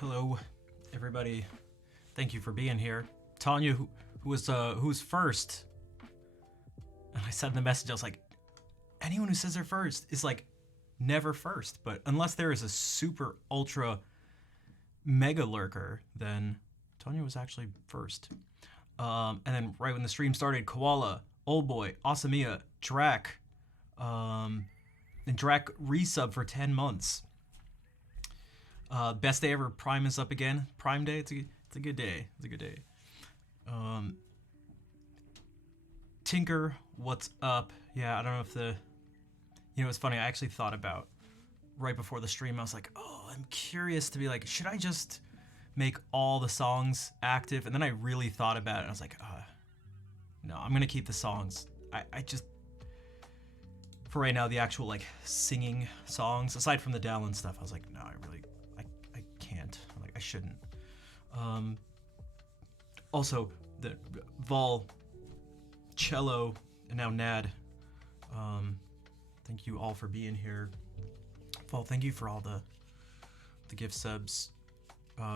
Hello, everybody. Thank you for being here. Tanya, who's first? And I said in the message, I was like, anyone who says they're first is like never first. But unless there is a super ultra mega lurker, then Tanya was actually first. And then right when the stream started, Koala, Old Boy, Asamia, Drac, and Drac resub for 10 months. Best day ever. Prime is up again. Prime Day. It's a good day. It's a good day. Tinker, what's up? Yeah, I don't know if it's funny. I actually thought about right before the stream. I was like, oh, I'm curious to be like, should I just make all the songs active? And then I really thought about it. And I was like, no, I'm gonna keep the songs. I just, for right now, the actual like singing songs, aside from the Dallin stuff, I was like, no, I can't. Like, I shouldn't. Also, the Vol, Cello, and now Nad. Thank you all for being here. Vol, thank you for all the gift subs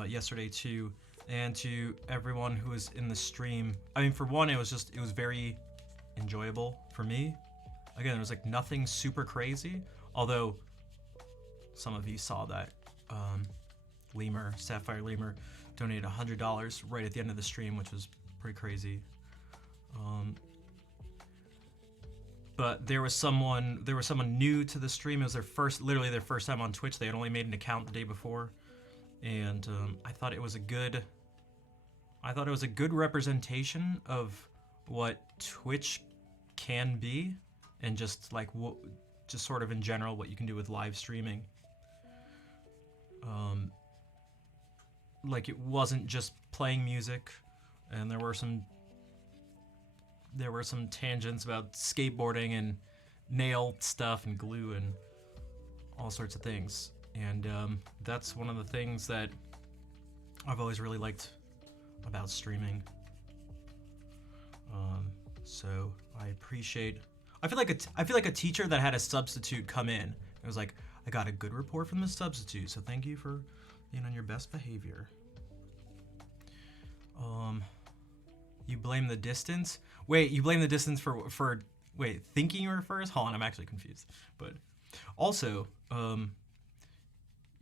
yesterday too, and to everyone who was in the stream. I mean, for one, it was very enjoyable for me. Again, there was like nothing super crazy, although some of you saw that Sapphire Lemur donated $100 right at the end of the stream, which was pretty crazy. But there was someone new to the stream. It was literally their first time on Twitch. They had only made an account the day before, and I thought it was a good representation of what Twitch can be, and just like just sort of in general what you can do with live streaming. Like, it wasn't just playing music, and there were some tangents about skateboarding and nail stuff and glue and all sorts of things. And that's one of the things that I've always really liked about streaming. So I feel like a teacher that had a substitute come in. It was like, I got a good report from the substitute, so thank you for being on your best behavior. You blame the distance? Wait, you blame the distance for thinking you were first? Hold on, I'm actually confused. But also,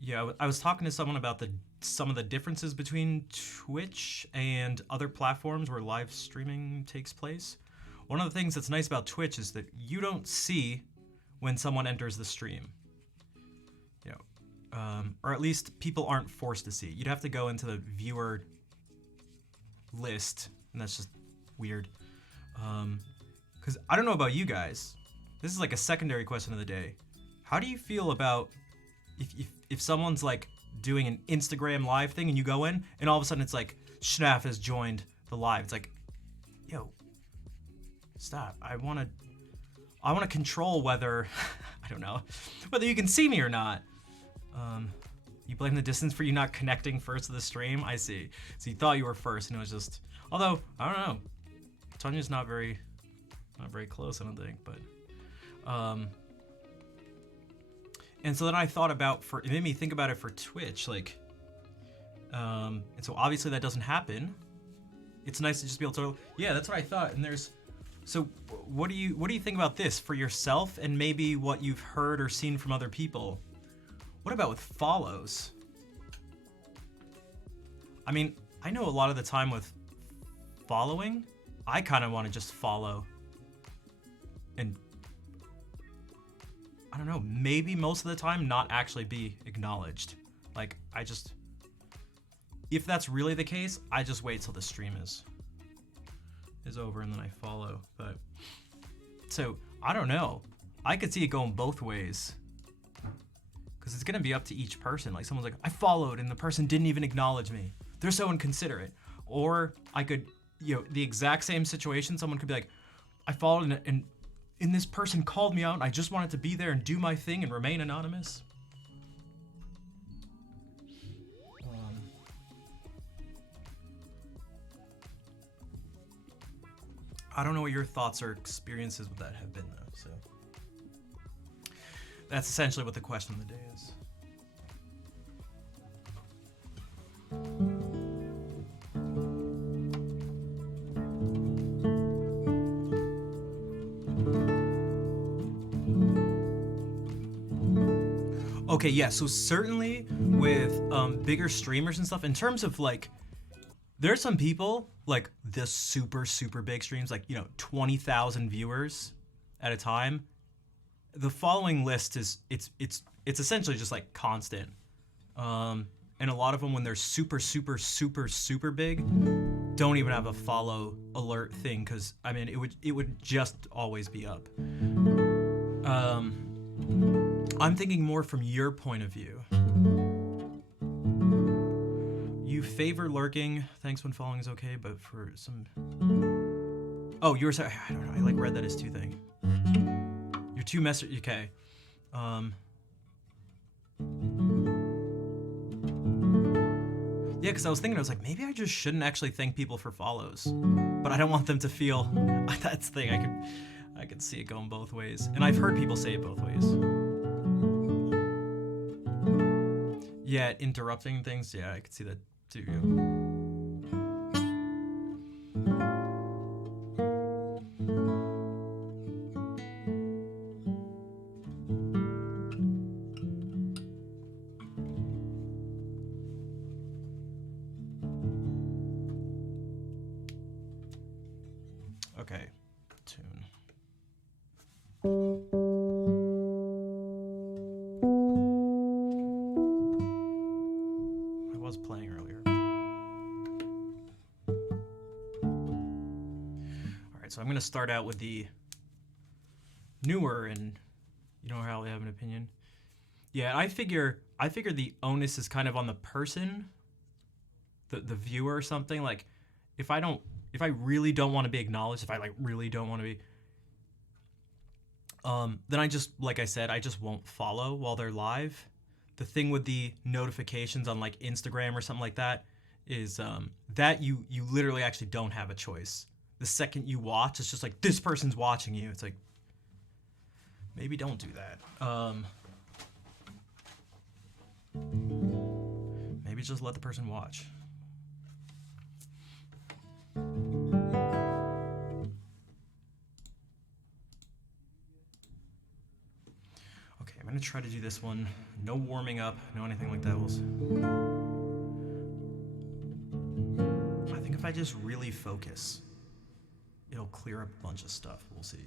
yeah, I was talking to someone about some of the differences between Twitch and other platforms where live streaming takes place. One of the things that's nice about Twitch is that you don't see when someone enters the stream. You know, or at least people aren't forced to see. You'd have to go into the viewer list, and that's just weird. Because I don't know about you guys. This is like a secondary question of the day. How do you feel about if someone's like doing an Instagram live thing and you go in and all of a sudden it's like Schnaf has joined the live? It's like, yo, stop. I want to control whether I don't know whether you can see me or not. You blame the distance for you not connecting first to the stream? I see. So you thought you were first, and it was just. Although I don't know, Tanya's not very close, I don't think. But and so then I thought about it made me think about it for Twitch, like, and so obviously that doesn't happen. It's nice to just be able to. Yeah, that's what I thought. And so what do you think about this for yourself, and maybe what you've heard or seen from other people? What about with follows? I mean, I know a lot of the time with following, I kind of want to just follow and, I don't know, maybe most of the time not actually be acknowledged. Like, if that's really the case, I just wait till the stream is over and then I follow. But, so, I don't know. I could see it going both ways. Because it's going to be up to each person. Like, someone's like, I followed and the person didn't even acknowledge me. They're so inconsiderate. Or I could, the exact same situation, someone could be like, I followed and this person called me out and I just wanted to be there and do my thing and remain anonymous. I don't know what your thoughts or experiences with that have been, though, so. That's essentially what the question of the day is. Okay, yeah, so certainly with bigger streamers and stuff, in terms of like, there's some people, like the super, super big streams, like, 20,000 viewers at a time. The following list is, it's essentially just like constant. And a lot of them, when they're super, super, super, super big, don't even have a follow alert thing, because I mean it would just always be up. I'm thinking more from your point of view. You favor lurking. Thanks when following is okay, but for some. Oh, you were saying, I don't know. I like read that as two thing. You're too messy. Okay. Yeah, because I was thinking, I was like, maybe I just shouldn't actually thank people for follows, but I don't want them to feel that's the thing. I could see it going both ways, and I've heard people say it both ways. Yeah, interrupting things. Yeah, I could see that too. Okay, tune. I was playing earlier. All right, so I'm gonna start out with the newer, and you know how I have an opinion. Yeah, I figure the onus is kind of on the person, the viewer or something. Like, if I really don't want to be acknowledged, if I like really don't want to be, then I just, like I said, I just won't follow while they're live. The thing with the notifications on like Instagram or something like that is that you literally actually don't have a choice. The second you watch, it's just like, this person's watching you. It's like, maybe don't do that. Maybe just let the person watch. Okay, I'm gonna try to do this one. No warming up, no anything like that. I think if I just really focus, it'll clear up a bunch of stuff. We'll see.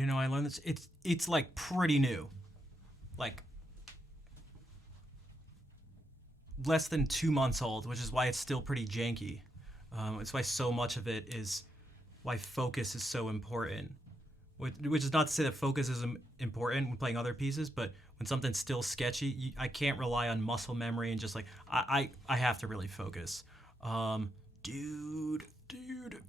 You know, I learned this. It's like pretty new, like less than 2 months old, which is why it's still pretty janky. It's why so much of it is why focus is so important. Which is not to say that focus is important when playing other pieces, but when something's still sketchy, I can't rely on muscle memory and just like I have to really focus. Dude,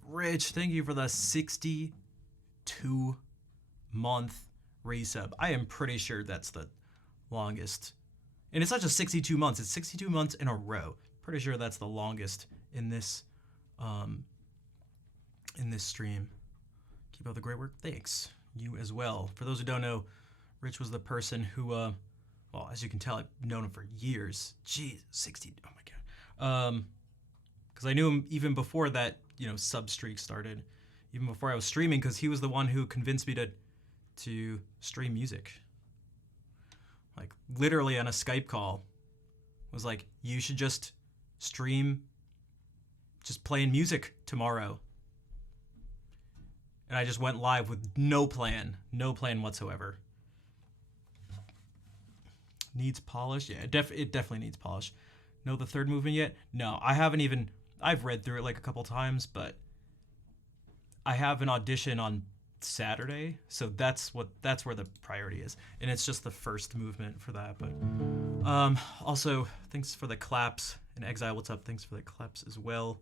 Rich, thank you for the 62-month resub. I am pretty sure that's the longest, and it's not just 62 months; it's 62 months in a row. Pretty sure that's the longest in this stream. Keep up the great work. Thanks. You as well. For those who don't know, Rich was the person who, well, as you can tell, I've known him for years. Jeez, 60. Oh my god. Because I knew him even before that, Substreak started, even before I was streaming, because he was the one who convinced me to stream music. Like literally on a Skype call, was like, you should just stream, just playing music tomorrow. And I just went live with no plan whatsoever. Needs polish? Yeah, it definitely needs polish. Know the third movement yet? No, I haven't even. I've read through it like a couple times, but I have an audition on Saturday, so that's where the priority is, and it's just the first movement for that. But also thanks for the claps, and Exile, what's up? Thanks for the claps as well.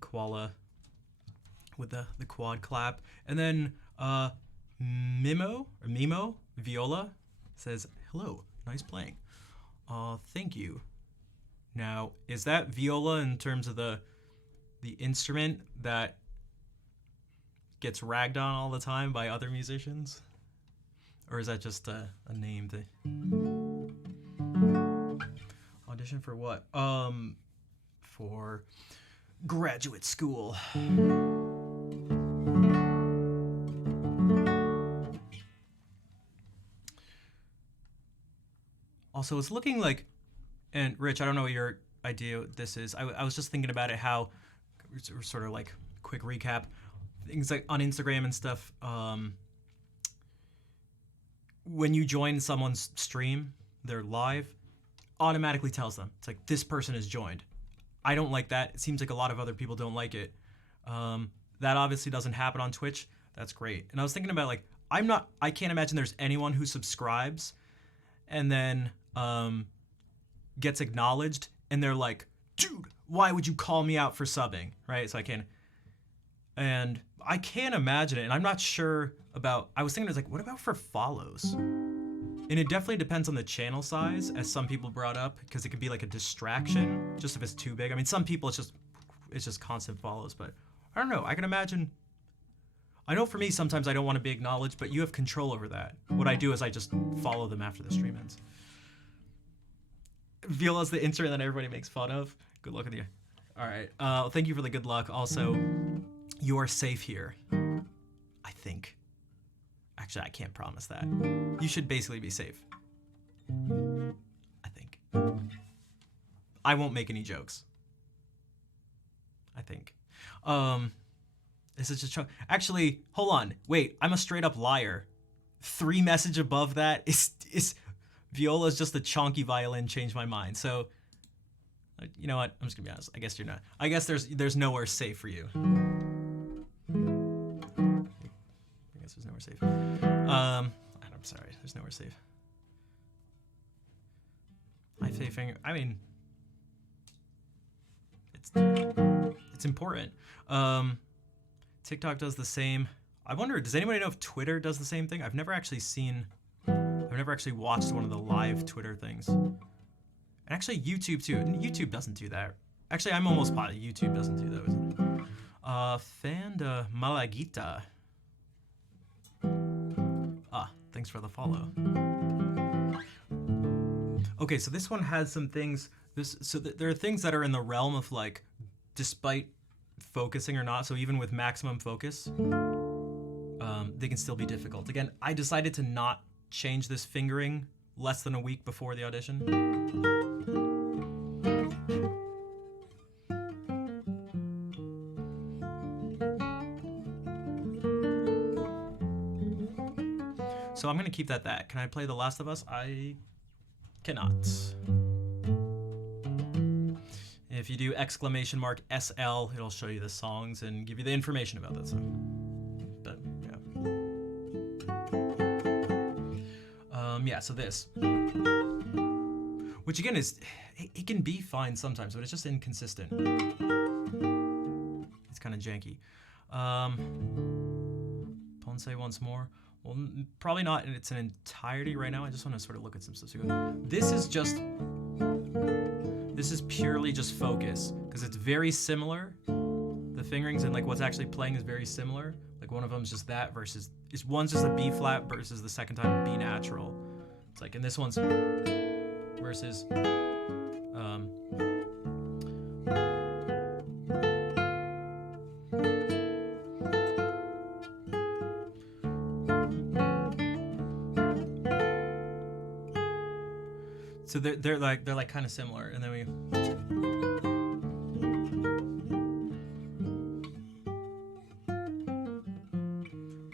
Koala with the quad clap. And then Mimo Viola says, hello, nice playing. Thank you. Now, is that viola in terms of the instrument that gets ragged on all the time by other musicians? Or is that just a name that... Audition for what? For graduate school. Also, it's looking like, and Rich, I don't know what your idea this is. I was just thinking about it, how, sort of like quick recap, things like on Instagram and stuff, when you join someone's stream, they're live, automatically tells them. It's like, this person has joined. I don't like that. It seems like a lot of other people don't like it. That obviously doesn't happen on Twitch. That's great. And I was thinking about like, I can't imagine there's anyone who subscribes and then gets acknowledged and they're like, dude, why would you call me out for subbing? Right? So I can't imagine it. And I'm not sure about, I was thinking, it's like, what about for follows? And it definitely depends on the channel size, as some people brought up, because it could be like a distraction, just if it's too big. I mean, some people it's just constant follows, but I don't know. I can imagine. I know for me, sometimes I don't want to be acknowledged, but you have control over that. What I do is I just follow them after the stream ends. Viola's the intern that everybody makes fun of. Good luck with you. All right. Thank you for the good luck. Also, you are safe here. I think. Actually, I can't promise that. You should basically be safe. I think. I won't make any jokes. I think. This is just actually, hold on. Wait, I'm a straight up liar. 3 message above that is Viola's just a chonky violin changed my mind. So you know what? I'm just gonna be honest. I guess you're not. I guess there's nowhere safe for you. I guess there's nowhere safe. I'm sorry. There's nowhere safe. I mean, it's important. TikTok does the same. I wonder, does anybody know if Twitter does the same thing? I've never actually watched one of the live Twitter things. And actually YouTube too. YouTube doesn't do that. Actually, I'm almost positive YouTube doesn't do that, isn't it? Fanda Malagita. Thanks for the follow. Okay, so this one has some things. There are things that are in the realm of like, despite focusing or not, so even with maximum focus, they can still be difficult. Again, I decided to not change this fingering less than a week before the audition. So I'm gonna keep that. Can I play The Last of Us? I cannot. If you do !SL, it'll show you the songs and give you the information about that song. But yeah. So this, which again is, it can be fine sometimes, but it's just inconsistent. It's kind of janky. Ponce once more. Well, probably not in its entirety right now. I just want to sort of look at some stuff. So this is purely just focus, because it's very similar. The fingerings and like what's actually playing is very similar. Like one of them is just that versus one's just a B flat versus the second time B natural. It's like, and this one's versus so they're like kind of similar, and then we.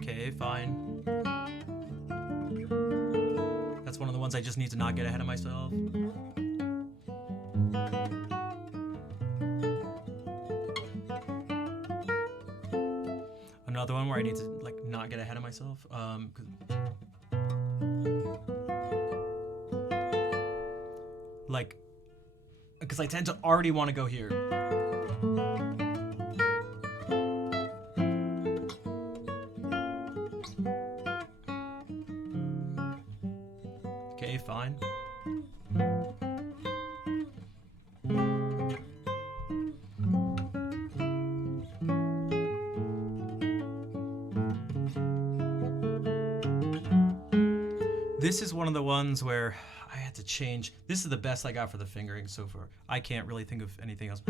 Okay, fine. That's one of the ones I just need to not get ahead of myself. Another one where I need to like not get ahead of myself. Because I tend to already want to go here. Okay, fine. This is one of the ones where I had to change. This is the best I got for the fingering so far. I can't really think of anything else.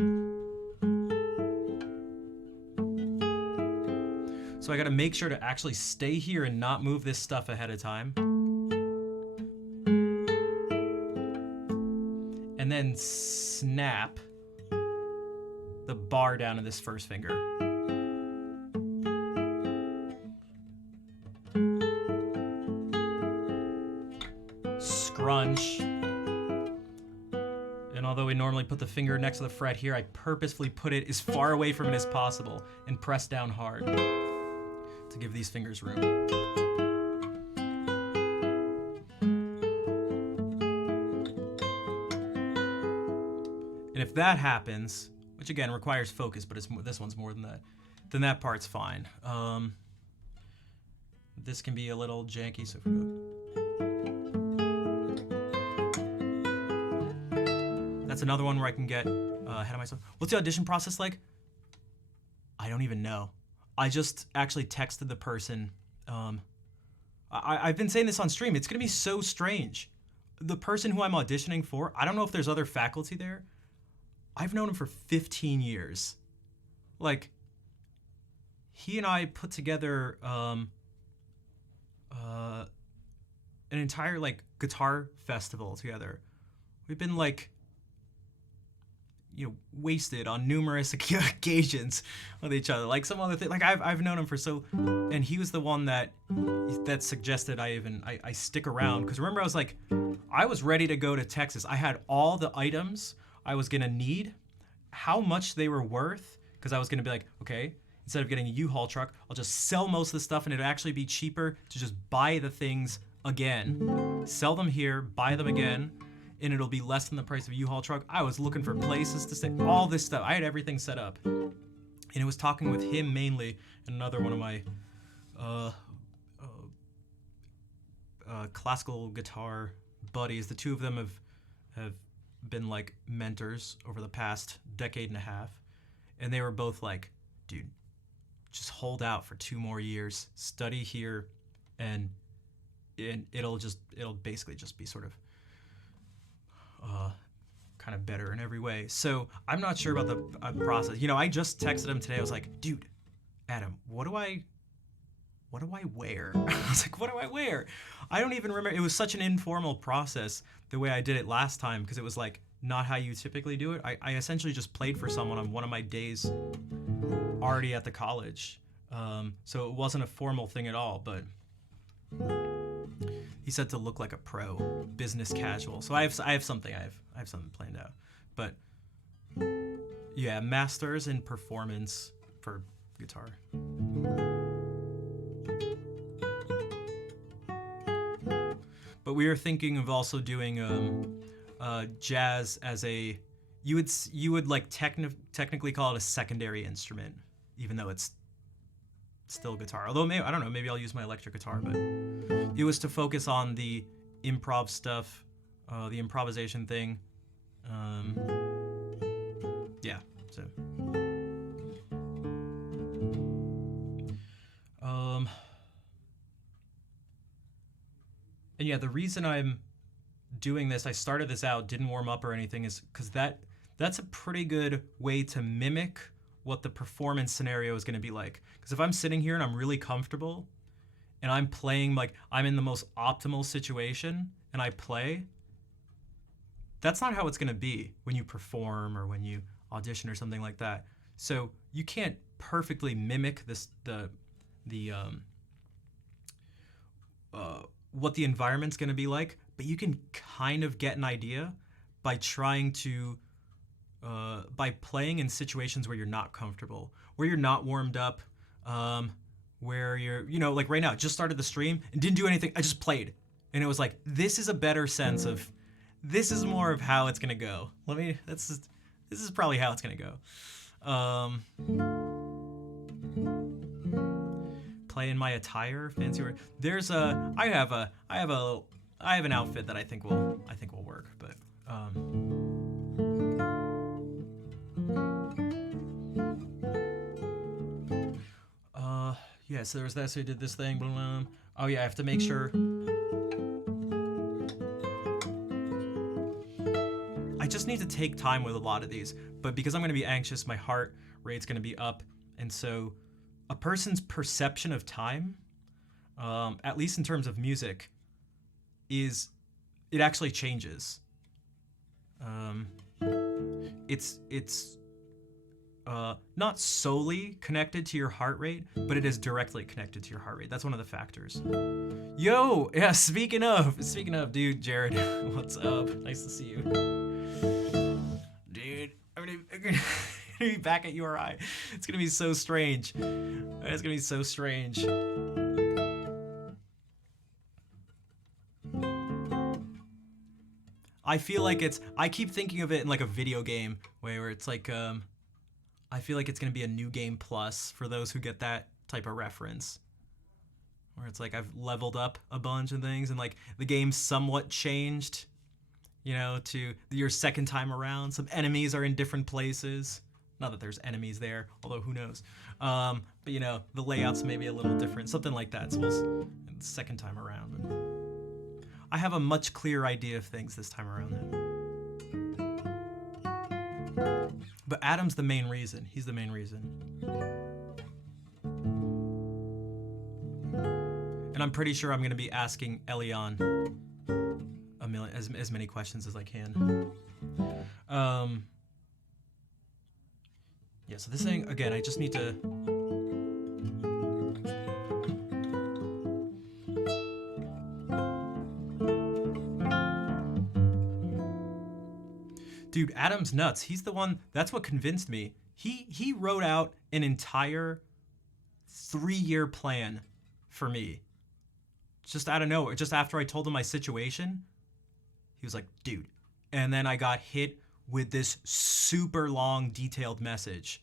So I got to make sure to actually stay here and not move this stuff ahead of time. And then snap the bar down in this first finger. Scrunch. And although we normally put the finger next to the fret here, I purposefully put it as far away from it as possible and press down hard to give these fingers room. And if that happens, which again requires focus, but this one's more than that, then that part's fine. This can be a little janky, so if we go. That's another one where I can get ahead of myself. What's the audition process like? I don't even know. I just actually texted the person. I've been saying this on stream. It's going to be so strange. The person who I'm auditioning for, I don't know if there's other faculty there. I've known him for 15 years. Like, he and I put together an entire, like, guitar festival together. We've been, like, wasted on numerous occasions with each other. Like some other thing, like I've known him for so, and he was the one that suggested I stick around. Because remember, I was ready to go to Texas. I had all the items I was gonna need, how much they were worth, because I was gonna be like, okay, instead of getting a U-Haul truck, I'll just sell most of the stuff, and it'd actually be cheaper to just buy the things again, sell them here, buy them again, and it'll be less than the price of a U-Haul truck. I was looking for places to stay, all this stuff. I had everything set up. And it was talking with him mainly, and another one of my classical guitar buddies. The two of them have been like mentors over the past decade and a half. And they were both like, dude, just hold out for 2 more years, study here, and it'll basically just be sort of kind of better in every way. So I'm not sure about the process. I just texted him today. I was like, dude, Adam, what do I wear? I was like, what do I wear? I don't even remember. It was such an informal process the way I did it last time, because it was like not how you typically do it. I essentially just played for someone on one of my days already at the college. So it wasn't a formal thing at all, but He said to look like a pro, business casual. So I have something I have something planned out. But yeah, masters in performance for guitar. But we are thinking of also doing jazz as a you would like technically call it a secondary instrument, even though it's still guitar. Although maybe I don't know, maybe I'll use my electric guitar, but it was to focus on the improv stuff, the improvisation thing. Yeah, so. And yeah, the reason I'm doing this, I started this out, didn't warm up or anything, is because that's a pretty good way to mimic what the performance scenario is going to be like. Because if I'm sitting here and I'm really comfortable and I'm playing like I'm in the most optimal situation and I play, that's not how it's going to be when you perform or when you audition or something like that. So you can't perfectly mimic what the environment's going to be like, but you can kind of get an idea by trying to by playing in situations where you're not comfortable, where you're not warmed up, where you're, like right now, just started the stream and didn't do anything. I just played. And it was like, this is a better sense of, this is more of how it's going to go. This is probably how it's going to go. Play in my attire, fancy word. I have an outfit that I think will work, but yeah, so there was that, so I did this thing, blah, blah. Oh yeah, I have to make sure. I just need to take time with a lot of these, but because I'm going to be anxious, my heart rate's going to be up, and so a person's perception of time, at least in terms of music, it actually changes. It's not solely connected to your heart rate, but it is directly connected to your heart rate. That's one of the factors. Yo, yeah, speaking of, dude, Jared, what's up? Nice to see you. Dude, I'm gonna be back at URI. It's gonna be so strange. It's gonna be so strange. I feel like I keep thinking of it in like a video game way where it's like, I feel like it's going to be a new game plus for those who get that type of reference. Where it's like I've leveled up a bunch of things and like the game somewhat changed, to your second time around. Some enemies are in different places. Not that there's enemies there, although who knows. But the layout's maybe a little different, something like that. So the second time around. I have a much clearer idea of things this time around then. But Adam's the main reason. He's the main reason. And I'm pretty sure I'm going to be asking Elion as many questions as I can. Yeah, so this thing, again, I just need to... Dude, Adam's nuts. He's the one, that's what convinced me. He wrote out an entire 3-year plan for me. Just out of nowhere, just after I told him my situation, he was like, dude. And then I got hit with this super long, detailed message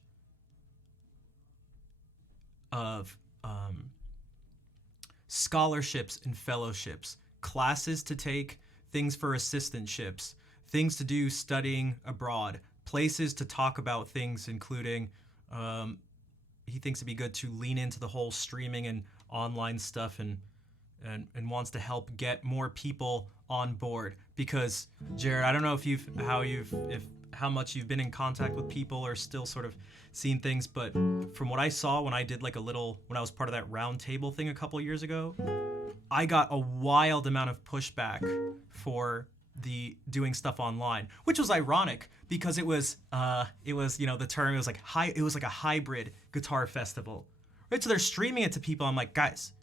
of scholarships and fellowships, classes to take, things for assistantships, things to do studying abroad, places to talk about things, including he thinks it'd be good to lean into the whole streaming and online stuff and wants to help get more people on board. Because Jared, I don't know how much you've been in contact with people or still sort of seen things, but from what I saw when I did when I was part of that round table thing a couple years ago, I got a wild amount of pushback for the doing stuff online, which was ironic because it was the term, it was like a hybrid guitar festival, right? So they're streaming it to people. I'm like, guys,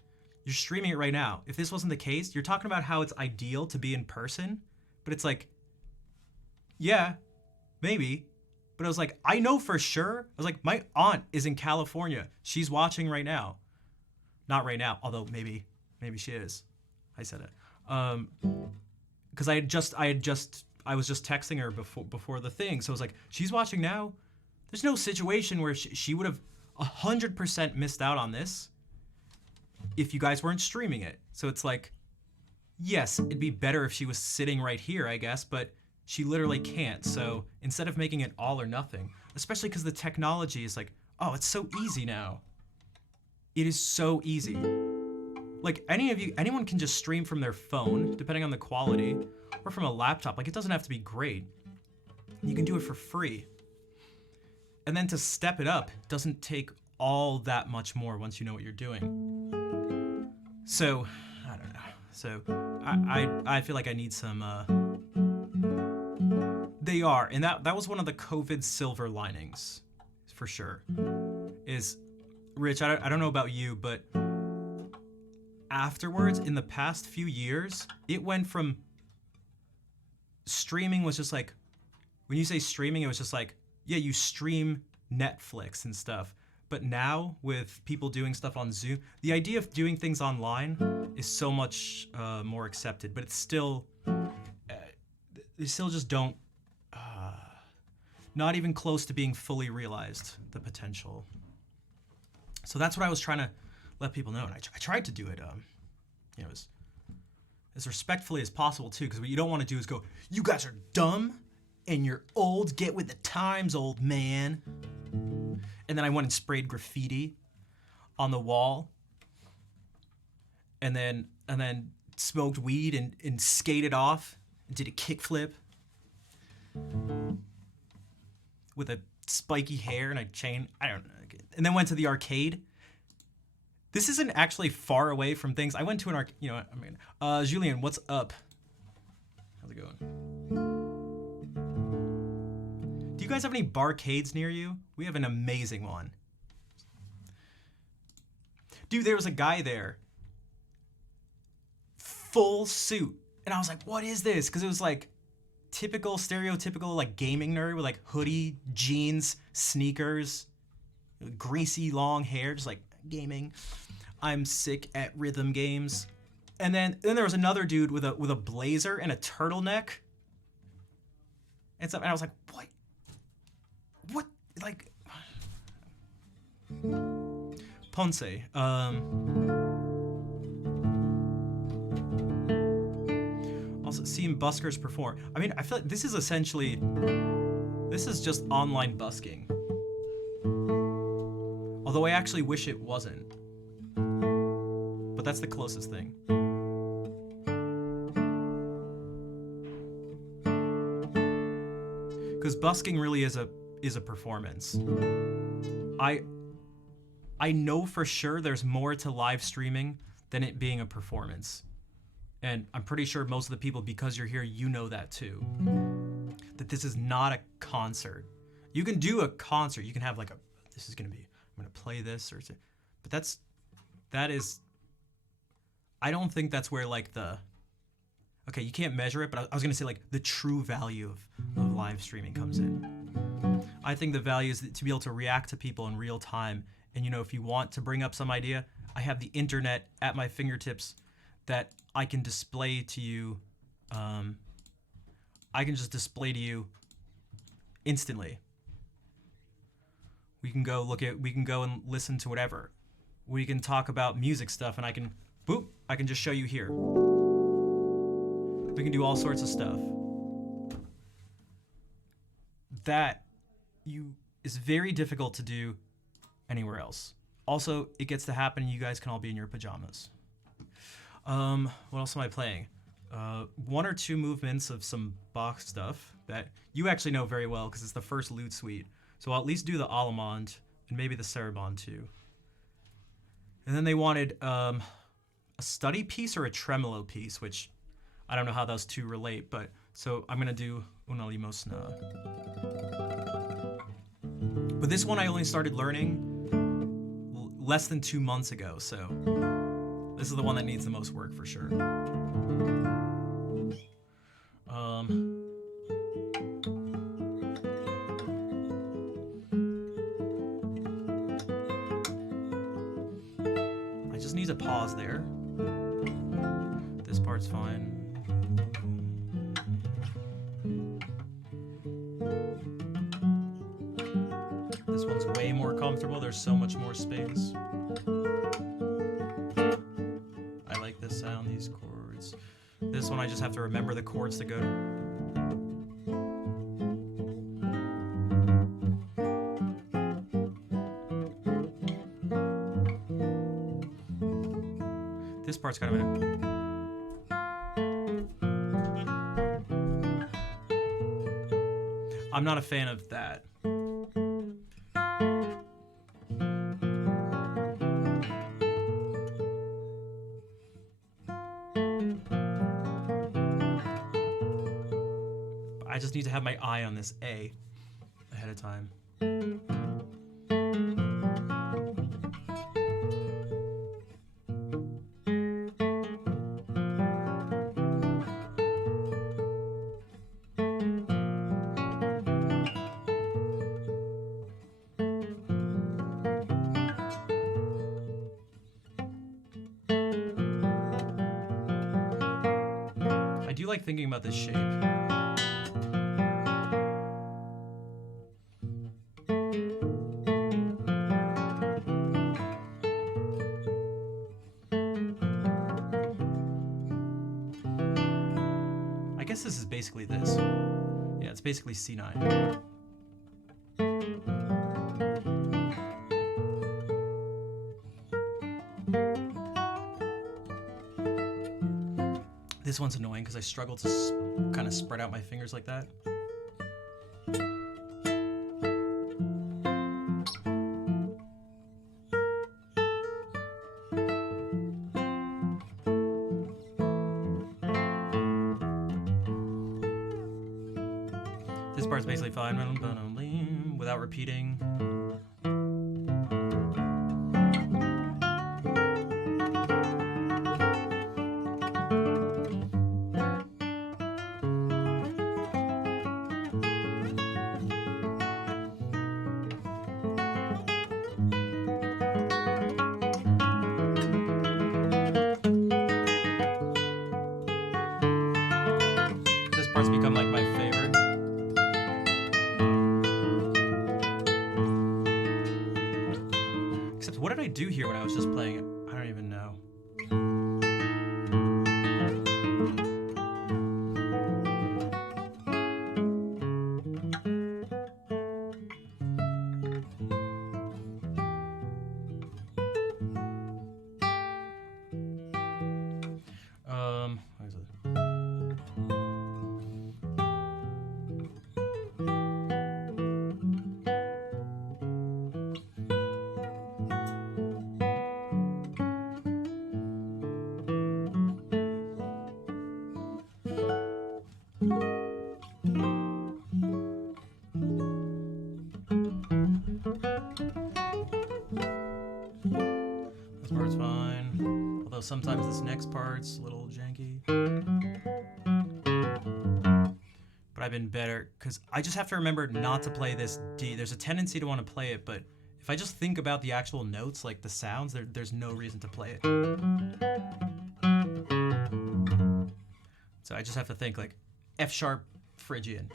You're streaming it right now. If this wasn't the case, you're talking about how it's ideal to be in person, but it's like, yeah, maybe. But I was like, I know for sure. I was like, my aunt is in California. She's watching right now. Not right now, although maybe she is. I said it. Because I was just texting her before the thing. So I was like, she's watching now. There's no situation where she would have 100% missed out on this if you guys weren't streaming it. So it's like, yes, it'd be better if she was sitting right here, I guess, but she literally can't. So instead of making it all or nothing, especially because the technology is like, oh, it's so easy now. It is so easy. Like anyone can just stream from their phone, depending on the quality, or from a laptop. Like it doesn't have to be great. You can do it for free. And then to step it up doesn't take all that much more once you know what you're doing. So, I don't know. So, I feel like I need some, They are, and that was one of the COVID silver linings, for sure. Is, Rich, I don't know about you, but afterwards, in the past few years, it went from streaming was just like, when you say streaming, it was just like, yeah, you stream Netflix and stuff. But now, with people doing stuff on Zoom, the idea of doing things online is so much more accepted, but it's still, they still just don't, not even close to being fully realized, the potential. So that's what I was trying to let people know, and I tried to do it, as respectfully as possible too, because what you don't want to do is go, you guys are dumb and you're old, get with the times, old man. And then I went and sprayed graffiti on the wall, and then smoked weed and skated off, and did a kickflip with a spiky hair and a chain. I don't know. And then went to the arcade. This isn't actually far away from things. I went to an arcade, Julian, what's up? How's it going? Do you guys have any barcades near you? We have an amazing one. Dude, there was a guy there. Full suit. And I was like, what is this? Because it was like stereotypical like gaming nerd with like hoodie, jeans, sneakers, greasy long hair, just like gaming. I'm sick at rhythm games. And then there was another dude with a blazer and a turtleneck. And I was like, what? What? Like, Ponce. Also, seeing buskers perform. I mean, I feel like this is just online busking. Although I actually wish it wasn't. But that's the closest thing. Because busking really is a performance. I know for sure there's more to live streaming than it being a performance. And I'm pretty sure most of the people, because you're here, you know that too. That this is not a concert. You can do a concert. You can have like I'm gonna play this but that is, I don't think that's where like okay, you can't measure it, but I was gonna say like the true value of live streaming comes in. I think the value is to be able to react to people in real time. And if you want to bring up some idea, I have the internet at my fingertips that I can display to you. I can just display to you instantly. We can go and listen to whatever. We can talk about music stuff, and I can just show you here. We can do all sorts of stuff. That is very difficult to do anywhere else. Also, it gets to happen and you guys can all be in your pajamas. What else am I playing? One or two movements of some Bach stuff that you actually know very well because it's the first lute suite. So I'll at least do the Allemande and maybe the Sarabande too. And then they wanted a study piece or a tremolo piece, which I don't know how those two relate, but so I'm gonna do Una Limosna. But this one I only started learning less than 2 months ago, so This is the one that needs the most work for sure. I just need to pause there. This part's fine. This one's way more comfortable. There's so much more space. I like this sound, these chords. This one I just have to remember the chords to go to. This part's kind of I'm not a fan of that. I just need to have my eye on this A ahead of time. I do like thinking about this shape. I guess this is basically this. Yeah, it's basically C9. This one's annoying because I struggle to kind of spread out my fingers like that. This part's basically fine without repeating. This part's become like my favorite. Except what did I do here when I was just playing it? I don't even know. What is it? This part's fine. Although sometimes this next part's a little janky. But I've been better, because I just have to remember not to play this D. There's a tendency to want to play it, but if I just think about the actual notes, like the sounds, there's no reason to play it. So I just have to think like F sharp Phrygian.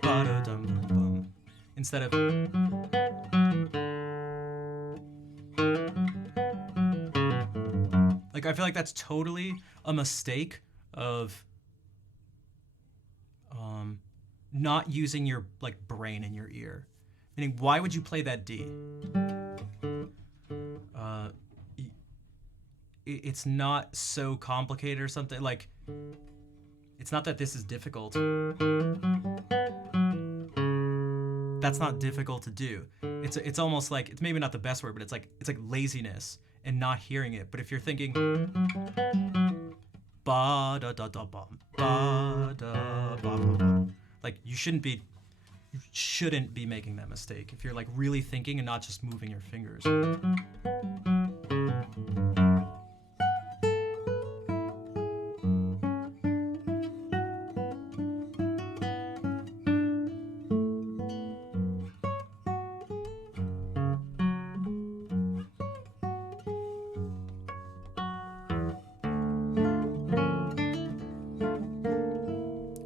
Ba-da-dum-dum-bum. Instead of like, I feel like that's totally a mistake of not using your like brain in your ear. Meaning, why would you play that D? It's not so complicated or something. Like, it's not that this is difficult. That's not difficult to do. It's almost like, it's maybe not the best word, but it's like laziness and not hearing it. But if you're thinking ba da da da bum, ba da ba ba bum, like, you shouldn't be you shouldn't be making that mistake if you're like really thinking and not just moving your fingers.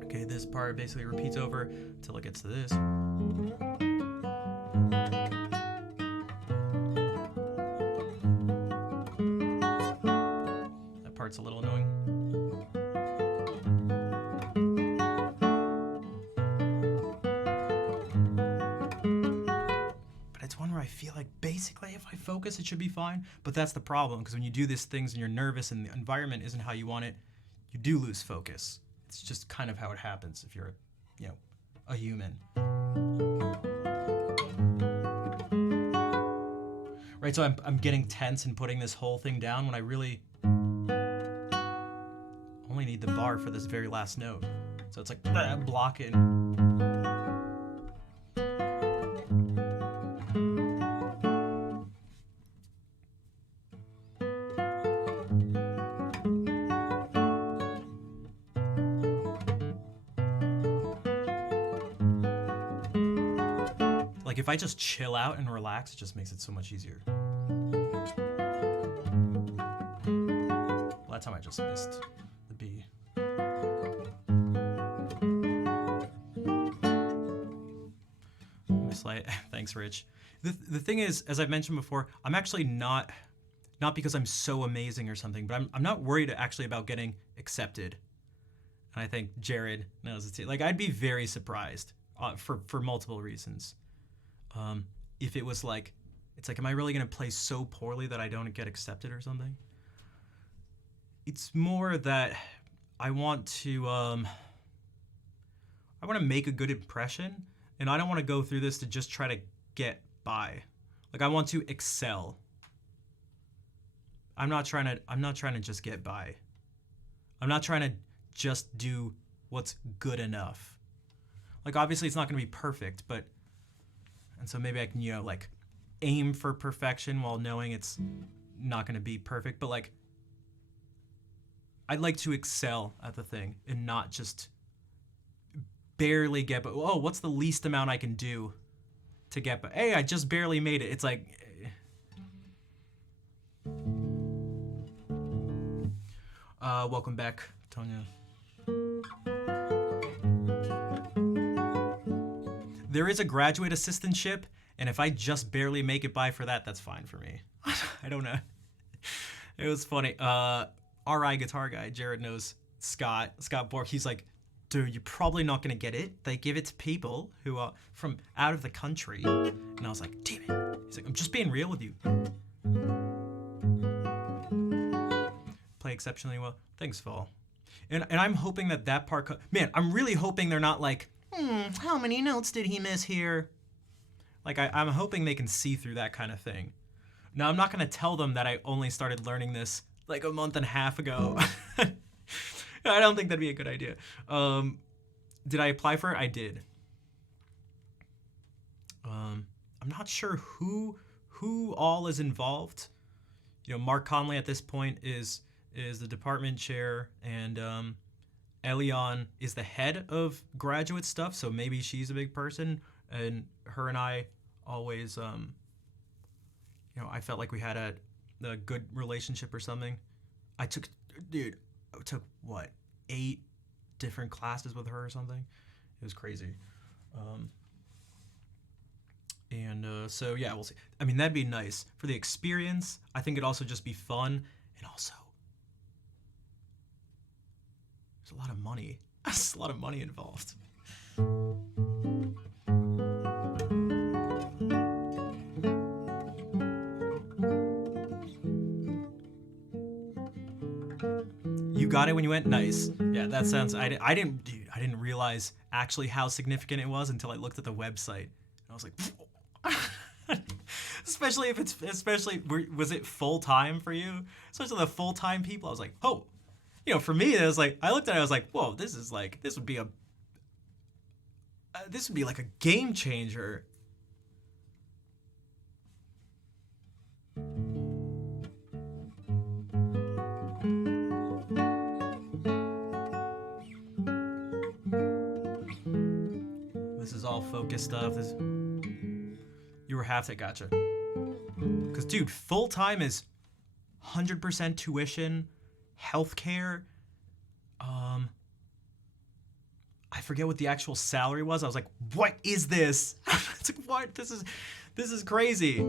Okay, this part basically repeats over until it gets to this. That part's a little annoying. But it's one where I feel like basically if I focus, it should be fine. But that's the problem, because when you do these things and you're nervous and the environment isn't how you want it, you do lose focus. It's just kind of how it happens if you're, you know, a human. Right, so I'm getting tense and putting this whole thing down when I really only need the bar for this very last note. So it's like blocking. Like if I just chill out and relax, it just makes it so much easier. Well, that time I just missed the B. Thanks, Rich. The thing is, as I've mentioned before, I'm actually not because I'm so amazing or something, but I'm not worried actually about getting accepted. And I think Jared knows it too. Like I'd be very surprised for multiple reasons. If it was like, it's like, am I really going to play so poorly that I don't get accepted or something? It's more that I want to make a good impression, and I don't want to go through this to just try to get by. Like I want to excel. I'm not trying to just get by. I'm not trying to just do what's good enough. Like obviously it's not going to be perfect, but and so maybe I can, you know, like aim for perfection while knowing it's not going to be perfect. But like, I'd like to excel at the thing and not just barely get, but oh, what's the least amount I can do to get, but hey, I just barely made it. It's like, welcome back, Tonya. There is a graduate assistantship, and if I just barely make it by for that, that's fine for me. I don't know. It was funny. RI guitar guy, Jared knows Scott Bork. He's like, dude, you're probably not going to get it. They give it to people who are from out of the country. And I was like, damn it. He's like, I'm just being real with you. Play exceptionally well. Thanks, Fall. And I'm hoping that part... Man, I'm really hoping they're not like, how many notes did he miss here? Like, I'm hoping they can see through that kind of thing. Now, I'm not going to tell them that I only started learning this like a month and a half ago. I don't think that'd be a good idea. Did I apply for it? I did. I'm not sure who all is involved. You know, Mark Conley at this point is the department chair, and Elion is the head of graduate stuff, so maybe she's a big person, and her and I always, you know, I felt like we had a good relationship or something. I took what, 8 different classes with her or something. It was crazy. So yeah, we'll see. I mean, that'd be nice for the experience. I think it'd also just be fun, and also there's a lot of money. There's a lot of money involved. You got it when you went nice. Yeah, that sounds. I didn't realize actually how significant it was until I looked at the website. And I was like, especially was it full time for you? Especially the full time people. I was like, oh, you know, for me, it was like I looked at it. I was like, whoa, this would be This would be like a game changer. This is all focus stuff. You were half that, gotcha. Because, dude, full time is 100% tuition, healthcare. I forget what the actual salary was. I was like, what is this? It's like, what? This is crazy.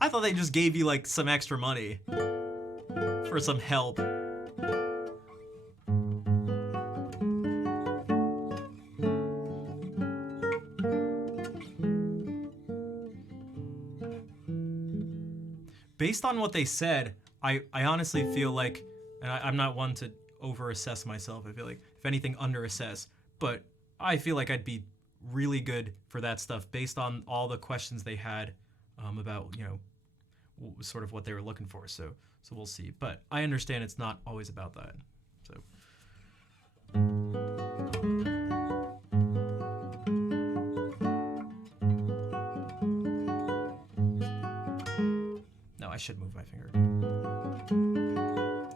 I thought they just gave you like some extra money for some help. Based on what they said, I honestly feel like, and I'm not one to over-assess myself. I feel like, if anything, under-assess. But I feel like I'd be really good for that stuff based on all the questions they had about, you know, sort of what they were looking for. So we'll see. But I understand it's not always about that. So. No, I should move my finger.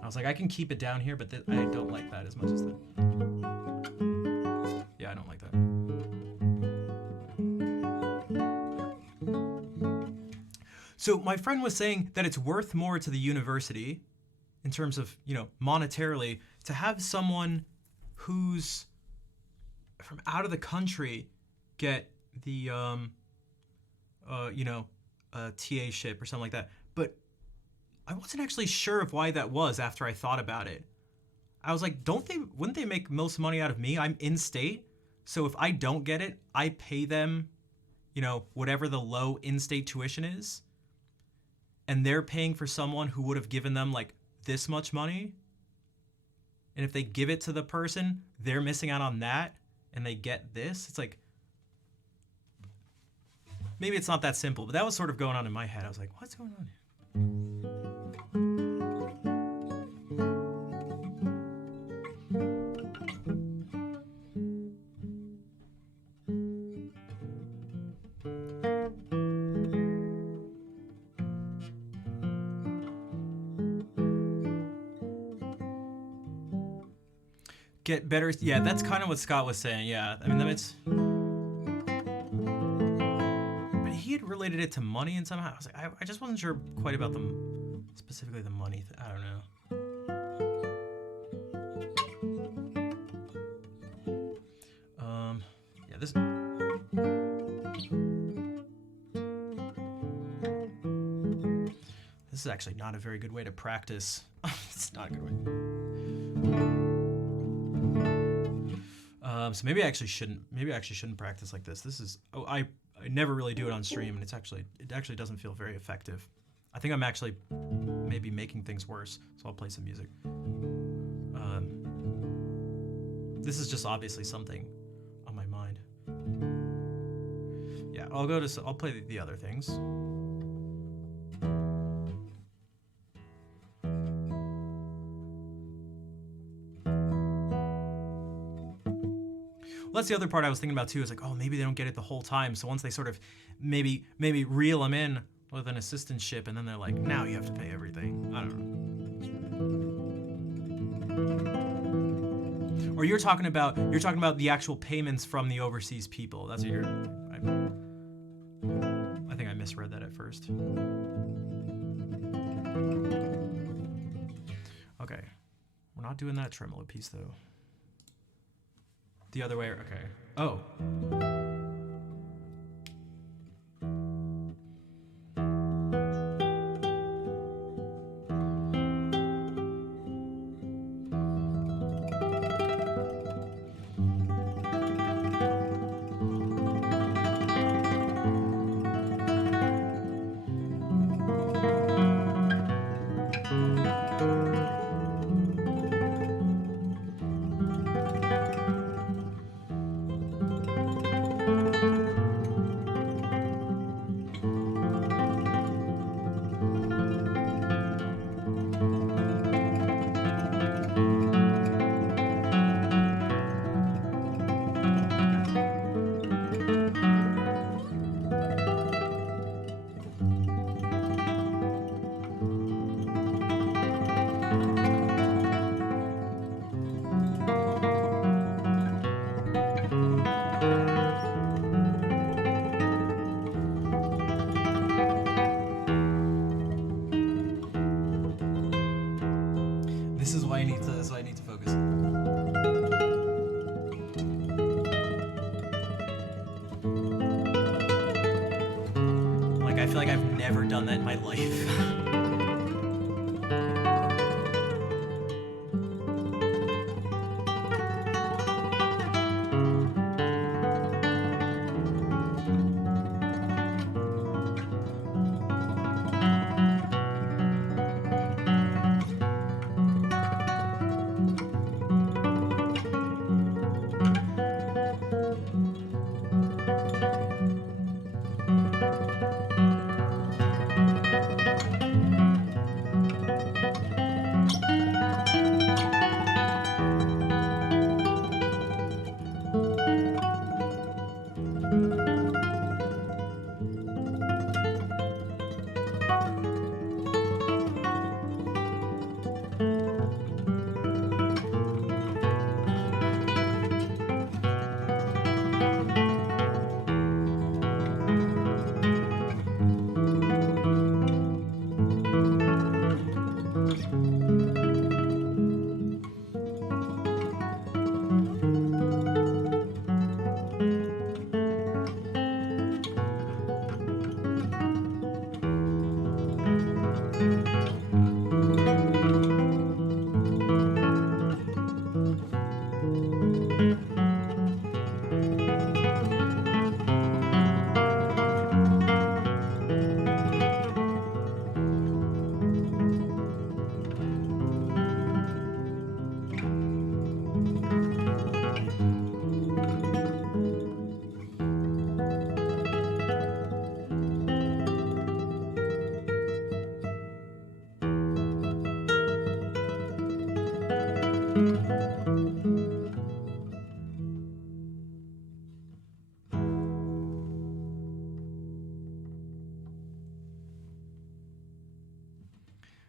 I was like, I can keep it down here, but I don't like that as much as that. Yeah, I don't like that. So my friend was saying that it's worth more to the university in terms of, you know, monetarily, to have someone who's from out of the country get the, you know, TA-ship or something like that. But I wasn't actually sure of why that was after I thought about it. I was like, wouldn't they make most money out of me? I'm in state. So if I don't get it, I pay them, you know, whatever the low in-state tuition is. And they're paying for someone who would have given them like this much money. And if they give it to the person, they're missing out on that and they get this. It's like, maybe it's not that simple, but that was sort of going on in my head. I was like, what's going on here? Get better. Yeah, that's kind of what Scott was saying. Yeah, I mean, it's. But he had related it to money and somehow I was like, I just wasn't sure quite about specifically the money. I don't know. Yeah, this. This is actually not a very good way to practice. It's not a good way. So maybe I actually shouldn't practice like this. This is I never really do it on stream, and it actually doesn't feel very effective. I think I'm actually maybe making things worse. So I'll play some music. This is just obviously something on my mind. Yeah, I'll play the other things. Well, that's the other part I was thinking about too. Is like, oh, maybe they don't get it the whole time. So once they sort of maybe reel them in with an assistantship, and then they're like, now you have to pay everything. I don't know. Or you're talking about the actual payments from the overseas people. That's what I think I misread that at first. Okay, we're not doing that tremolo piece though. The other way, okay. Oh. I feel like I've never done that in my life.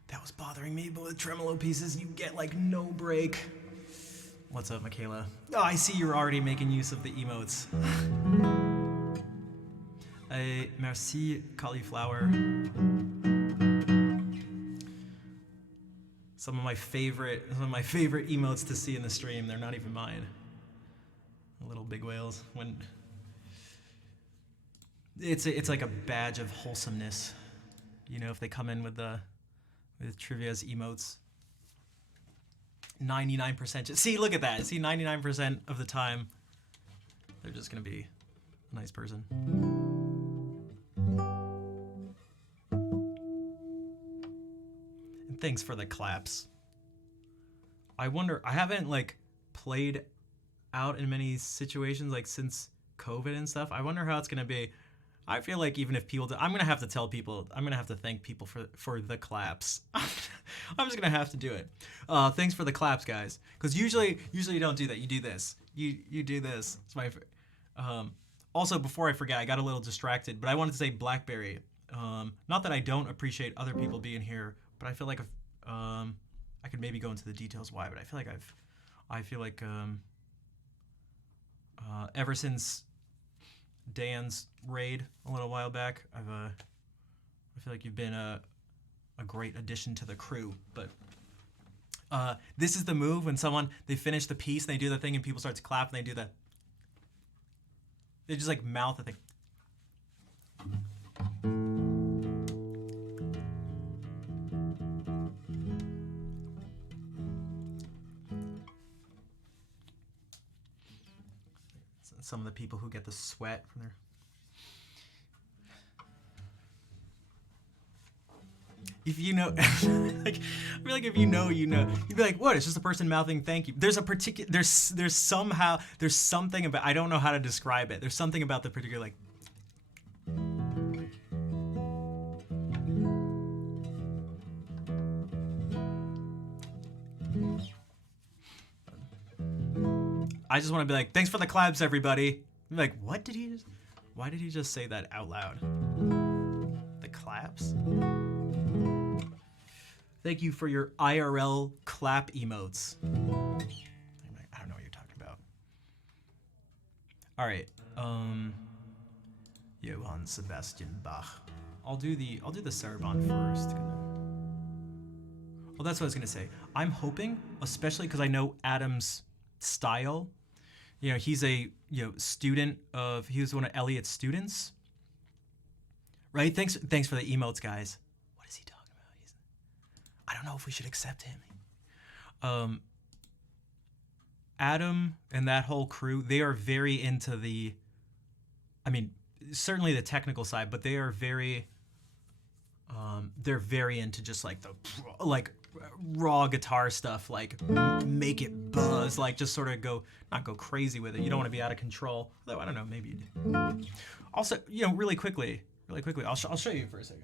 That was bothering me, but with tremolo pieces, you get like no break. What's up, Michaela? Oh, I see you're already making use of the emotes. Merci, cauliflower. Some of my favorite emotes to see in the stream. They're not even mine. Little big whales. When it's like a badge of wholesomeness, you know, if they come in with Trivia's emotes. 99%. See, look at that. See, 99% of the time, they're just gonna be a nice person. And thanks for the claps. I wonder, I haven't like played out in many situations like since COVID and stuff. I wonder how it's gonna be. I feel like even if people I'm gonna have to tell people, I'm gonna have to thank people for the claps. I'm just gonna have to do it. Thanks for the claps, guys. Because usually you don't do that. You do this. You do this. It's my also, before I forget, I got a little distracted, but I wanted to say BlackBerry. Not that I don't appreciate other people being here, but I feel like I could maybe go into the details why, but I feel like ever since Dan's raid a little while back, I feel like you've been a great addition to the crew. But this is the move when they finish the piece and they do the thing and people start to clap and they just like mouth the thing. Some of the people who get the sweat from their... If you know, like, I feel like if you know, you know. You'd be like, what? It's just a person mouthing thank you. There's a particular, there's something about, I don't know how to describe it. There's something about the particular, like, I just want to be like, thanks for the claps, everybody. I'm like, why did he just say that out loud? The claps? Thank you for your IRL clap emotes. I'm like, I don't know what you're talking about. All right. Johann Sebastian Bach. I'll do the Sarabande first. Well, that's what I was gonna say. I'm hoping, especially because I know Adam's style. You know, he's a student of, he was one of Elliot's students, Right? Thanks for the emotes, guys. What is he talking about? I don't know if we should accept him. Adam and that whole crew, they are very into the, I mean, certainly the technical side, but they are they're very into just like the like raw guitar stuff, like make it buzz, like just sort of not go crazy with it. You don't want to be out of control. Though I don't know, maybe you do. Also, really quickly, I'll show you for a second.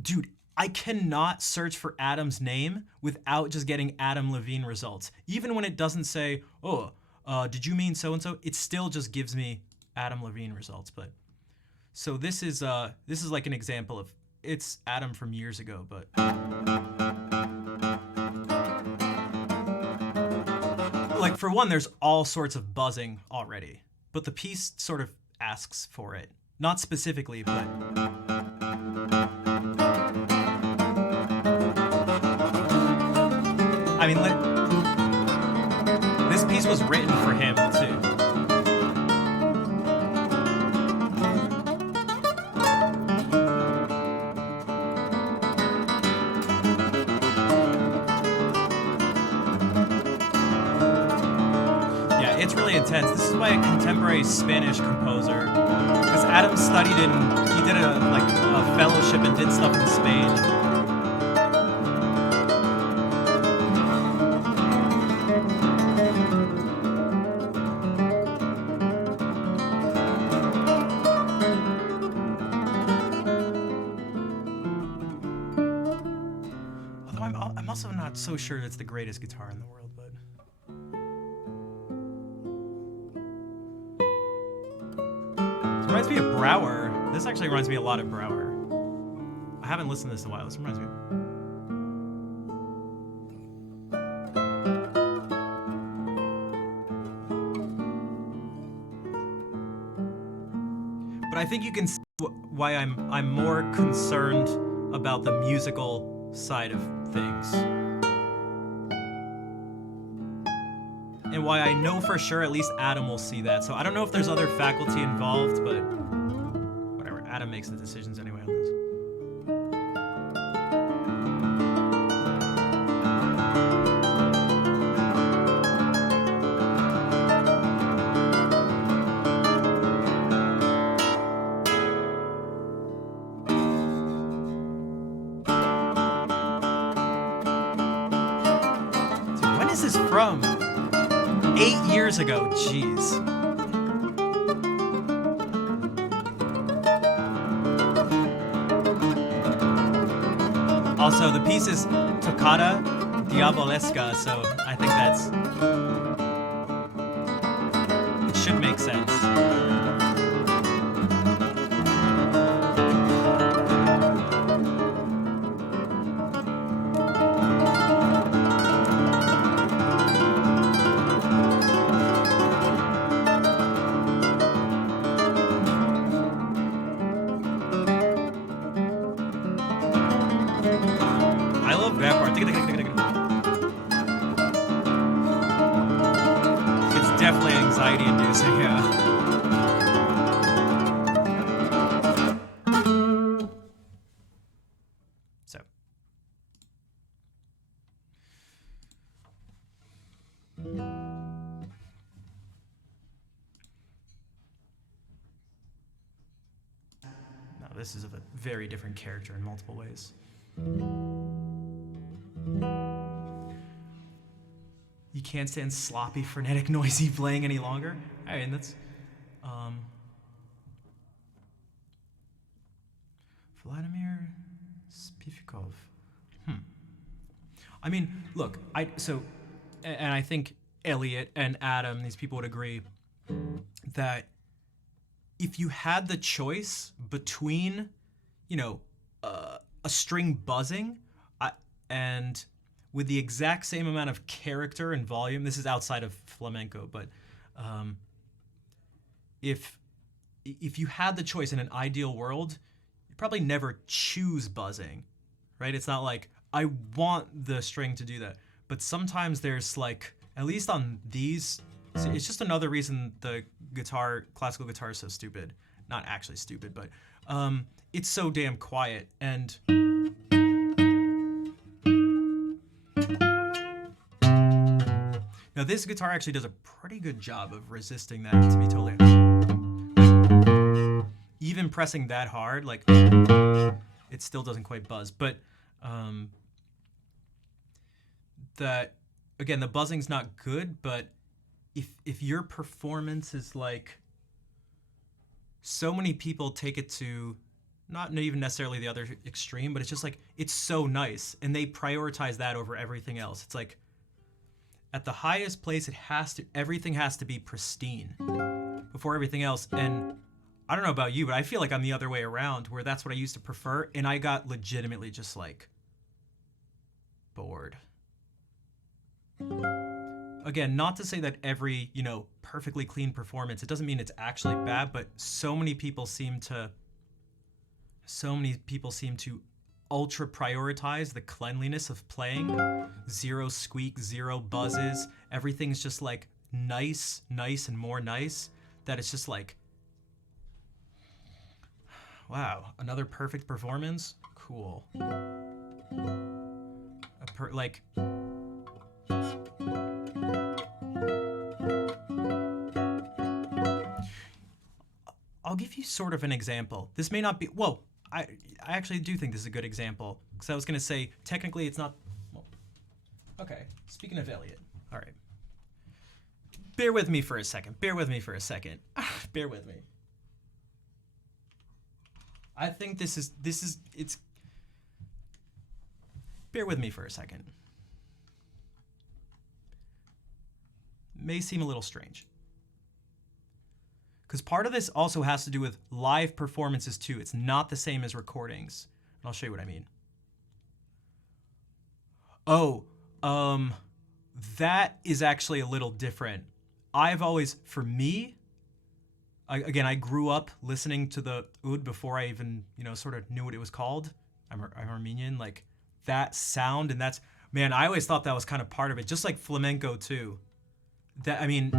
Dude, I cannot search for Adam's name without just getting Adam Levine results. Even when it doesn't say, oh, did you mean so-and-so? It still just gives me Adam Levine results. But so this is like an example of, it's Adam from years ago, but like for one, there's all sorts of buzzing already, but the piece sort of asks for it. Not specifically, but I mean, this piece was written for him too. Yeah, it's really intense. This is by a contemporary Spanish composer, because Adam studied he did a fellowship and did stuff in Spain. I'm also not so sure it's the greatest guitar in the world, but it reminds me of Brouwer. This actually reminds me a lot of Brouwer. I haven't listened to this in a while. This reminds me. But I think you can see why I'm more concerned about the musical side of things, and why I know for sure at least Adam will see that. So I don't know if there's other faculty involved, but whatever. Adam makes the decisions anyway on this. This is from 8 years ago. Jeez. Also, the piece is Toccata Diabolesca, so I think it should make sense. I love that part. It's definitely anxiety inducing, yeah. So. Now this is of a very different character in multiple ways. You can't stand sloppy, frenetic, noisy playing any longer. I mean, that's Vladimir Spifikov. I mean, look, and I think Elliot and Adam, these people would agree that if you had the choice between, a string buzzing and with the exact same amount of character and volume, this is outside of flamenco, but if you had the choice in an ideal world, you'd probably never choose buzzing, right? It's not like, I want the string to do that. But sometimes there's like, at least on these See, it's just another reason the classical guitar is so stupid. Not actually stupid, but it's so damn quiet. And now this guitar actually does a pretty good job of resisting that, to be totally even pressing that hard, like it still doesn't quite buzz. But that again, the buzzing's not good, but if your performance is like, so many people take it to not even necessarily the other extreme, but it's just like, it's so nice, and they prioritize that over everything else. It's like at the highest place, everything has to be pristine before everything else. And I don't know about you, but I feel like I'm the other way around, where that's what I used to prefer, and I got legitimately just like bored. Again, not to say that every, perfectly clean performance, it doesn't mean it's actually bad, but so many people seem to ultra prioritize the cleanliness of playing. Zero squeak, zero buzzes. Everything's just like nice, and more nice, that it's just like, wow, another perfect performance? Cool. I'll give you sort of an example. This may not be, I actually do think this is a good example, because I was going to say, technically it's not, okay, speaking of Elliot, all right. Bear with me for a second. Bear with me. I think bear with me for a second. May seem a little strange. Because part of this also has to do with live performances too. It's not the same as recordings. And I'll show you what I mean. That is actually a little different. I've always, for me, I grew up listening to the oud before I even, sort of knew what it was called. I'm Armenian, like that sound, and that's, man, I always thought that was kind of part of it, just like flamenco too. That, I mean,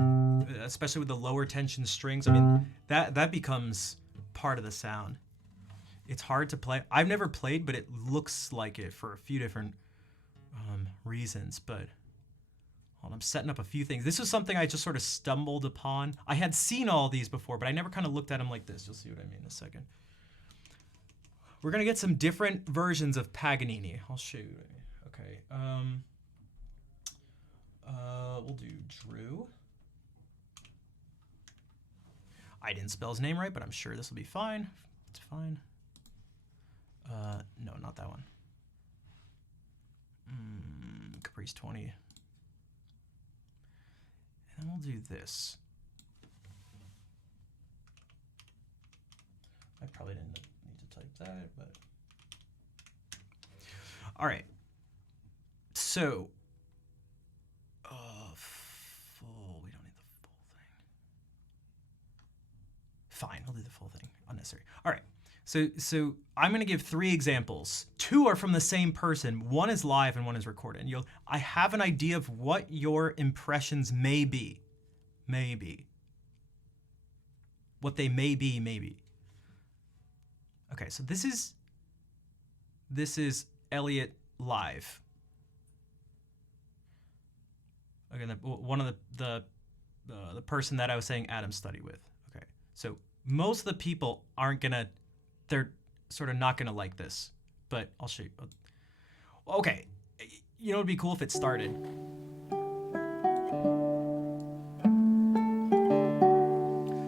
especially with the lower tension strings, I mean, that becomes part of the sound. It's hard to play. I've never played, but it looks like it for a few different reasons. But hold on, I'm setting up a few things. This was something I just sort of stumbled upon. I had seen all these before, but I never kind of looked at them like this. You'll see what I mean in a second. We're going to get some different versions of Paganini. I'll show you. Okay. We'll do Drew. I didn't spell his name right, but I'm sure this will be fine. It's fine. No, not that one. Caprice 20. And then we'll do this. I probably didn't need to type that, but. All right. So, we don't need the full thing. Fine, I'll do the full thing. Unnecessary. All right. So I'm going to give 3 examples. 2 are from the same person. 1 is live and 1 is recorded. And I have an idea of what your impressions may be. Maybe. What they may be, maybe. Okay, so this is Elliot live. Again, one of the person that I was saying Adam studied with. Okay, so most of the people they're sort of not gonna like this, but I'll show you. Okay, you know it'd be cool if it started.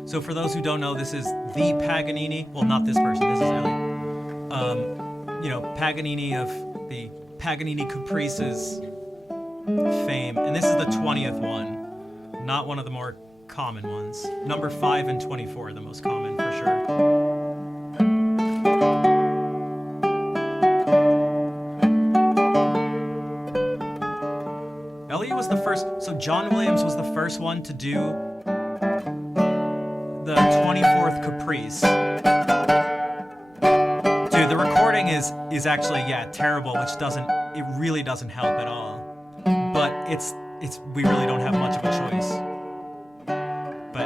So for those who don't know, this is the Paganini. Well, not this person. This is Elliot. Paganini of the Paganini Caprices fame, and this is the 20th one, not one of the more common ones. Number 5 and 24 are the most common for sure. Elliot was the first, so John Williams was the first one to do the 24th Caprice. Dude, the recording is actually, terrible, which it really doesn't help at all. But we really don't have much of a choice.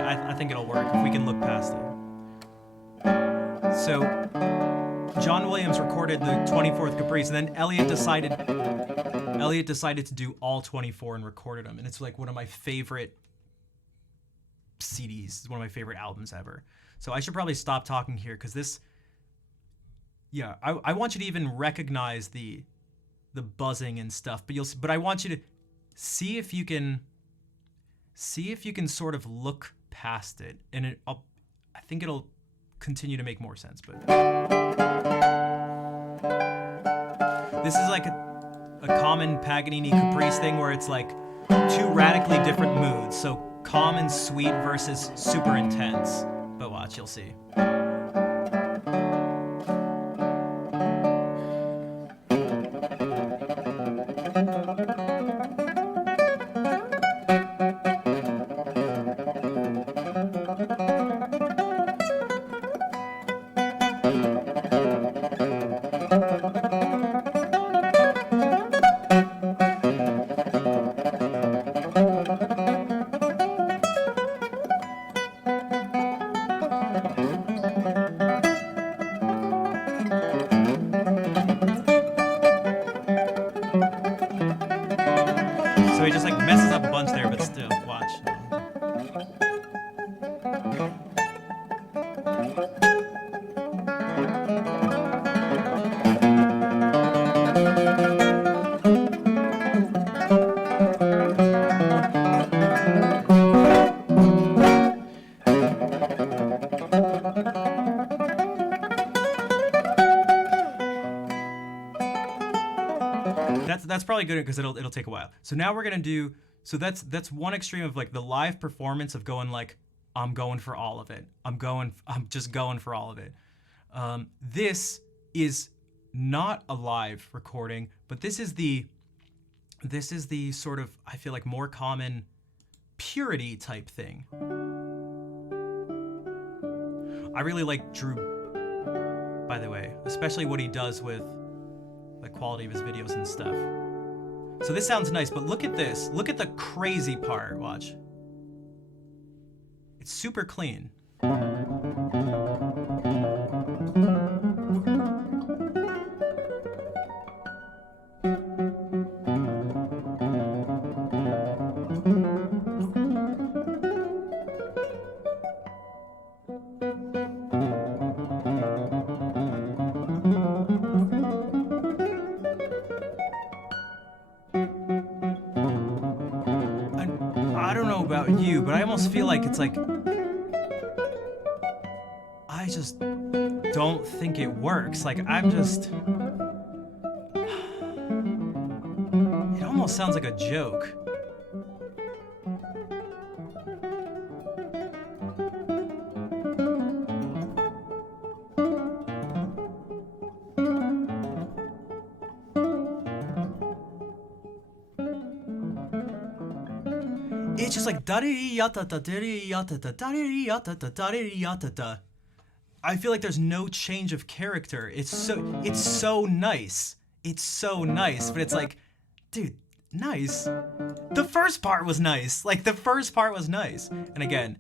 I think it'll work if we can look past it. So John Williams recorded the 24th Caprice, and then Elliot decided to do all 24 and recorded them, and it's like one of my favorite CDs. It's one of my favorite albums ever. So I should probably stop talking here because this, yeah, I want you to even recognize the buzzing and stuff, but I want you to see if you can sort of look past it, and I think it'll continue to make more sense. But this is like a common Paganini Caprice thing where it's like two radically different moods. So calm and sweet versus super intense. But watch, you'll see. So he just like messes up a bunch there, but still, watch. That's probably good because it'll take a while. So now we're gonna do, so that's one extreme of like the live performance of going like, I'm going for all of it. I'm just going for all of it. This is not a live recording, but this is the sort of, I feel like, more common purity type thing. I really like Drew, by the way, especially what he does with the quality of his videos and stuff. So this sounds nice, but look at this. Look at the crazy part, watch. It's super clean. I don't know about you, but I almost feel like it's like, I just don't think it works. Like, I'm just, it almost sounds like a joke. It's just like I feel like there's no change of character. It's so nice. It's so nice, but it's like, dude, nice. The first part was nice. Like, the first part was nice. And again,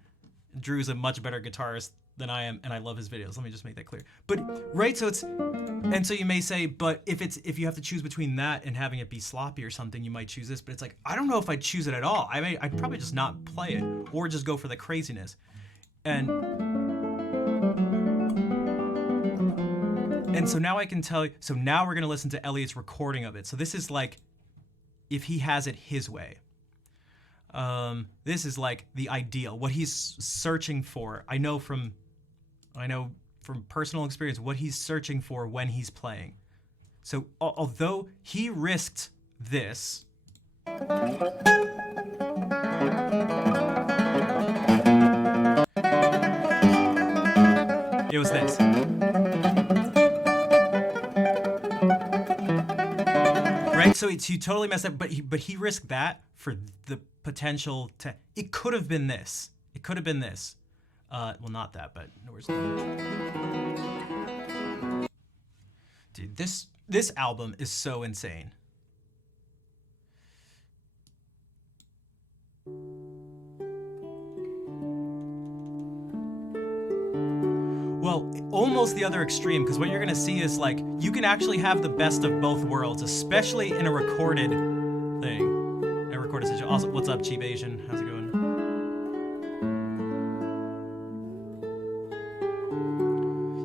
Drew's a much better guitarist than I am, and I love his videos. Let me just make that clear. But right, so it's, and so you may say, but if you have to choose between that and having it be sloppy or something, you might choose this. But it's like, I don't know if I'd choose it at all. I'd probably just not play it or just go for the craziness. And so now I can tell you, so now we're gonna listen to Elliot's recording of it. So this is like, if he has it his way. This is like the ideal, what he's searching for. I know from personal experience what he's searching for when he's playing. So although he risked this, it was this. Right? So he totally messed up, but he risked that for the potential to, it could have been this. It could have been this. Well, not that, but where's dude, this album is so insane. Well, almost the other extreme, because what you're gonna see is like you can actually have the best of both worlds, especially in a recorded thing. A recorded situation. Also, what's up, Cheap Asian? How's it going?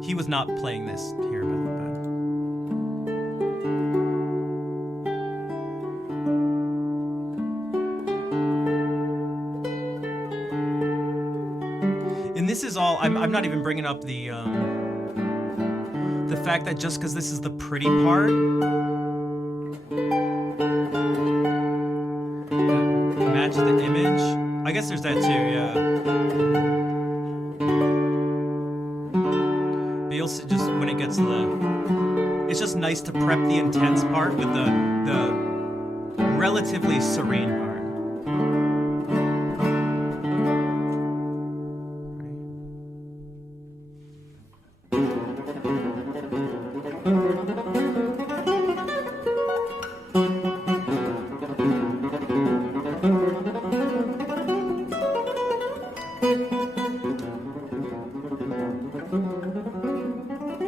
He was not playing this here, but. And this is all. I'm not even bringing up the fact that just because this is the pretty part, match the image. I guess there's that too, yeah. But you'll see just when it gets to the. It's just nice to prep the intense part with the relatively serene part.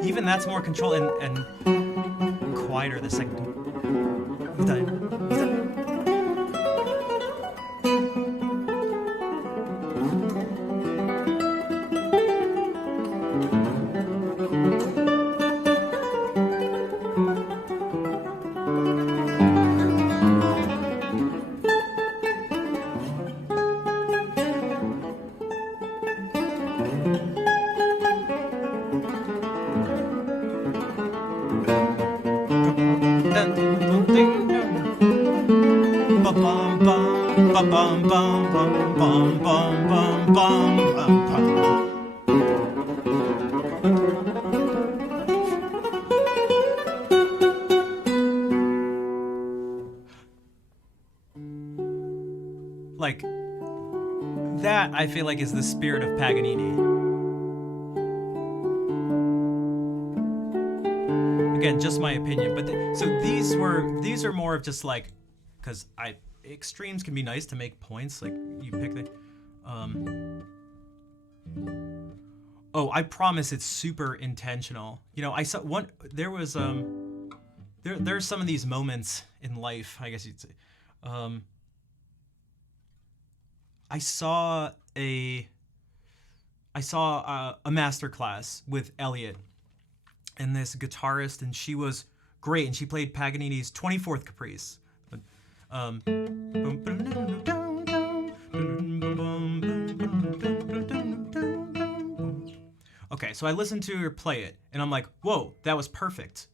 Even that's more control and quieter the second. Like that, I feel like is the spirit of Paganini. Again, just my opinion, but so these are more of just like, because extremes can be nice to make points. Like you pick the. Oh, I promise it's super intentional. You know, I saw one. There was there's some of these moments in life, I guess you'd say. I saw a master class with Elliot and this guitarist, and she was great, and she played Paganini's 24th Caprice. Okay, so I listened to her play it, and I'm like, whoa, that was perfect.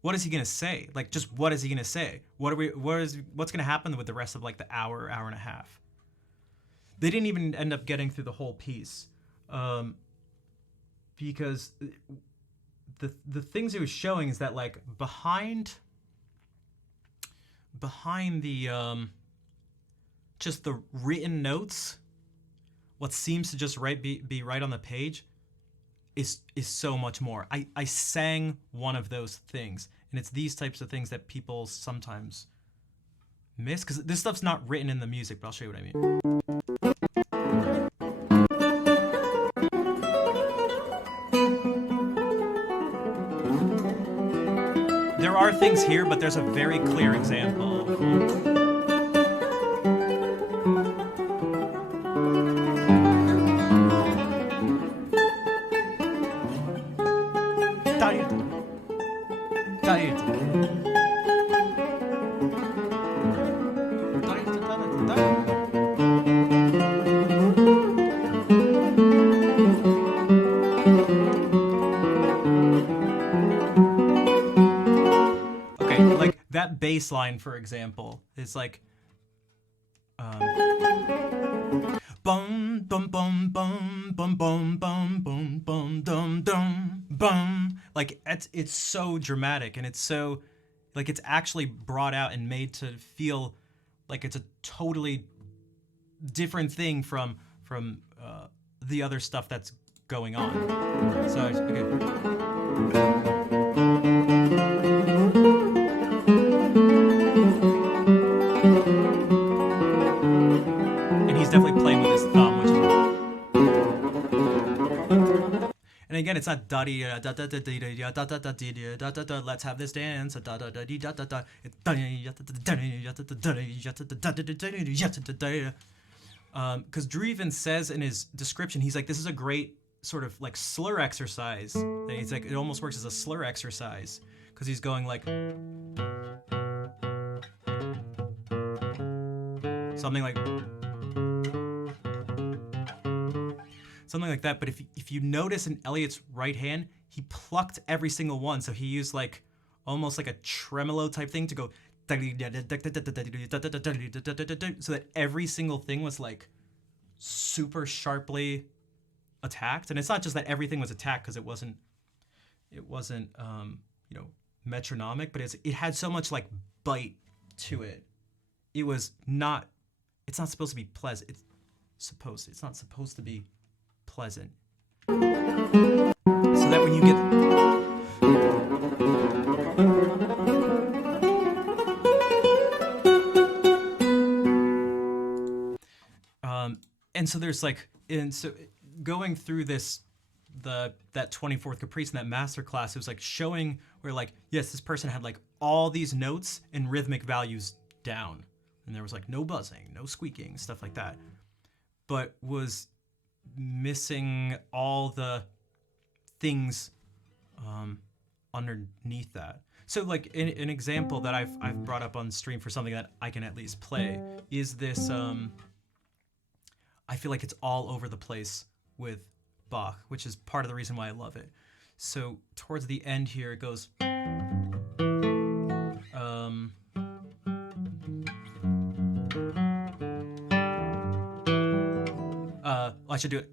What is he gonna say? Like, just what is he gonna say? What's gonna happen with the rest of like the hour and a half? They didn't even end up getting through the whole piece, because the things it was showing is that like behind the just the written notes, what seems to just be right on the page is so much more. I sang one of those things, and it's these types of things that people sometimes miss, because this stuff's not written in the music, but I'll show you what I mean. There are things here, but there's a very clear example. Bass line, for example, is like bum bum bum bum bum bum bum bum bum dum dum bum. Like it's so dramatic, and it's so like it's actually brought out and made to feel like it's a totally different thing from the other stuff that's going on. So okay. Definitely playing with his thumb, which is... And again, it's not da dee da da da da da da da da da da da da da. Let's have this dance. Da da da dee da da da. It's da because Drew even says in his description, he's like, this is a great sort of like slur exercise. And he's like, it almost works as a slur exercise because he's going like something like that. But if you notice in Elliot's right hand, he plucked every single one. So he used like almost like a tremolo type thing to go so that every single thing was like super sharply attacked. And it's not just that everything was attacked because it wasn't metronomic, but it had so much like bite to it. It's not supposed to be pleasant. It's not supposed to be pleasant. So that when you get and so there's like, and so going through that 24th Caprice and that master class, it was like showing where like, yes, this person had like all these notes and rhythmic values down, and there was like no buzzing, no squeaking, stuff like that, but was missing all the things underneath that. So like an example that I've brought up on stream for something that I can at least play is this. I feel like it's all over the place with Bach, which is part of the reason why I love it. So towards the end here, it goes. I should do it.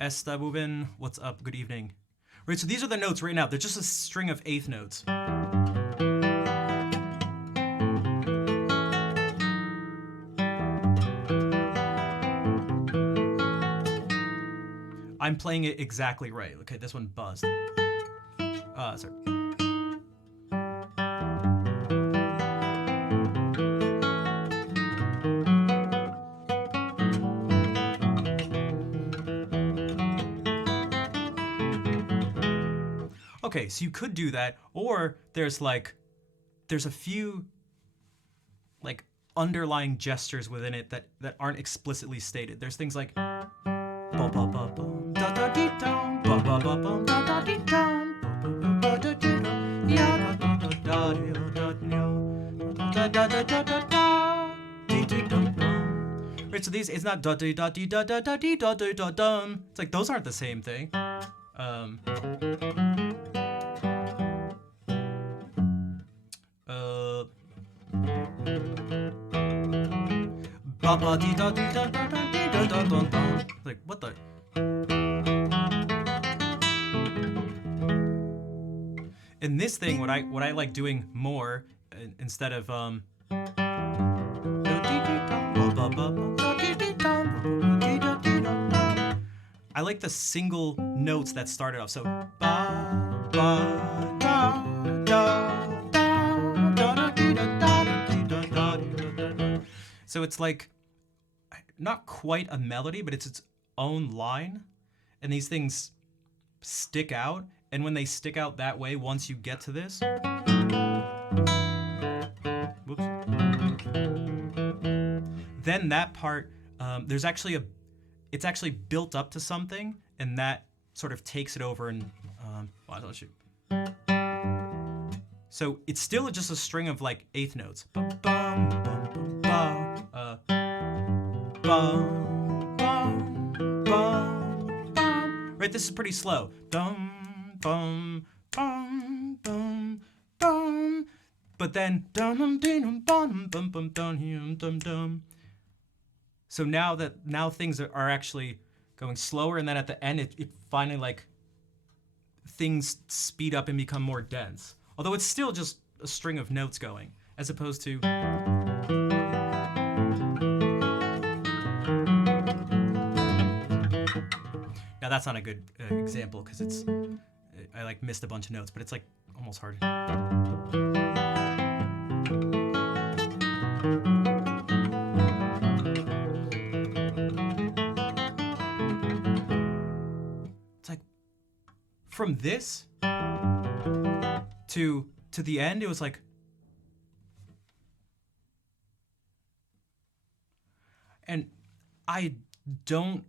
Esta Bubin, what's up? Good evening. Right, so these are the notes right now. They're just a string of eighth notes. I'm playing it exactly right. Okay, this one buzzed. Sorry. Okay, so you could do that, or there's a few like underlying gestures within it that aren't explicitly stated. There's things like right, so these, it's not da da da da da da da da da da da. It's like those aren't the same thing. Like what the? In this thing, what I like doing more instead of I like the single notes that started off. So ba ba da da da da da da da. So it's like not quite a melody, but it's its own line, and these things stick out. And when they stick out that way, once you get to this, whoops, then that part, it's actually built up to something, and that sort of takes it over. And so it's still just a string of like eighth notes. Right, this is pretty slow. Dum, bum, bum, bum, bum. But then dum dum bum bum bum dum dum dum. So now things are actually going slower, and then at the end it finally like things speed up and become more dense. Although it's still just a string of notes going, as opposed to now that's not a good example because I like missed a bunch of notes, but it's like almost hard. this to the end, it was like, and I don't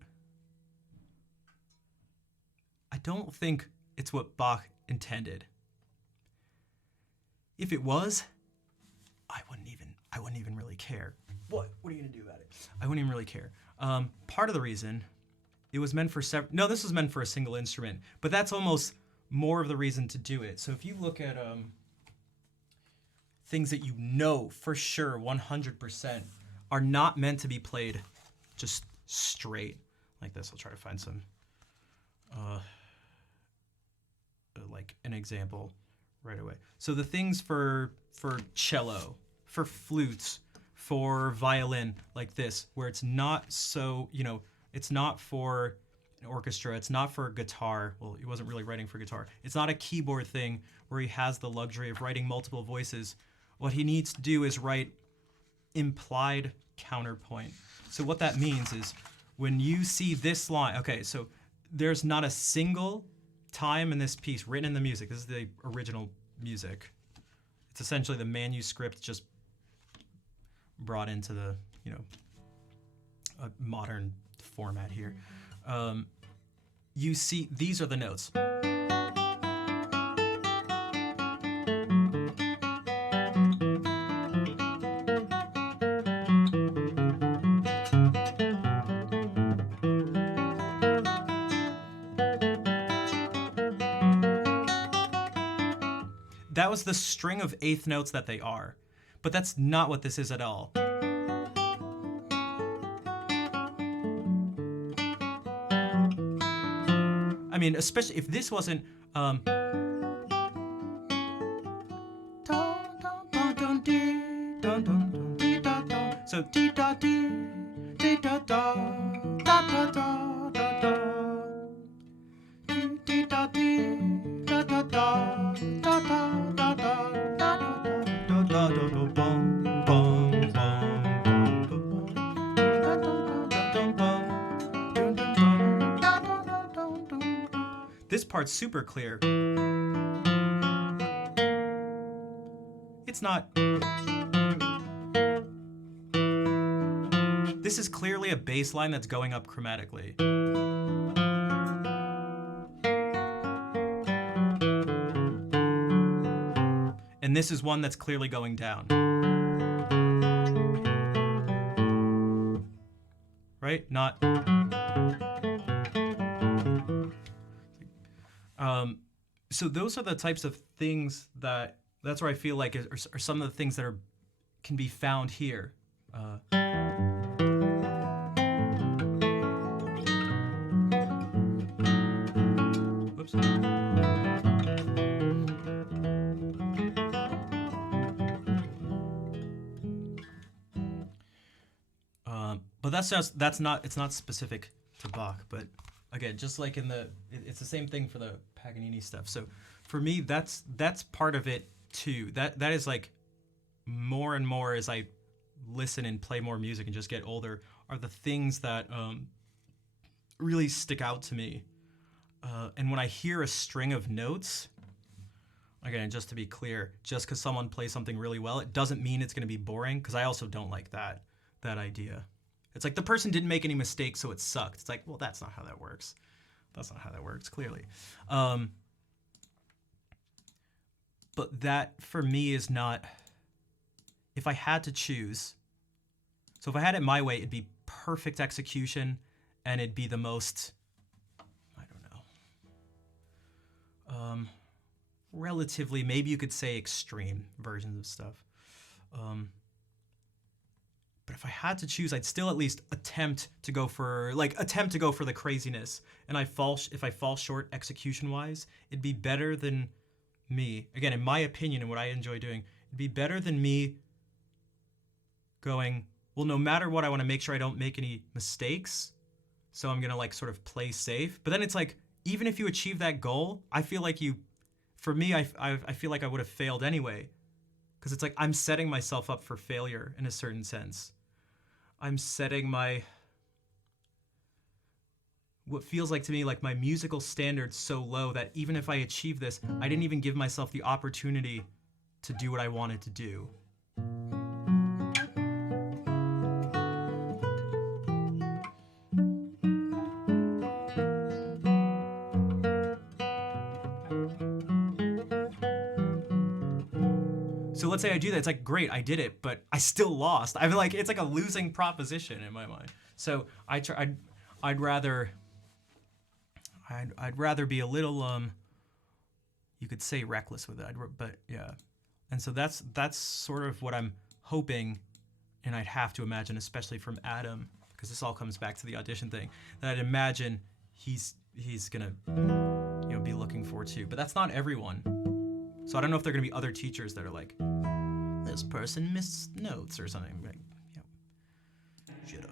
think it's what Bach intended. If it was, I wouldn't even really care. What are you gonna do about it? I wouldn't even really care. Part of the reason it was meant for this was meant for a single instrument, but that's almost more of the reason to do it. So if you look at things that you know for sure 100% are not meant to be played just straight like this. I'll try to find some like an example right away. So the things for cello, for flutes, for violin, like this, where it's not so, it's not for an orchestra, it's not for guitar. Well, he wasn't really writing for guitar. It's not a keyboard thing where he has the luxury of writing multiple voices. What he needs to do is write implied counterpoint. So what that means is when you see this line, okay, so there's not a single time in this piece written in the music. This is the original music. It's essentially the manuscript just brought into the, a modern format here. You see, these are the notes. That was the string of eighth notes that they are, but that's not what this is at all. I mean, especially if this wasn't so dee da dee dee da da da da da da da dee da dee da da da da da da da da da da bum bum bum. This part's super clear. It's not. This is clearly a bass line that's going up chromatically. And this is one that's clearly going down. Right? Not. So those are the types of things that's where I feel like are some of the things that can be found here. Whoops. But it's not specific to Bach, but again, just like it's the same thing for the Paganini stuff. So for me, that's part of it too. That is like more and more as I listen and play more music and just get older are the things that really stick out to me. And when I hear a string of notes, again, just to be clear, just because someone plays something really well, it doesn't mean it's going to be boring, because I also don't like that idea. It's like the person didn't make any mistakes, so it sucked. It's like, well, that's not how that works. That's not how that works, clearly. But that, for me, is not... If I had to choose... So if I had it my way, it'd be perfect execution, and it'd be the most... I don't know. Relatively, maybe you could say extreme versions of stuff. But if I had to choose, I'd still at least attempt to go for the craziness. And if I fall short execution-wise, it'd be better than me. Again, in my opinion and what I enjoy doing, it'd be better than me going, well, no matter what, I want to make sure I don't make any mistakes. So I'm going to like sort of play safe. But then it's like, even if you achieve that goal, I feel like for me, I feel like I would have failed anyway. Because it's like I'm setting myself up for failure in a certain sense. I'm setting what feels like to me like my musical standards so low that even if I achieve this, I didn't even give myself the opportunity to do what I wanted to do. So let's say I do that. It's like, great, I did it, but I still lost. I mean, like, it's like a losing proposition in my mind. So I'd rather be a little you could say reckless with it. But yeah, and so that's sort of what I'm hoping, and I'd have to imagine, especially from Adam, because this all comes back to the audition thing, that I'd imagine he's gonna be looking for too. But that's not everyone. So I don't know if there are gonna be other teachers that are like, this person missed notes or something. Like, shut up.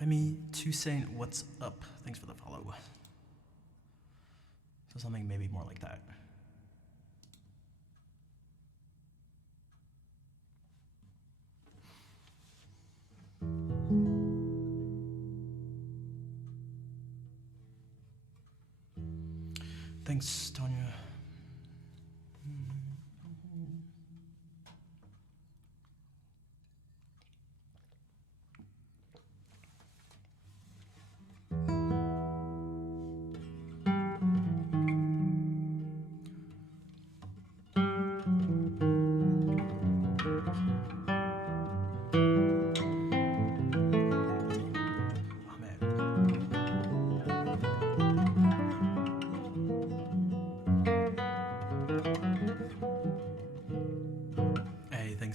Remy Toussaint, what's up? Thanks for the follow. So something maybe more like that. Thanks, Tanya.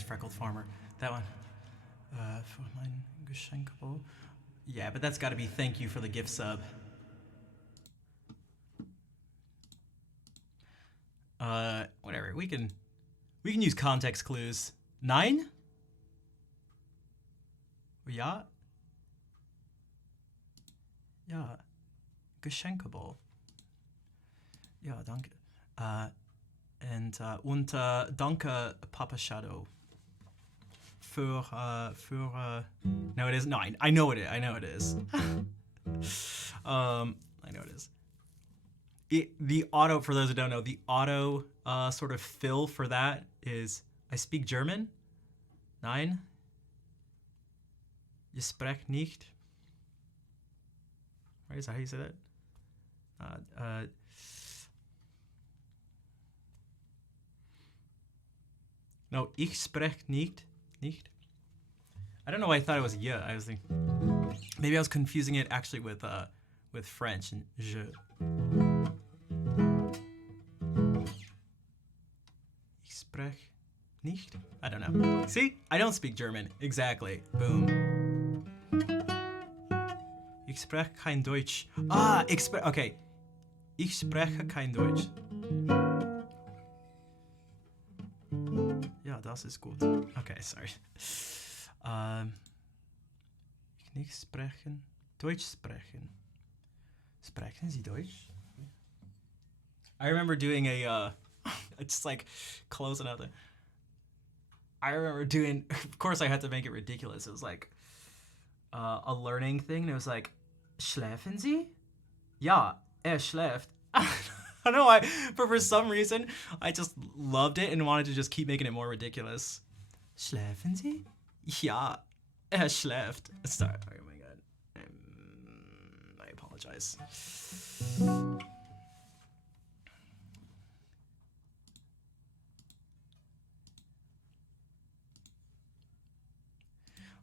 Freckled Farmer. That one. For mein Geschenkabo. Yeah, but that's got to be thank you for the gift sub. Whatever. We can use context clues. 9? Ja. Ja. Geschenkabo. Ja, danke. Und danke, Papa Shadow. For no, it is 9. I know it is. I know it is. The auto, for those who don't know, the auto sort of fill for that is I speak German. 9. Je spreekt nicht. Right? Is that how you say that? No, ich spreche nicht. I don't know why I thought it was yeah. I was thinking maybe I was confusing it actually with French and je. Ich spreche nicht. I don't know. See, I don't speak German. Exactly. Boom. Ich spreche kein Deutsch. Okay. Ich spreche kein Deutsch. Ja, das ist gut. Okay, sorry. Ich nicht sprechen. Deutsch sprechen. Sprechen Sie Deutsch? I remember doing just like closing out I remember doing, of course I had to make it ridiculous. It was like a learning thing. And it was like, Schläfen Sie? Ja, schläft. I don't know why, but for some reason, I just loved it and wanted to just keep making it more ridiculous. Schläfen Sie? Ja, schläft. Sorry, oh my god. I apologize.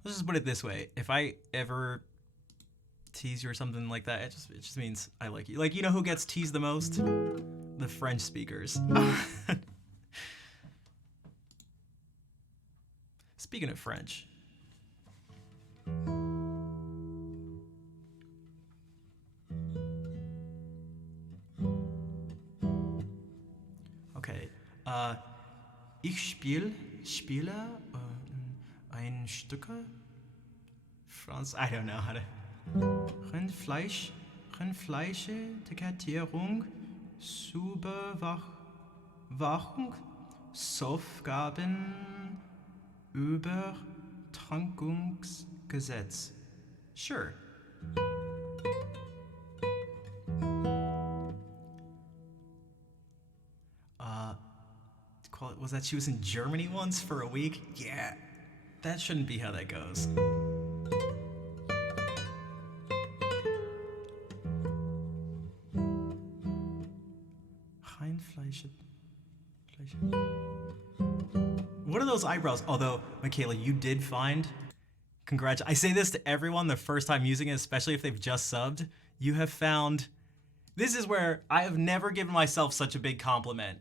Let's just put it this way. If I ever tease you or something like that, it just means I like you. Like, you know who gets teased the most? The French speakers. Speaking of French. Okay. Ich spiele ein Stücke. Franz, I don't know how to. Rindfleischetikettierung, Überwachung, Aufgaben, Übertragungsgesetz. Sure. Was that she was in Germany once for a week? Yeah, that shouldn't be how that goes. What are those eyebrows? Although, Michaela, you did find, I say this to everyone the first time using it, especially if they've just subbed, you have found, this is where I have never given myself such a big compliment.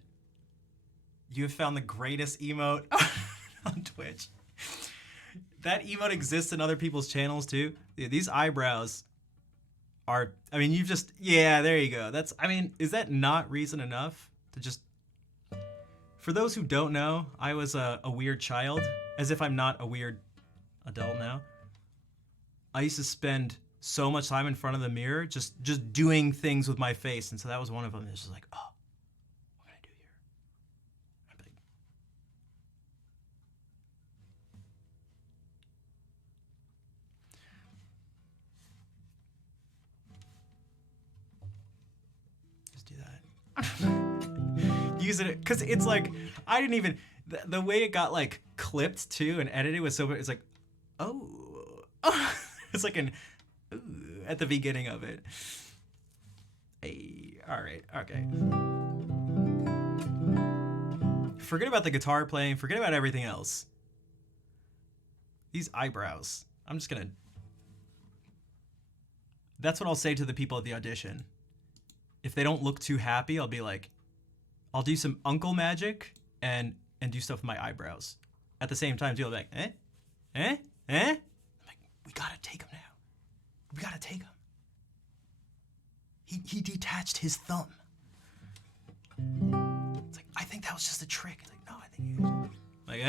You have found the greatest emote on Twitch. that emote exists in other people's channels too. These eyebrows are, I mean, you've just, yeah, there you go. That's, I mean, is that not reason enough to just, for those who don't know, I was a weird child, as if I'm not a weird adult now. I used to spend so much time in front of the mirror just doing things with my face, and so that was one of them. It's just like, oh, what can I do here? I'd be like, just do that. Use it, because it's like, I didn't even, the way it got like clipped too and edited was so, it's like, oh. It's like an ooh at the beginning of it. Hey, all right, okay. Forget about the guitar playing, forget about everything else. These eyebrows, I'm just gonna, that's what I'll say to the people at the audition. If they don't look too happy, I'll be like, I'll do some uncle magic and do stuff with my eyebrows. At the same time, too, I'll be like, eh? I'm like, we gotta take him now. We gotta take him. He detached his thumb. It's like, I think that was just a trick. It's like, no, I think he was. Like,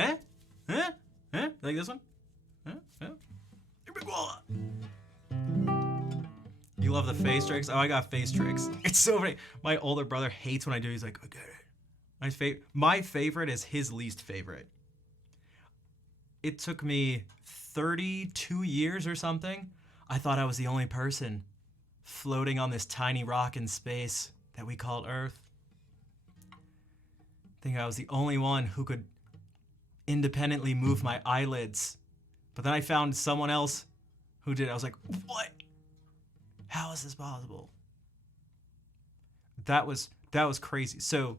Like this one? You love the face tricks? Oh, I got face tricks. It's so funny. My older brother hates when I do. He's like, I get it. My favorite is his least favorite. It took me 32 years or something. I thought I was the only person floating on this tiny rock in space that we call Earth. I think I was the only one who could independently move my eyelids. But then I found someone else who did. I was like, what? How is this possible? That was crazy. So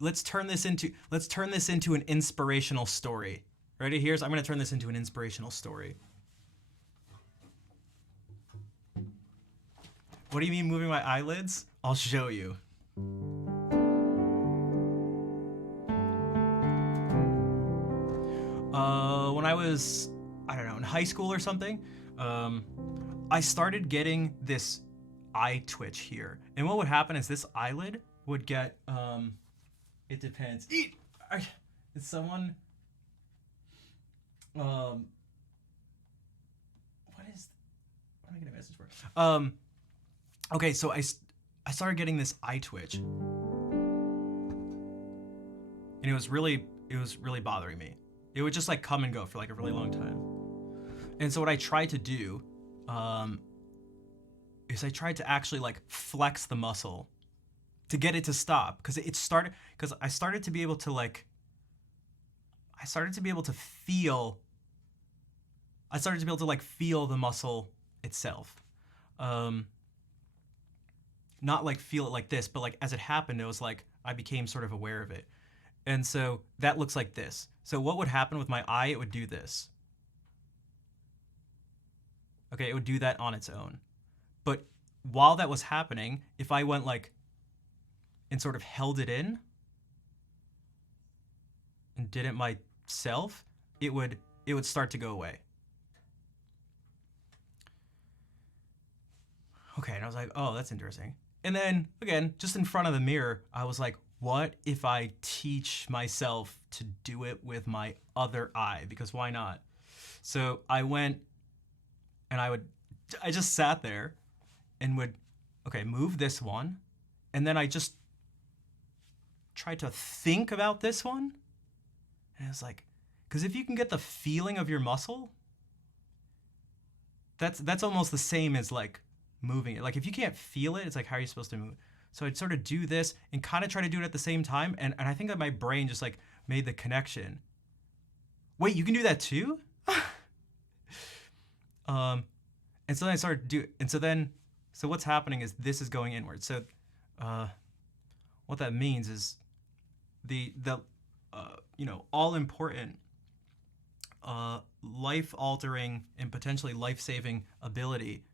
let's turn this into an inspirational story. Ready? I'm gonna turn this into an inspirational story. What do you mean moving my eyelids? I'll show you. When I was, I don't know, in high school or something, I started getting this eye twitch here. And what would happen is this eyelid would get, it depends. Is someone, what am I getting a message for? Okay, so I started getting this eye twitch. And it was really bothering me. It would just like come and go for like a really long time. And so what I tried to do is I tried to actually like flex the muscle to get it to stop, because I started to be able to feel the muscle itself. Not like feel it like this, but like as it happened, it was like I became sort of aware of it. And so that looks like this. So what would happen with my eye? It would do this. Okay, it would do that on its own. But while that was happening, if I went like and sort of held it in and did it myself, it would start to go away. Okay, and I was like, oh, that's interesting. And then again, just in front of the mirror, I was like, what if I teach myself to do it with my other eye? Because why not? So I went and I just sat there and would, okay, move this one. And then I just tried to think about this one. And I was like, because if you can get the feeling of your muscle, that's almost the same as like moving it. Like if you can't feel it, it's like, how are you supposed to move? So I'd sort of do this and kind of try to do it at the same time. And I think that my brain just like made the connection. Wait, you can do that too? And so then I started to do it. And so what's happening is this is going inward. So what that means is the all important life-altering and potentially life-saving ability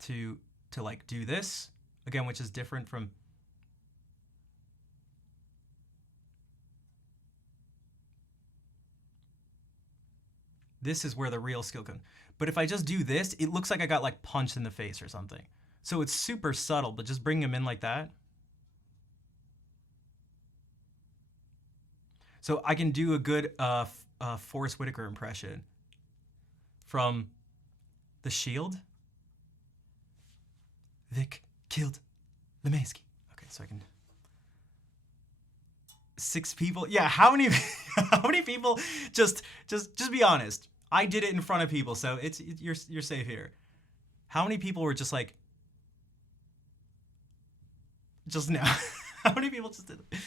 to like do this again, which is different from This is where the real skill comes. But if I just do this, it looks like I got like punched in the face or something. So it's super subtle, but just bring him in like that. So I can do a good Forrest Whitaker impression from The Shield. Vic killed Lemansky. Okay, so I can. 6 people. Yeah, how many? How many people? Just be honest. I did it in front of people, so you're safe here. How many people were just like, just now? How many people just did it?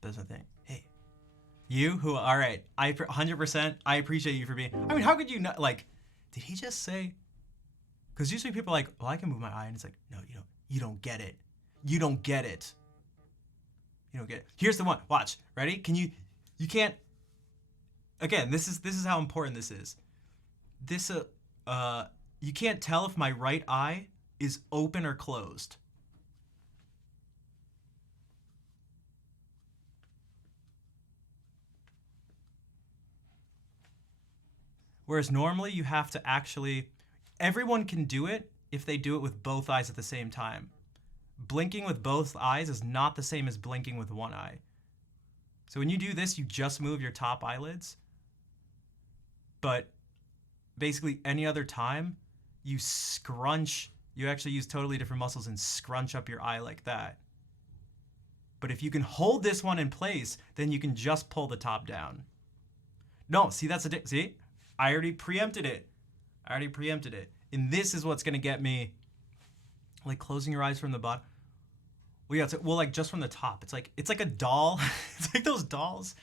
That's my thing. Hey, you who? All right, 100%. I appreciate you for being. I mean, how could you not? Like, did he just say? Because usually people are like, "Oh, I can move my eye," and it's like, no, you don't. You don't get it. You don't get it. You don't get it. Here's the one. Watch. Ready? Can you? You can't. Again, this is how important this is. This you can't tell if my right eye is open or closed. Whereas normally you have to actually, everyone can do it if they do it with both eyes at the same time. Blinking with both eyes is not the same as blinking with one eye. So when you do this, you just move your top eyelids. But basically any other time, you scrunch, you actually use totally different muscles and scrunch up your eye like that. But if you can hold this one in place, then you can just pull the top down. No, see, that's see? I already preempted it. And this is what's gonna get me, like closing your eyes from the bottom. Well, yeah, well, like just from the top. It's like a doll. It's like those dolls.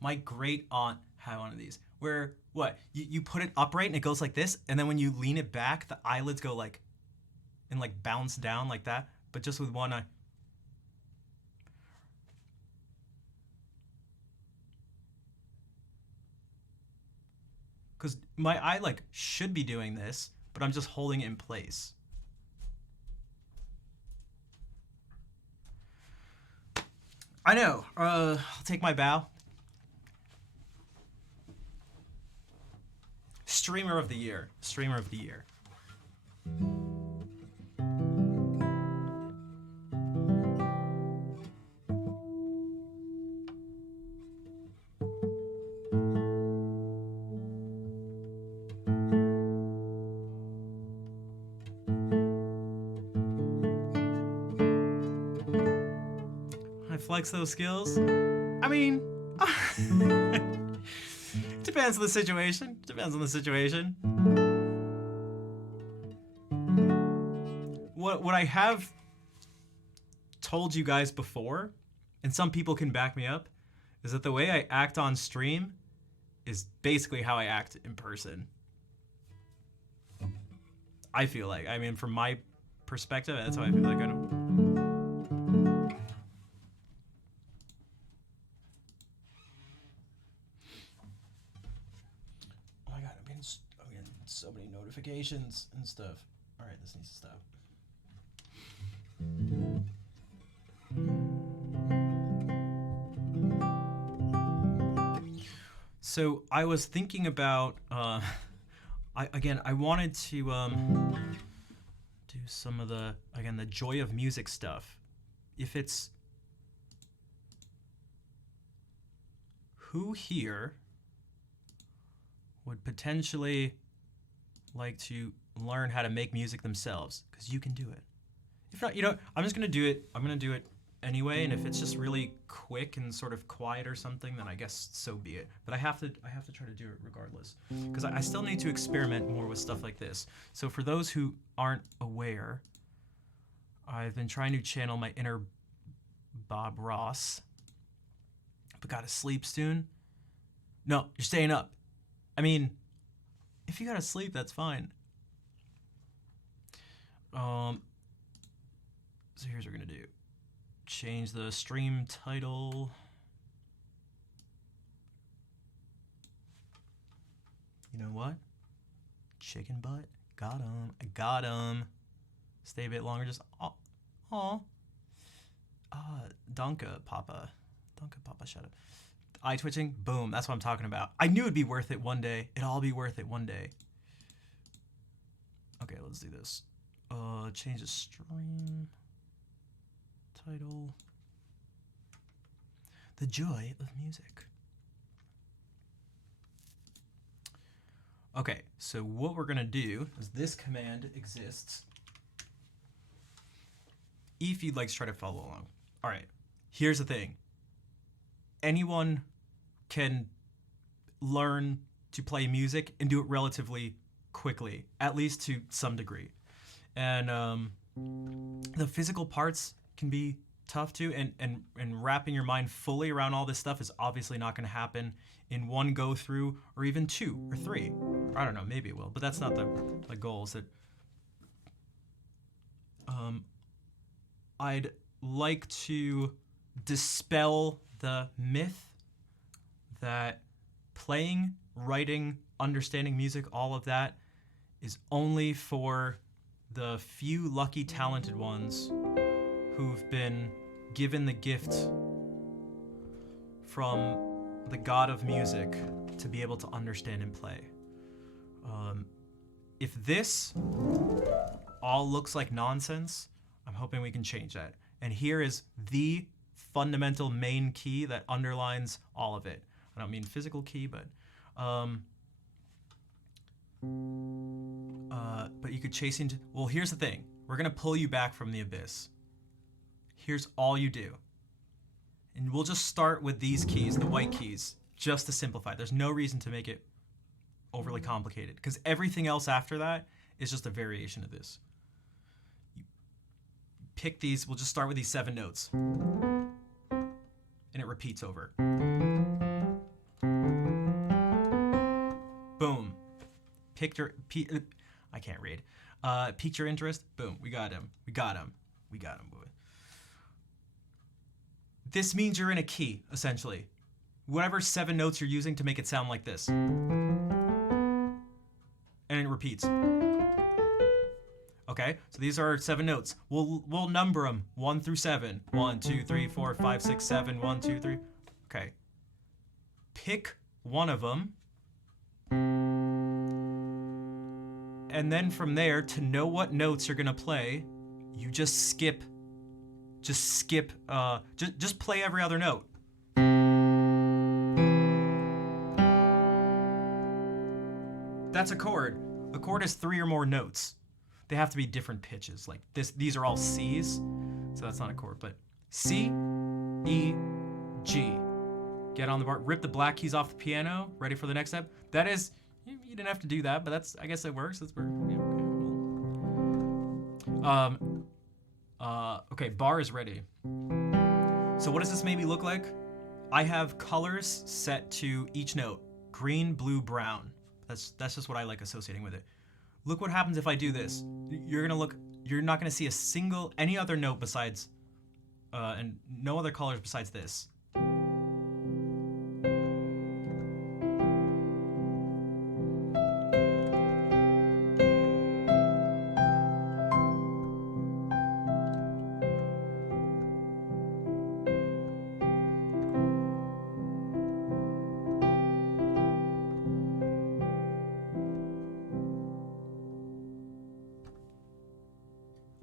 My great aunt had one of these where what? You put it upright and it goes like this, and then when you lean it back, the eyelids go like, and like bounce down like that, but just with one eye. Because my eye like should be doing this, but I'm just holding it in place. I know. I'll take my bow. Streamer of the year. Streamer of the year. I flex those skills. I mean, depends on the situation. Depends on the situation. What I have told you guys before, and some people can back me up, is that the way I act on stream is basically how I act in person. I feel like. I mean, from my perspective, that's how I feel like I don't. Oh my god, I'm getting so many notifications and stuff. All right, this needs to stop. So I was thinking about, I wanted to do some of the Joy of Music stuff. If it's, who here would potentially like to learn how to make music themselves? Because you can do it. If not, I'm just gonna do it. I'm gonna do it anyway, and if it's just really quick and sort of quiet or something, then I guess so be it. But I have to try to do it regardless, because I still need to experiment more with stuff like this. So for those who aren't aware, I've been trying to channel my inner Bob Ross, but gotta sleep soon. No, you're staying up. I mean, if you gotta sleep, that's fine. So here's what we're gonna do. Change the stream title. You know what? Chicken butt. Got him. I got him. Stay a bit longer. Just Danke, Papa. Danke, Papa. Shut up. eye twitching, boom, that's what I'm talking about. I knew it'd be worth it one day. It'll all be worth it one day. Okay, let's do this. Change the stream title. The joy of music. Okay, so what we're gonna do is this command exists if you'd like to try to follow along. All right, here's the thing. Anyone can learn to play music and do it relatively quickly, at least to some degree. And the physical parts can be tough too, and wrapping your mind fully around all this stuff is obviously not going to happen in one go through, or even 2 or 3. Or I don't know, maybe it will, but that's not the goal. Is that I'd like to dispel the myth that playing, writing, understanding music, all of that is only for the few lucky talented ones who've been given the gift from the god of music to be able to understand and play. If this all looks like nonsense, I'm hoping we can change that. And here is the fundamental main key that underlines all of it. I don't mean physical key, but you could chase into, well, here's the thing. We're gonna pull you back from the abyss. Here's all you do. And we'll just start with these keys, the white keys, just to simplify. There's no reason to make it overly complicated, because everything else after that is just a variation of this. You pick these, we'll just start with these 7 notes. And it repeats over. Boom. I can't read. Piqued your interest. Boom. We got him. We got him. We got him. This means you're in a key, essentially. Whatever 7 notes you're using to make it sound like this. And it repeats. Okay, so these are 7 notes. We'll number them 1 through 7. 1, 2, 3, 4, 5, 6, 7. 1, 2, 3. Okay. Pick one of them. And then from there, to know what notes you're gonna play, you just skip. Just play every other note. That's a chord. A chord is 3 or more notes. They have to be different pitches. Like this, these are all C's, so that's not a chord, but C, E, G. Get on the bar, rip the black keys off the piano, ready for the next step. That is, you didn't have to do that, but that's, I guess it works. That's pretty, yeah, okay. Okay, bar is ready. So what does this maybe look like? I have colors set to each note. Green, blue, brown. That's just what I like associating with it. Look what happens if I do this. You're not gonna see any other note besides, and no other colors besides this.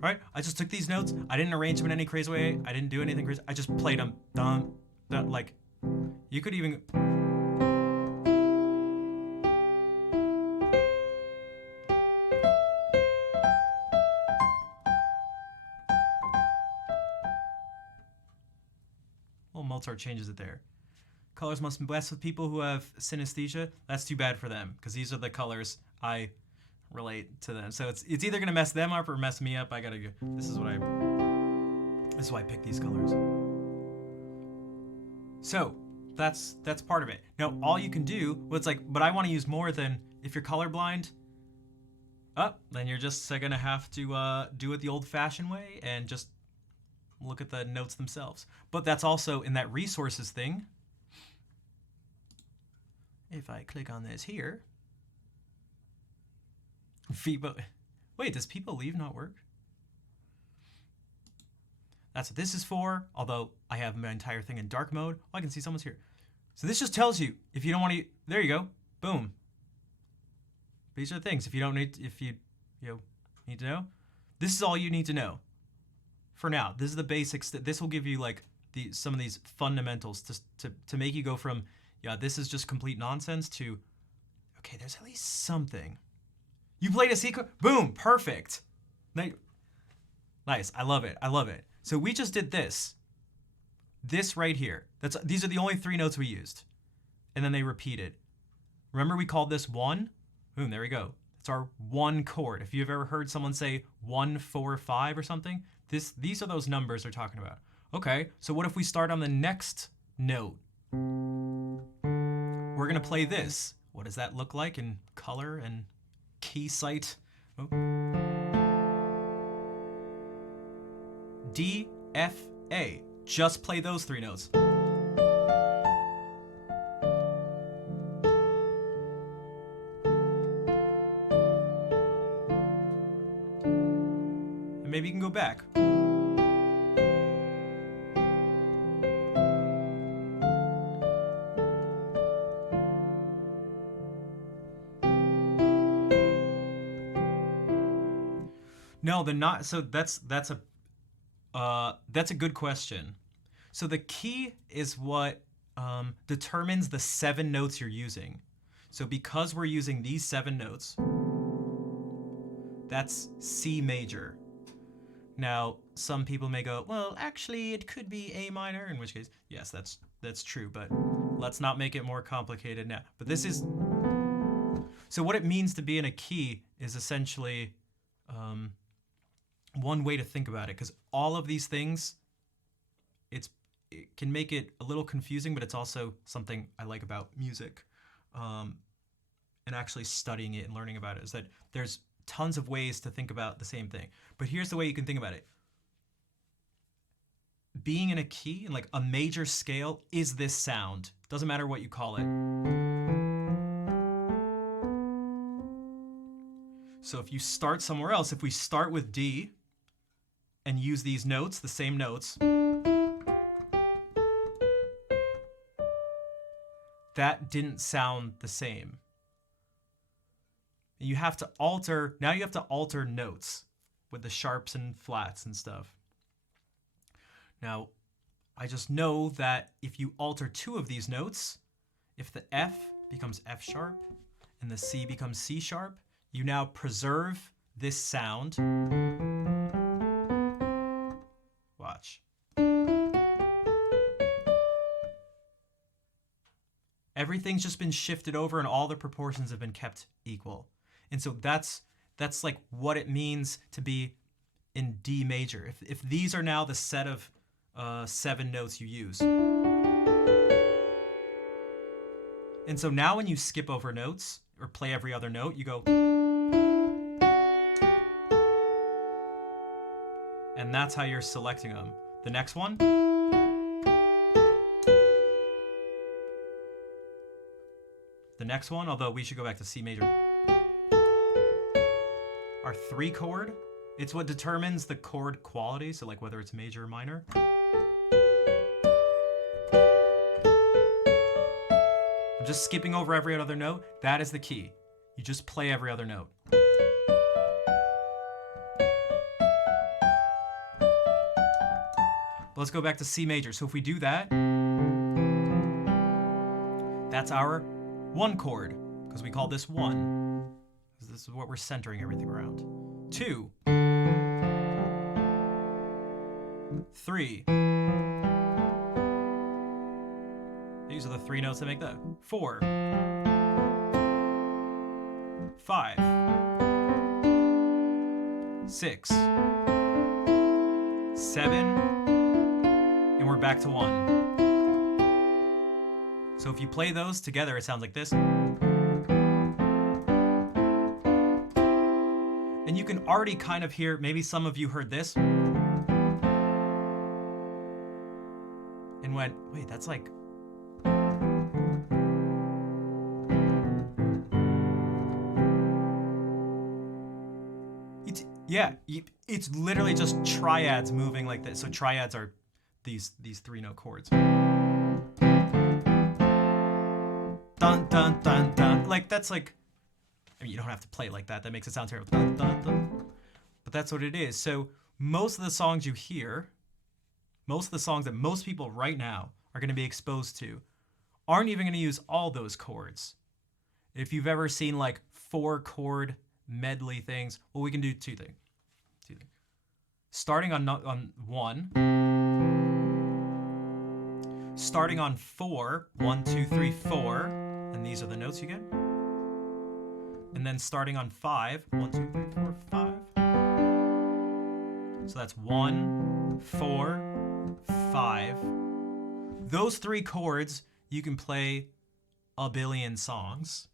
Right? I just took these notes. I didn't arrange them in any crazy way. I didn't do anything crazy. I just played them. Dun, dun, like, you could even... Well, Mozart changes it there. Colors must mess with people who have synesthesia. That's too bad for them, because these are the colors I relate to them. So it's either gonna mess them up or mess me up. I gotta go. This is why I picked these colors. So that's part of it. Now all you can do, well, it's like, but I want to use more than, if you're colorblind, then you're just gonna have to do it the old-fashioned way and just look at the notes themselves. But that's also in that resources thing. If I click on this here, wait, does people leave not work? That's what this is for, although I have my entire thing in dark mode. Oh, I can see someone's here. So this just tells you, if you don't want to, there you go, boom. These are the things, if you need to know, this is all you need to know. For now, this is the basics. This will give you like some of these fundamentals to make you go from, yeah, this is just complete nonsense to, okay, there's at least something. You played a C chord, boom, perfect. Nice, I love it, I love it. So we just did this right here. These are the only 3 notes we used. And then they repeated. Remember we called this 1? Boom, there we go. It's our 1 chord. If you've ever heard someone say 1, 4, 5 or something, these are those numbers they're talking about. Okay, so what if we start on the next note? We're gonna play this. What does that look like in color and key sight? Oh. D, F, A. Just play those 3 notes. And maybe you can go back. No, they're not. So that's a good question. So the key is what determines the 7 notes you're using. So because we're using these 7 notes, that's C major. Now, some people may go, well, actually, it could be A minor, in which case, yes, that's true, but let's not make it more complicated now. But this is, so what it means to be in a key is essentially one way to think about it, because all of these things, it can make it a little confusing, but it's also something I like about music and actually studying it and learning about it, is that there's tons of ways to think about the same thing. But here's the way you can think about it. Being in a key, in like a major scale, is this sound. Doesn't matter what you call it. So if you start somewhere else, if we start with D and use these notes, the same notes, that didn't sound the same. You have to alter, now you have to alter notes with the sharps and flats and stuff. Now, I just know that if you alter 2 of these notes, if the F becomes F sharp and the C becomes C sharp, you now preserve this sound. Watch. Everything's just been shifted over and all the proportions have been kept equal. And so that's like what it means to be in D major. If these are now the set of 7 notes you use. And so now when you skip over notes or play every other note, you go. And that's how you're selecting them. The next one. The next one, although we should go back to C major. Our 3 chord, it's what determines the chord quality, so like whether it's major or minor. I'm just skipping over every other note. That is the key. You just play every other note. Let's go back to C major. So if we do that, that's our 1 chord, because we call this 1. This is what we're centering everything around. 2, 3. These are the 3 notes that make that. 4, 5, 6, 7, and we're back to 1. So if you play those together, it sounds like this. And you can already kind of hear, maybe some of you heard this. And went, wait, that's like. It's literally just triads moving like this. So triads are these 3 note chords. dun dun dun dun. Like that's like, I mean, you don't have to play it like that. That makes it sound terrible. Dun dun dun. But that's what it is. So most of the songs you hear, most of the songs that most people right now are going to be exposed to, aren't even going to use all those chords. If you've ever seen like 4-chord medley things, well, we can do two things. Starting on 1, starting on 4, 1, 2, 3, 4, and these are the notes you get. And then starting on 5, 1, 2, 3, 4, 5. So that's 1, 4, 5. Those 3 chords, you can play a billion songs.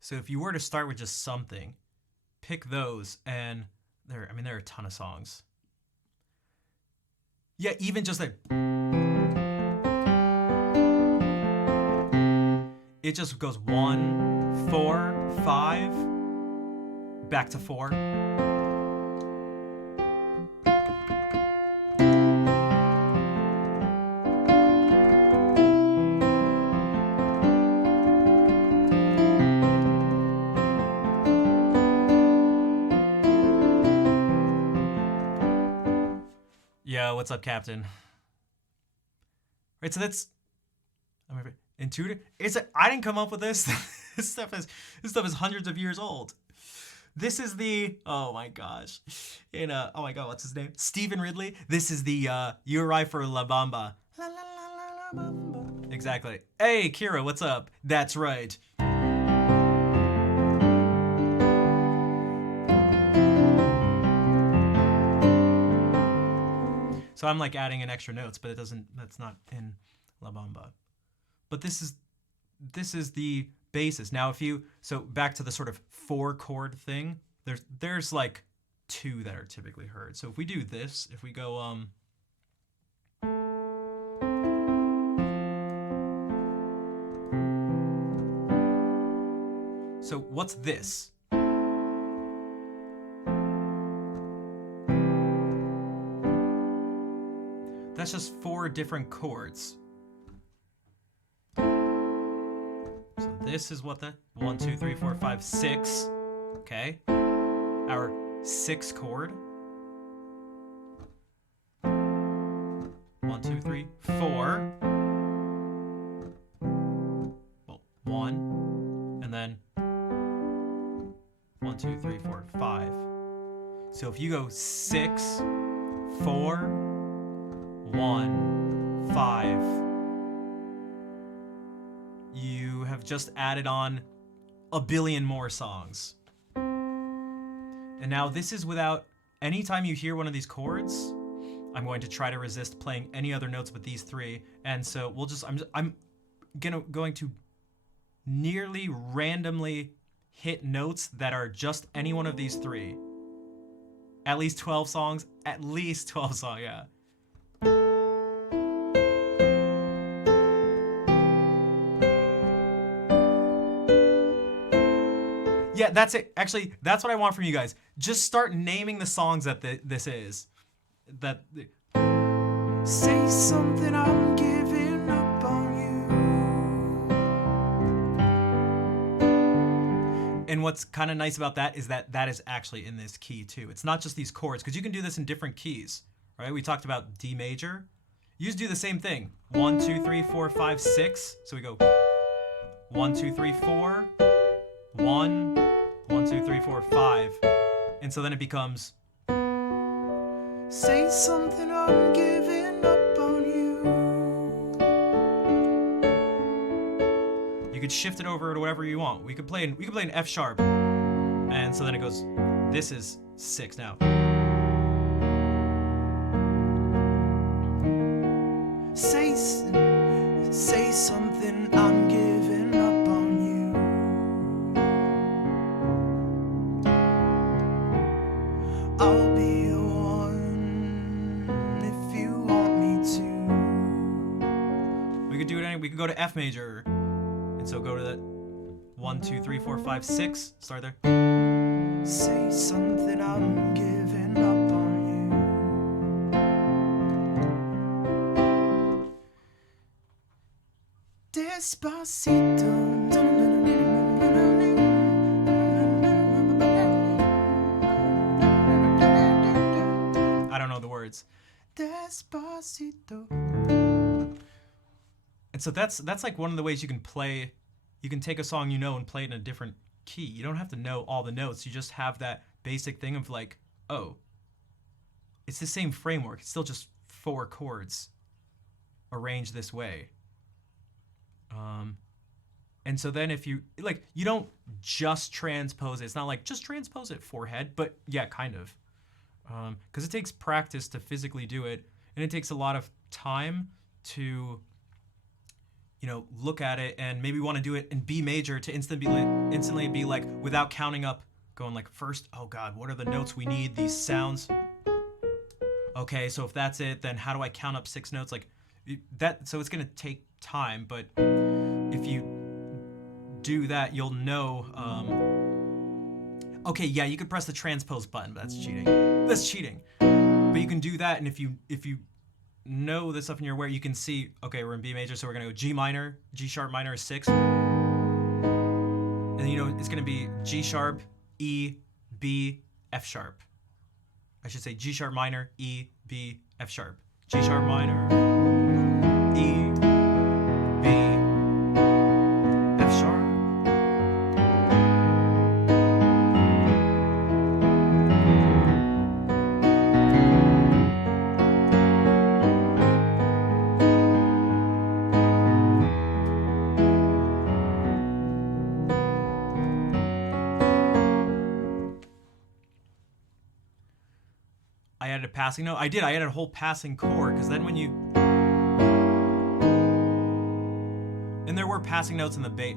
So if you were to start with just something, pick those, and there are a ton of songs. Yeah, even just that. It just goes 1, 4, 5, back to 4. Yo, what's up, Captain? Right, so that's intuitive. I didn't come up with this. This stuff is hundreds of years old. This is the oh my gosh, oh my god, what's his name? Stephen Ridley. This is the You Arrive for La Bamba. La la la la la bamba. Exactly. Hey, Kira, what's up? That's right. So I'm like adding in extra notes, but that's not in La Bamba. But this is the basis. Now so back to the sort of 4-chord thing, there's like 2 that are typically heard. So if we do this, if we go so what's this? That's just 4 different chords. So this is what the 1, 2, 3, 4, 5, 6. Okay. Our 6th chord. 1, 2, 3, 4. Well, 1. And then 1, 2, 3, 4, 5. So if you go 6, 4, 1, 5, you have just added on a billion more songs. And now this is without, anytime you hear one of these chords, I'm going to try to resist playing any other notes but these 3. And so I'm going to nearly randomly hit notes that are just any one of these 3. At least 12 songs, yeah. Yeah, that's it. Actually, that's what I want from you guys. Just start naming the songs that this is. Say something, I'm giving up on you. And what's kind of nice about that is that is actually in this key too. It's not just these chords, because you can do this in different keys, right? We talked about D major. You just do the same thing. 1, 2, 3, 4, 5, 6. So we go 1, 2, 3, 4, 1, 1, 2, 3, 4, 5. And so then it becomes say something, I'm giving up on you. You could shift it over to whatever you want. We could play an F sharp. And so then it goes, this is 6 now. Say something, I'm giving up on you. I'll be the one if you want me to. We could do it we could go to F major. And so go to that 1, 2, 3, 4, 5, 6. Start there. Say something, I'm giving up on you. Despacito. I don't know the words. Despacito. And so that's like one of the ways you can play. You can take a song you know and play it in a different key. You don't have to know all the notes. You just have that basic thing of like, oh, it's the same framework. It's still just 4 chords arranged this way. And so then if you, like, you don't just transpose it. It's not like just transpose it forehead, but yeah, kind of. Because it takes practice to physically do it, and it takes a lot of time to, look at it and maybe want to do it in B major to instantly be like, without counting up, going like, first, oh God, what are the notes we need? These sounds. Okay, so if that's it, then how do I count up 6 notes? Like that. So it's gonna take time, but if you do that, you'll know. Okay, yeah, you could press the transpose button, but that's cheating. That's cheating. But you can do that, and if you know this stuff and you're aware, you can see, okay, we're in B major, so we're gonna go G minor, G sharp minor is 6, and then it's gonna be G sharp, E, B, F sharp. I should say G sharp minor, E, B, F sharp. G sharp minor, E, B, F sharp. I added a passing note. I added a whole passing chord, because then when you... And there were passing notes in the bass.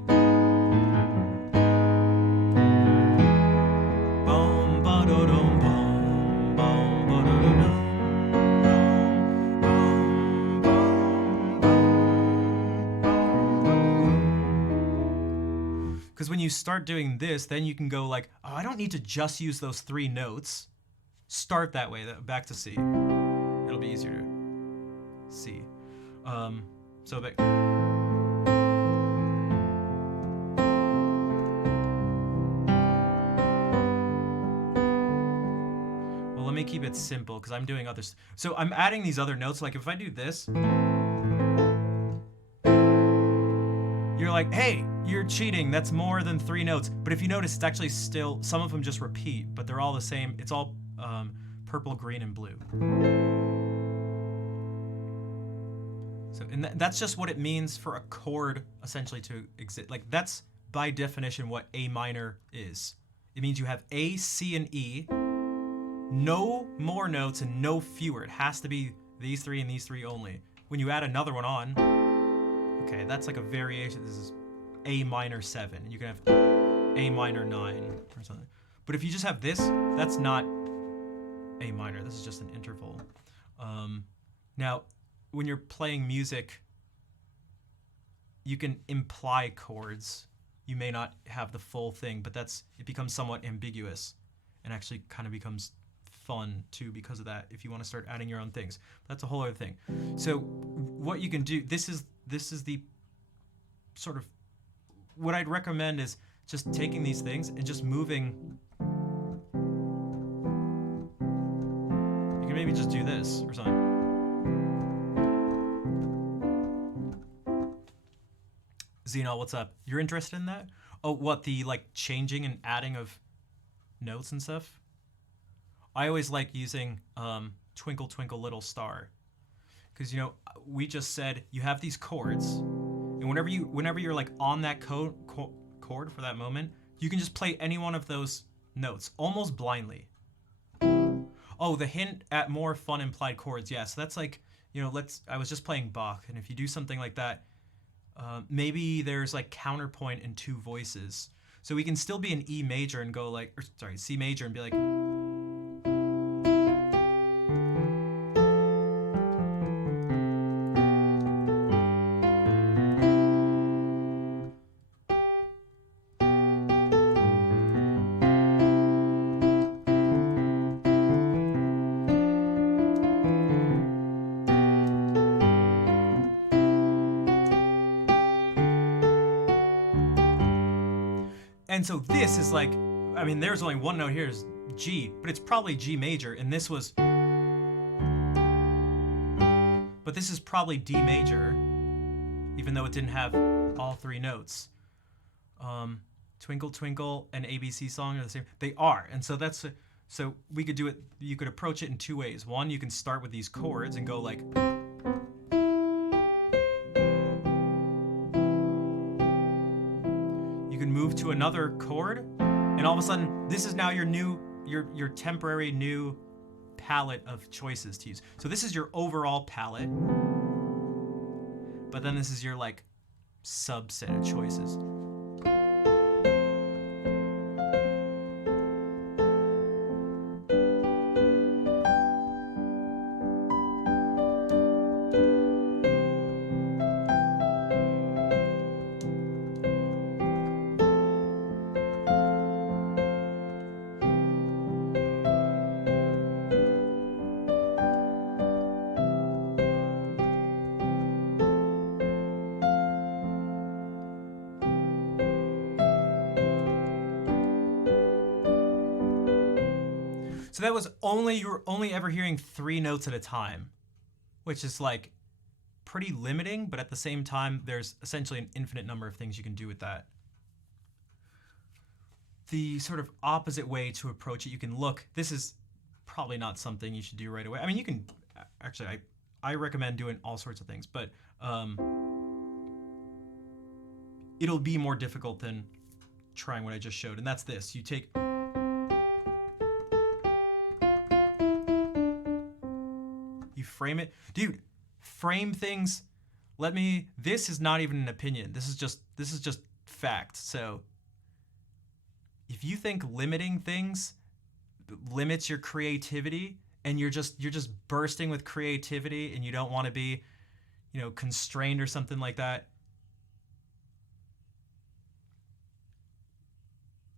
Because when you start doing this, then you can go like, oh, I don't need to just use those 3 notes. Start that way, back to C. It'll be easier to see. So back. Well, let me keep it simple because I'm doing others. So I'm adding these other notes. Like if I do this, you're like, hey, you're cheating. That's more than 3 notes. But if you notice, it's actually still, some of them just repeat, but they're all the same. It's all purple, green, and blue. So, and that's just what it means for a chord essentially to exist. Like that's by definition what A minor is. It means you have A, C, and E, no more notes and no fewer. It has to be these 3 and these 3 only. When you add another one on, okay, that's like a variation. This is A minor 7, and you can have A minor 9 or something. But if you just have this, that's not A minor. This is just an interval. Now, when you're playing music, you can imply chords. You may not have the full thing, but it becomes somewhat ambiguous and actually kind of becomes fun too because of that if you want to start adding your own things. That's a whole other thing. So what you can do, this is the sort of, what I'd recommend is just taking these things and just moving. You can maybe just do this or something. Xenol, what's up? You're interested in that? Oh, what, the like changing and adding of notes and stuff? I always like using Twinkle Twinkle Little Star, because we just said you have these chords, and whenever you're like on that chord for that moment, you can just play any one of those notes almost blindly. Oh, the hint at more fun implied chords. Yeah, so that's like, I was just playing Bach, and if you do something like that, maybe there's like counterpoint in 2 voices. So we can still be in E major and go like, C major and be like, And so this is like, I mean, there's only one note here is G, but it's probably G major, and this was, but this is probably D major, even though it didn't have all three notes. Twinkle Twinkle and ABC Song are the same. They are, and so that's, so we could do it, you could approach it in two ways. One, you can start with these chords and go like, you can move to another chord, and all of a sudden, this is now your new, your temporary new palette of choices to use. So this is your overall palette, but then this is your like subset of choices. So that was only, you were only ever hearing three notes at a time, which is like pretty limiting, but at the same time, there's essentially an infinite number of things you can do with that. The sort of opposite way to approach it, you can look, this is probably not something you should do right away. I mean, you can, actually, I recommend doing all sorts of things, but it'll be more difficult than trying what I just showed, and that's this. You take, you frame it. Dude, frame things. This is not even an opinion. This is just fact. So if you think limiting things limits your creativity and you're just bursting with creativity and you don't want to be, constrained or something like that,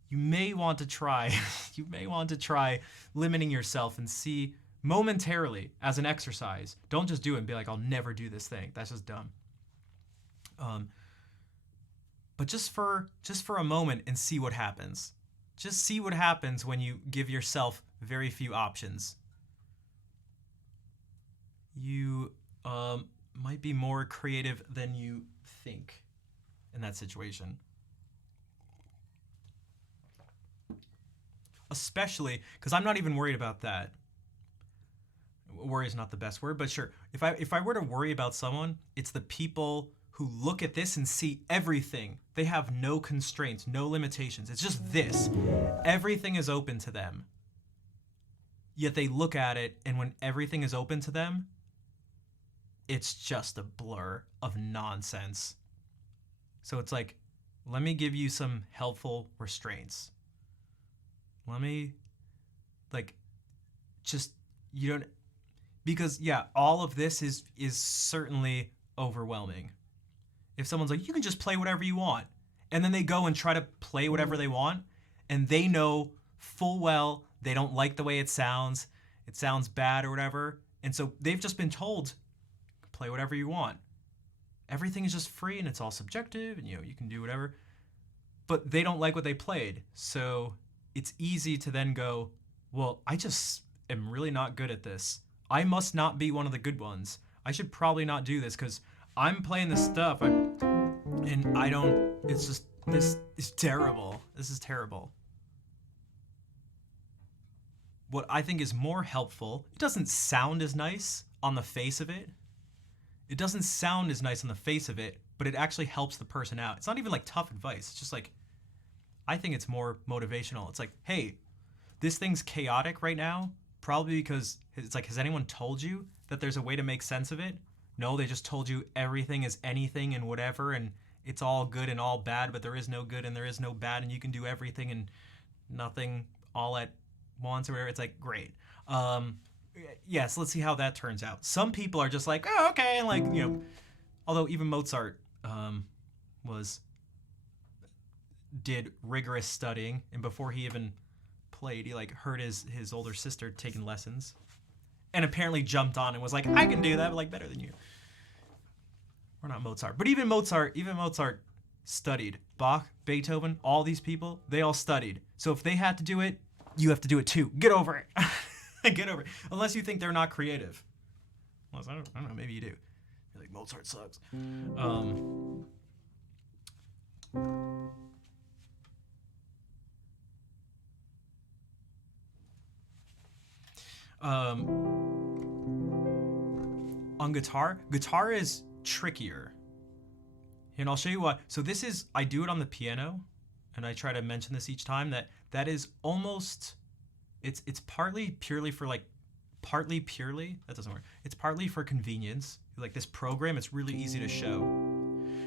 you may want to try limiting yourself and see momentarily as an exercise. Don't just do it and be like, I'll never do this thing. That's just dumb. But just for a moment and see what happens. Just see what happens when you give yourself very few options. You might be more creative than you think in that situation. Especially because I'm not even worried about that. Worry is not the best word, but sure. If I were to worry about someone, it's the people who look at this and see everything. They have no constraints, no limitations. It's just this. Everything is open to them. Yet they look at it, and when everything is open to them, it's just a blur of nonsense. So it's like, let me give you some helpful restraints. Let me, because yeah, all of this is certainly overwhelming. If someone's like, you can just play whatever you want, and then they go and try to play whatever they want, and they know full well they don't like the way it sounds bad or whatever, and so they've just been told, play whatever you want. Everything is just free and it's all subjective, and you can do whatever, but they don't like what they played, so it's easy to then go, well, I just am really not good at this. I must not be one of the good ones. I should probably not do this because I'm playing this stuff and I don't, it's just, this is terrible. This is terrible. What I think is more helpful, it doesn't sound as nice on the face of it. It doesn't sound as nice on the face of it, but it actually helps the person out. It's not even like tough advice. It's just like, I think it's more motivational. It's like, hey, this thing's chaotic right now, probably because it's like, has anyone told you that there's a way to make sense of it? No, they just told you everything is anything and whatever, and it's all good and all bad, but there is no good and there is no bad, and you can do everything and nothing all at once or whatever. It's like, great. Yes, let's see how that turns out. Some people are just like, oh, okay, and like, although even Mozart did rigorous studying, and before he even played, he like heard his older sister taking lessons, and apparently jumped on and was like, I can do that, but like better than you. We're not Mozart, but even Mozart studied. Bach, Beethoven, all these people, they all studied. So if they had to do it, you have to do it too. Get over it. Get over it. Unless you think they're not creative. Unless, I don't know, maybe you do. You're like, Mozart sucks. On guitar is trickier. And I'll show you why. So this is, I do it on the piano, and I try to mention this each time, that is almost, it's partly purely, that doesn't work. It's partly for convenience. Like this program, it's really easy to show.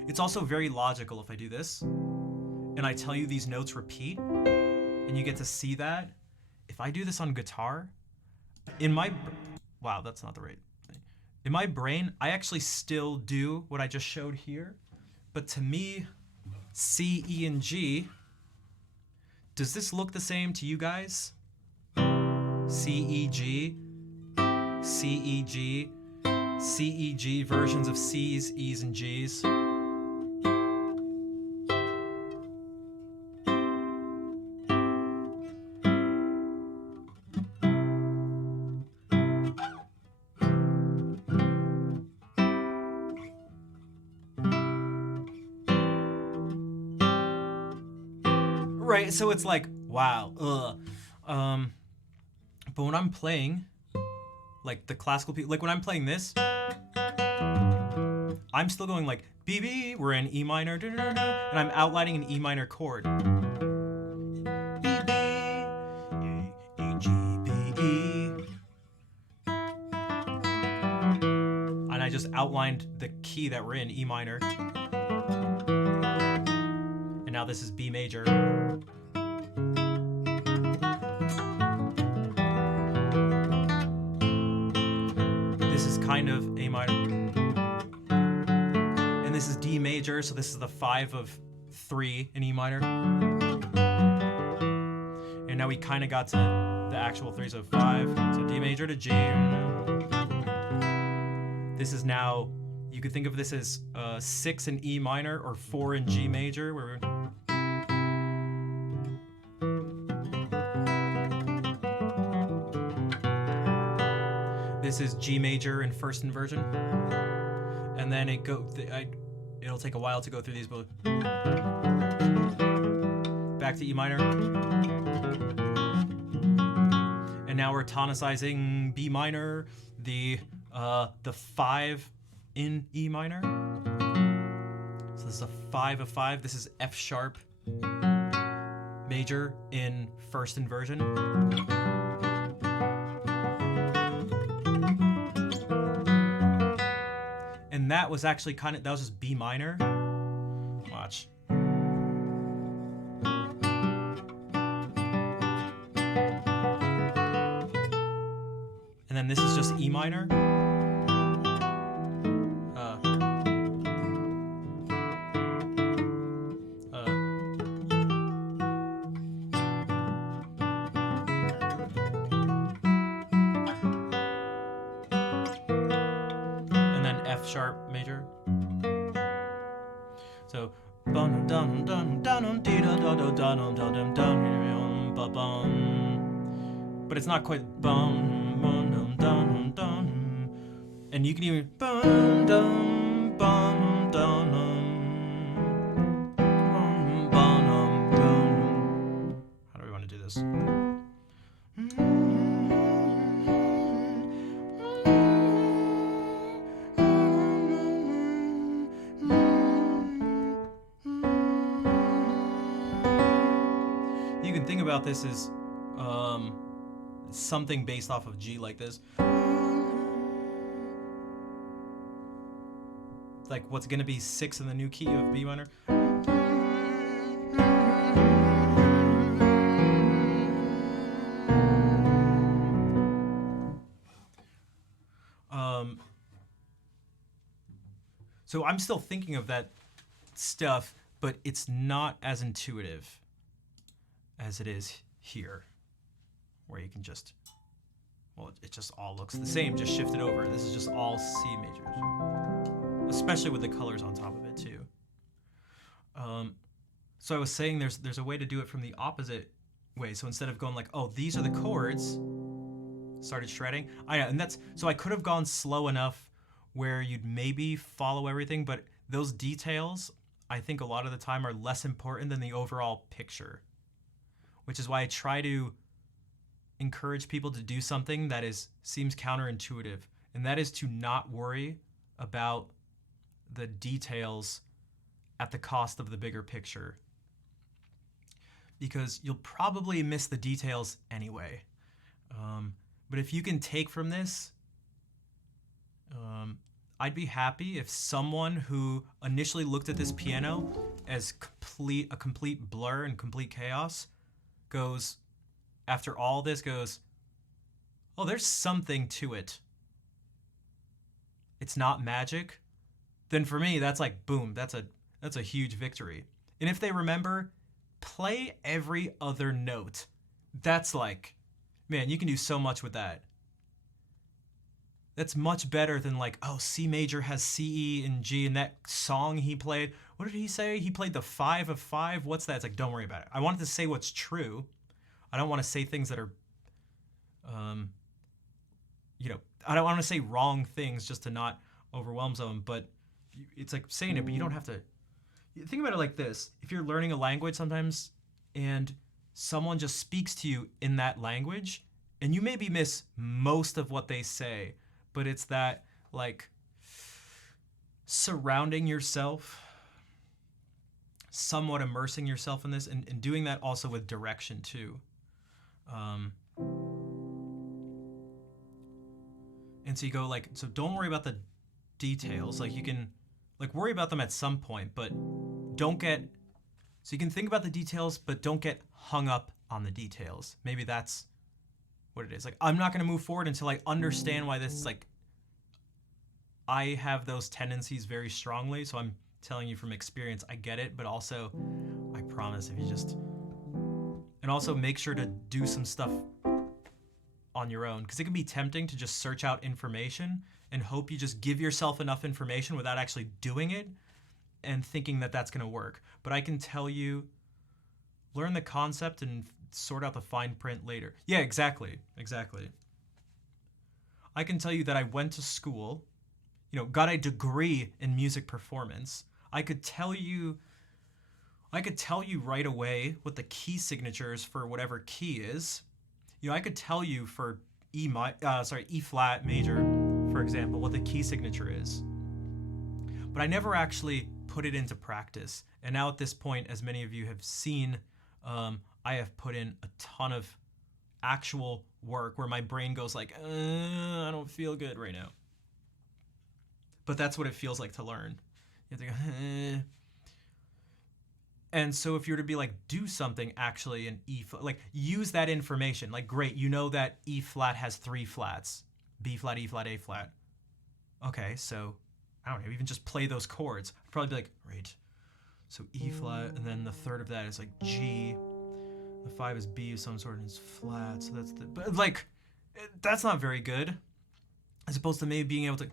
It's also very logical if I do this, and I tell you these notes repeat, and you get to see that. If I do this on guitar, wow, that's not the right thing. In my brain, I actually still do what I just showed here, but to me, C, E, and G, does this look the same to you guys? C, E, G, C, E, G, C, E, G versions of C's, E's, and G's. Right, so it's like, wow, but when I'm playing, like the classical people, like when I'm playing this, I'm still going like B B. We're in E minor, and I'm outlining an E minor chord. B B, E G B E, and I just outlined the key that we're in, E minor, and now this is B major. Kind of A minor, and this is D major, so this is the 5 of 3 in E minor, and now we kind of got to the actual 3s of 5, so D major to G. This is now, you could think of this as 6 in E minor or 4 in G major, where we're this is G major in first inversion, and then it'll take a while to go through these, but back to E minor, and now we're tonicizing B minor, the 5 in E minor. So this is a 5 of 5. This is F sharp major in first inversion. And that was actually that was just B minor. Watch. And then this is just E minor. F sharp major. So but it's not quite and you can even how do we want to do this? You can think about this as something based off of G like this. Like what's gonna be 6 in the new key of B minor. So I'm still thinking of that stuff, but it's not as intuitive as it is here, where you can just, well, it just all looks the same, just shift it over. This is just all C majors, especially with the colors on top of it too. Um, so I was saying there's a way to do it from the opposite way. So instead of going like, oh, these are the chords, started shredding. And that's so I could have gone slow enough where you'd maybe follow everything, but those details I think a lot of the time are less important than the overall picture, which is why I try to encourage people to do something that seems counterintuitive, and that is to not worry about the details at the cost of the bigger picture, because you'll probably miss the details anyway. But if you can take from this, I'd be happy if someone who initially looked at this piano as a complete blur and complete chaos goes, after all this, goes, oh, there's something to it. It's not magic. Then for me, that's like, boom, that's a huge victory. And if they remember, play every other note. That's like, man, you can do so much with that. That's much better than like, oh, C major has C, E, and G, and that song he played. What did he say? He played the 5 of 5. What's that? It's like, don't worry about it. I wanted to say what's true. I don't want to say things that are, I don't want to say wrong things just to not overwhelm someone. But it's like saying it, but you don't have to. Think about it like this. If you're learning a language sometimes and someone just speaks to you in that language, and you maybe miss most of what they say, but it's that like surrounding yourself, somewhat immersing yourself in this, and doing that also with direction too. And so you go like, so don't worry about the details. Like you can like worry about them at some point, but don't get, so you can think about the details, but don't get hung up on the details. Maybe that's what it is. Like, I'm not going to move forward until I understand why this is like, I have those tendencies very strongly. So I'm telling you from experience, I get it, but also I promise if you just, and also make sure to do some stuff on your own, because it can be tempting to just search out information and hope you just give yourself enough information without actually doing it and thinking that that's going to work. But I can tell you, learn the concept and sort out the fine print later. Yeah, exactly. I can tell you that I went to school, got a degree in music performance. I could tell you right away what the key signatures for whatever key is. I could tell you for E flat major, for example, what the key signature is. But I never actually put it into practice. And now at this point, as many of you have seen, I have put in a ton of actual work where my brain goes like, I don't feel good right now. But that's what it feels like to learn. You have to go, And so if you were to be like, do something actually in E flat, like use that information, like great, you know that E flat has 3 flats, B flat, E flat, A flat. Okay, so I don't know, even just play those chords. I'd probably be like, right. So E flat, and then the third of that is like G. The 5 is B of some sort and it's flat. So that's but like, that's not very good. As opposed to maybe being able to.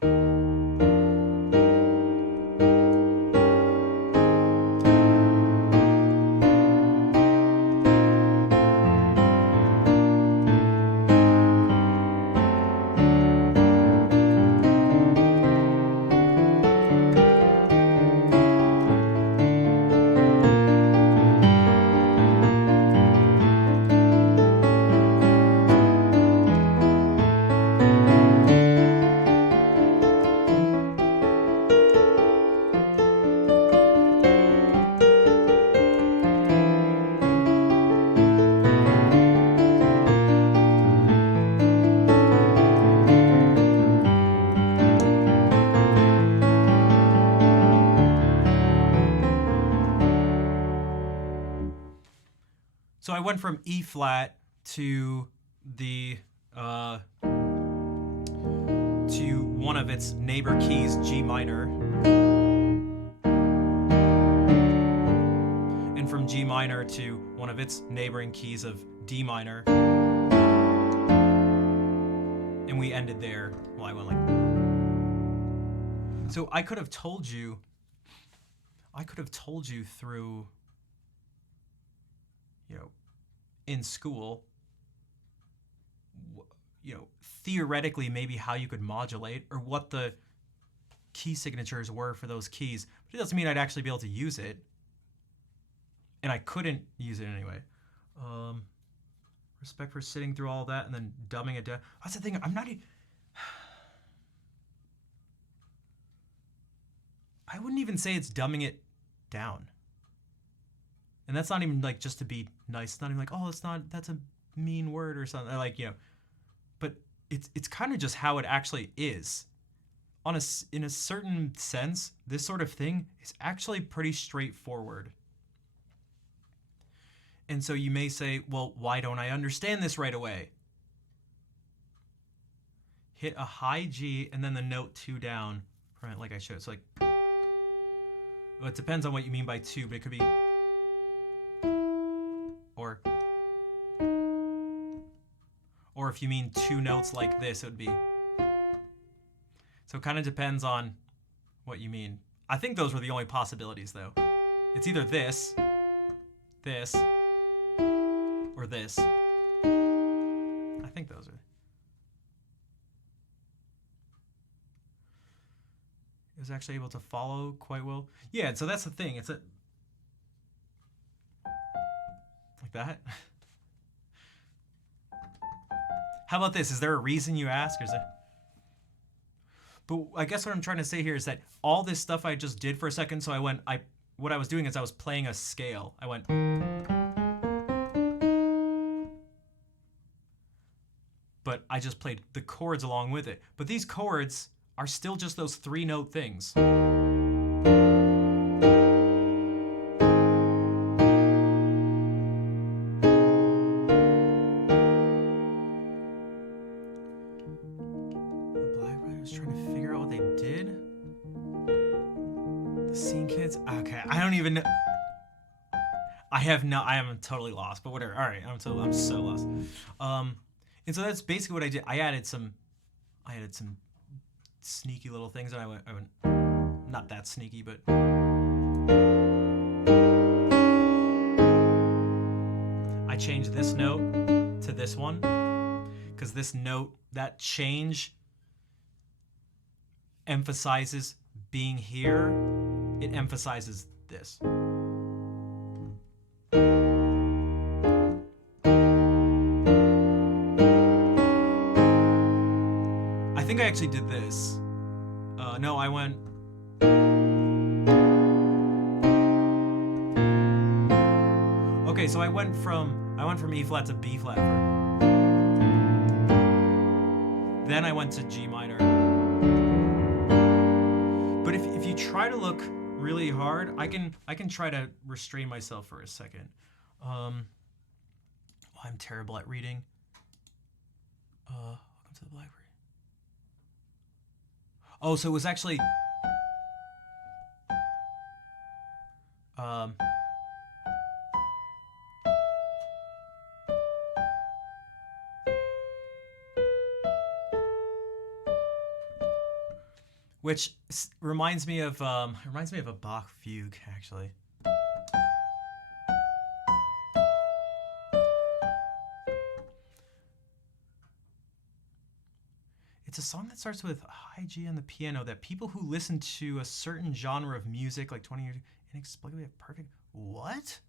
So I went from E flat to the to one of its neighbor keys, G minor, and from G minor to one of its neighboring keys of D minor, and we ended there. Well, I went like, so I could have told you, I could have told you through, you know, in school, you know, theoretically maybe how you could modulate or what the key signatures were for those keys, but it doesn't mean I'd actually be able to use it. And I couldn't use it anyway. Respect for sitting through all that and then dumbing it down. That's the thing. I'm not. I wouldn't even say it's dumbing it down. And that's not even like just to be nice. It's not even like, oh, that's a mean word or something. Like, you know, but it's kind of just how it actually is. In a certain sense, this sort of thing is actually pretty straightforward. And so you may say, well, why don't I understand this right away? Hit a high G and then the note 2 down, like I showed. It's like, well, it depends on what you mean by 2, but it could be, or if you mean 2 notes like this, it would be. So it kind of depends on what you mean. I think those were the only possibilities, though. It's either this, or this. I think those are. It was actually able to follow quite well. Yeah, so that's the thing. It's like that. How about this? Is there a reason you ask? Or is it? But I guess what I'm trying to say here is that all this stuff I just did for a second, so what I was doing is I was playing a scale. I went. But I just played the chords along with it. But these chords are still just those 3-note things. I am totally lost, but whatever. All right, I'm so lost. And so that's basically what I did. I added some sneaky little things, and I went not that sneaky, but I changed this note to this one because this note, that change emphasizes being here. It emphasizes this. I think I actually did this. No, I went. Okay, so I went from E flat to B flat. Then I went to G minor. But if you try to look really hard, I can try to restrain myself for a second. I'm terrible at reading. Welcome to the BlackBerry. Oh, so it was actually which reminds me of a Bach fugue, actually. It's a song that starts with high G on the piano that people who listen to a certain genre of music, like 20 years, inexplicably have perfect. What?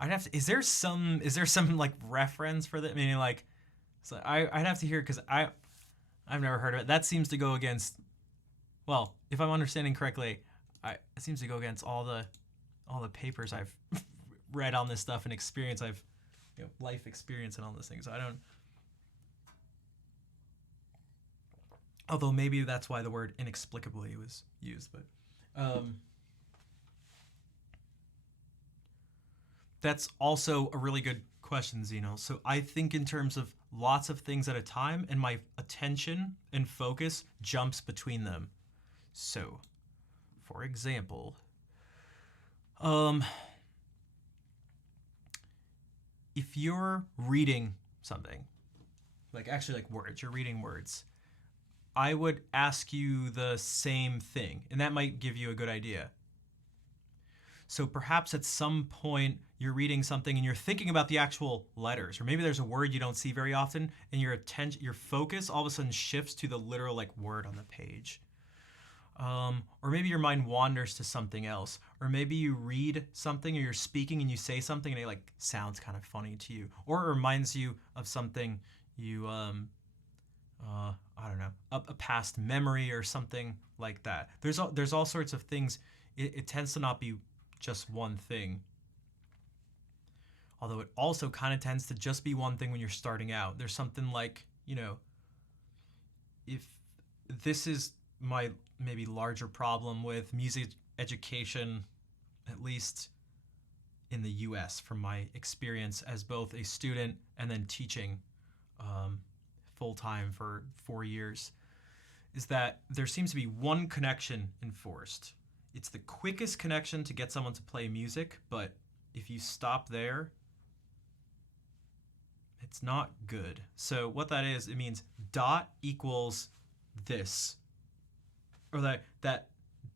I'd have to. Is there some like reference for that? Meaning like, so I'd have to hear because I've never heard of it. That seems to go against. Well, if I'm understanding correctly, it seems to go against all the papers I've read on this stuff and experience life experience and all those things. So I don't. Although maybe that's why the word inexplicably was used, but that's also a really good question, Zeno. So I think in terms of lots of things at a time, and my attention and focus jumps between them. So, for example, if you're reading something like actually like words, you're reading words, I would ask you the same thing, and that might give you a good idea. So perhaps at some point you're reading something and you're thinking about the actual letters, or maybe there's a word you don't see very often, and your attention, your focus, all of a sudden shifts to the literal like word on the page. Or maybe your mind wanders to something else, or maybe you read something or you're speaking and you say something and it like sounds kind of funny to you, or it reminds you of something you I don't know, a past memory or something like that. There's all sorts of things. It tends to not be just one thing. Although it also kind of tends to just be one thing when you're starting out. There's something like, you know, if this is my maybe larger problem with music education, at least in the US, from my experience as both a student and then teaching full-time for 4 years, is that there seems to be one connection enforced. It's the quickest connection to get someone to play music, but if you stop there, it's not good. So what that is, it means dot equals this, or that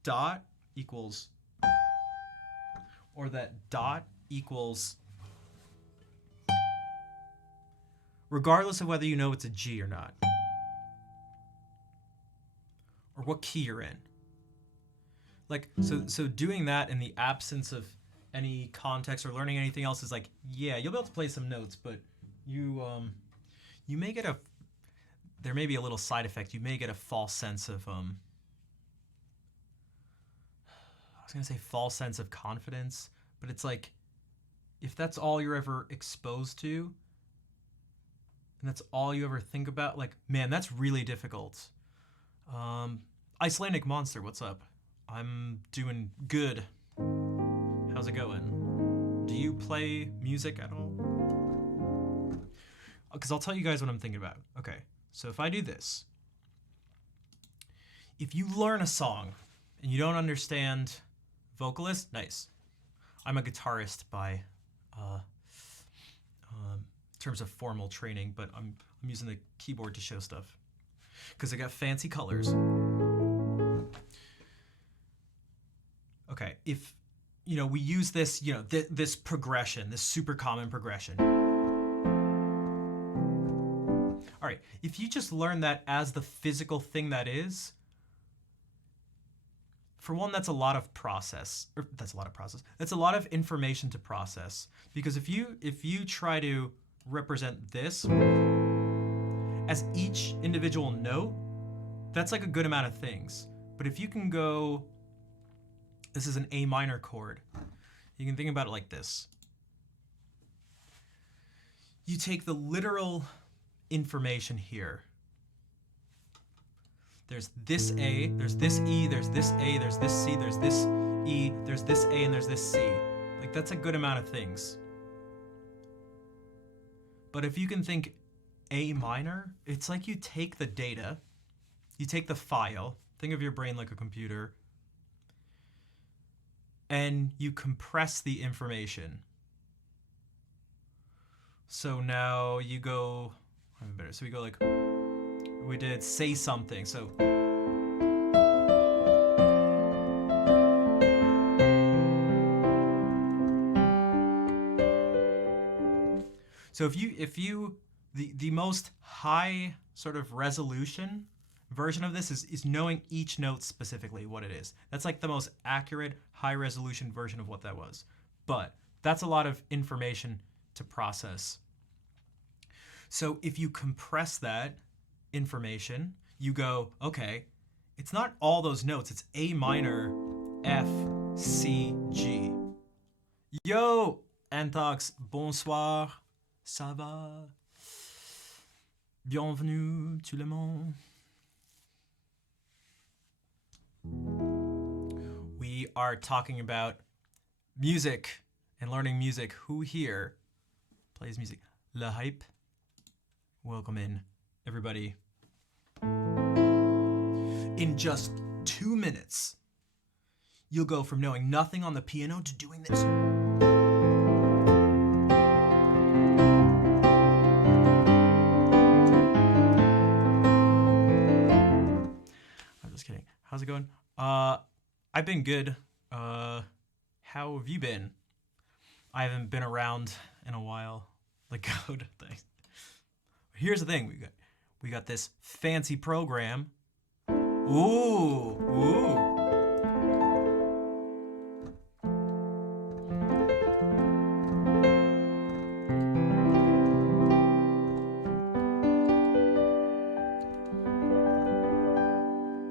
dot equals, or that dot equals, regardless of whether you know it's a G or not, or what key you're in. Like, so doing that in the absence of any context or learning anything else is like, yeah, you'll be able to play some notes, but you may get there may be a little side effect. You may get a false sense of I was gonna say false sense of confidence, but it's like, if that's all you're ever exposed to, and that's all you ever think about, like, man, that's really difficult. Icelandic Monster, what's up? I'm doing good. How's it going? Do you play music at all? Because I'll tell you guys what I'm thinking about. Okay, so if I do this, if you learn a song and you don't understand vocalist, nice. I'm a guitarist by terms of formal training, but I'm using the keyboard to show stuff because I got fancy colors. Okay, if we use this, this progression, this super common progression. All right, if you just learn that as the physical thing that is, for one, that's a lot of process. That's a lot of information to process. Because if you try to represent this as each individual note, that's like a good amount of things. But if you can go, this is an A minor chord, you can think about it like this. You take the literal information here. There's this A, there's this E, there's this A, there's this C, there's this E, there's this A, and there's this C. Like, that's a good amount of things. But if you can think A minor, it's like you take the data, you take the file, think of your brain like a computer, and you compress the information. So now you go, so we go like, we did say something, so. So if you the most high sort of resolution version of this is knowing each note specifically what it is. That's like the most accurate high resolution version of what that was. But that's a lot of information to process. So if you compress that information, you go, okay, it's not all those notes, it's A minor, F, C, G. Yo, Antox, bonsoir, ça va? Bienvenue tout le monde. We are talking about music and learning music. Who here plays music? Le Hype. Welcome in, everybody. In just 2 minutes, you'll go from knowing nothing on the piano to doing this. How's it going? I've been good. How have you been? I haven't been around in a while. The code thing. Here's the thing. We got this fancy program. Ooh.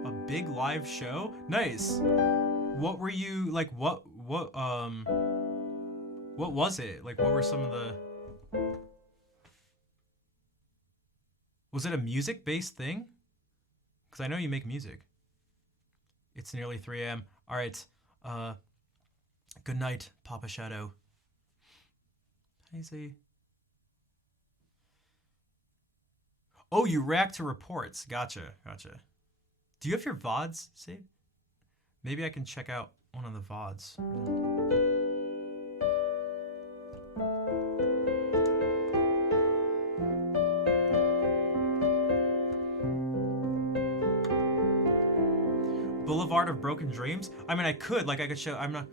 A big live show? Nice. What were you like? What was it? Like, what were some of the? Was it a music-based thing? Because I know you make music. It's nearly 3 a.m. All right. Good night, Papa Shadow. How do you say? Oh, you react to reports. Gotcha. Do you have your VODs saved? Maybe I can check out one of the VODs. Boulevard of Broken Dreams? I mean, I could. Like, I could show... I'm not...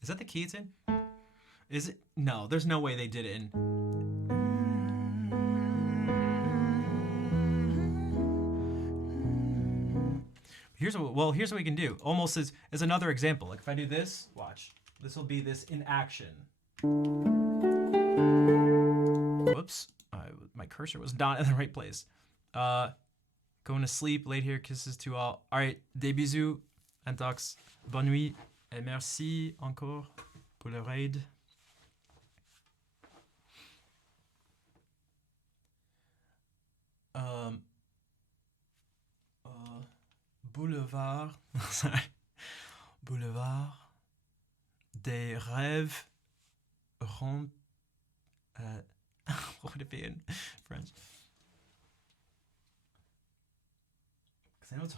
Is that the key it's in? Is it? No, there's no way they did it in... Here's what we can do. Almost as another example. Like, if I do this, watch. This will be this in action. Whoops. My cursor was not in the right place. Going to sleep, late here, kisses to all. All right, des bisous, Antox. Bonne nuit, et merci encore pour le raid. Boulevard. Boulevard des rêves romp. What would it be in French? Because I know it's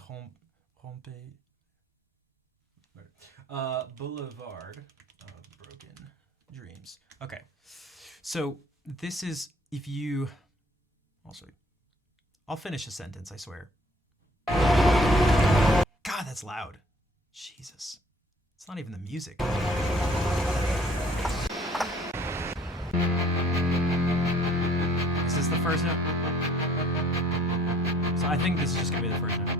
rompe. Boulevard of Broken Dreams. Okay. So this is if you. Also, I'll finish a sentence, I swear. God, that's loud. Jesus. It's not even the music. Is this the first note? So I think this is just gonna be the first note.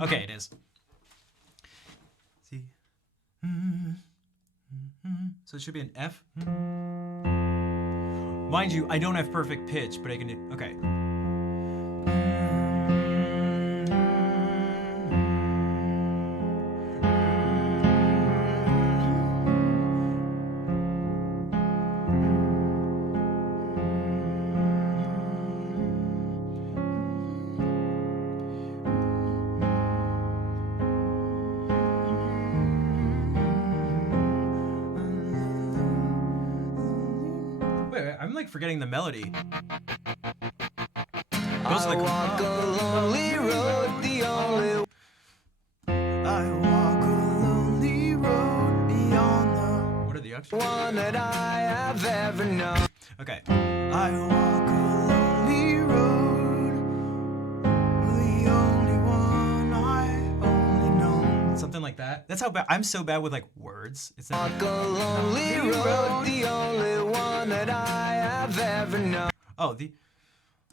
Okay, it is. See? So it should be an F. Mind you, I don't have perfect pitch, but I can do. Okay. I'm like forgetting the melody. Goes like, walk a lonely road, the only I walk a lonely road beyond the what are the extras? one that I have ever known. Okay. I walk a lonely road, the only one I only know. Something like that. That's how bad I'm so bad with like words. It's like, Walk a lonely road, the only one that I have ever known. oh, the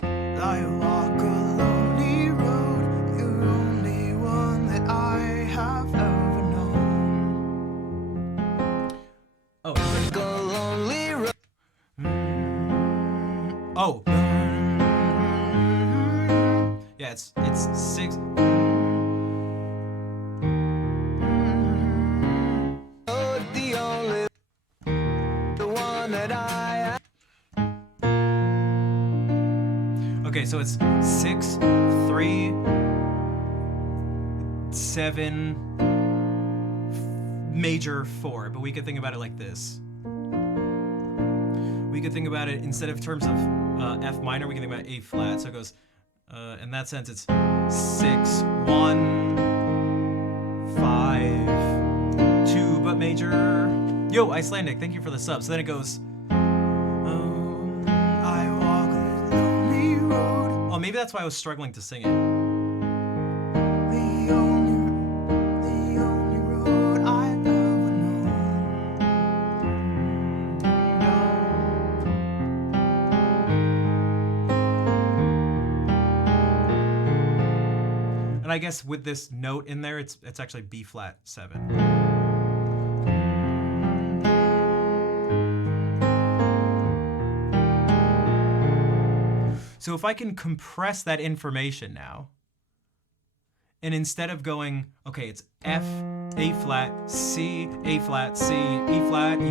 I walk a lonely road, the only one that I have ever known. oh, Walk a lonely road. oh. Yeah, it's 6. The only one that I Okay, so it's 6, 3, 7, major 4, but we could think about it like this. We could think about it instead of terms of F minor, we can think about A flat. So it goes, in that sense, it's 6, 1, 5, 2, but major, Yo, Icelandic, thank you for the sub. So then it goes, I walk this lonely road. oh, maybe that's why I was struggling to sing it. The only road I've ever known. And I guess with this note in there, it's actually B flat 7. So if I can compress that information now, and instead of going, okay, it's F, A flat, C, A flat, C, E flat, G,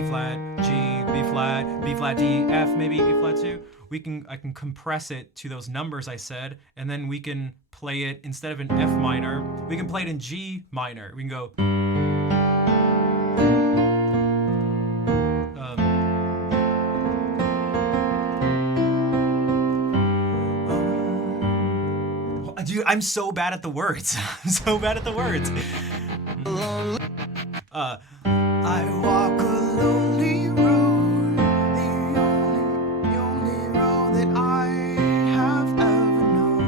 B flat, D, F, maybe E flat 2, I can compress it to those numbers I said, and then we can play it, instead of in F minor, we can play it in G minor. We can go, dude, I'm so bad at the words. I'm so bad at the words. I walk a lonely road, the only road that I have ever known.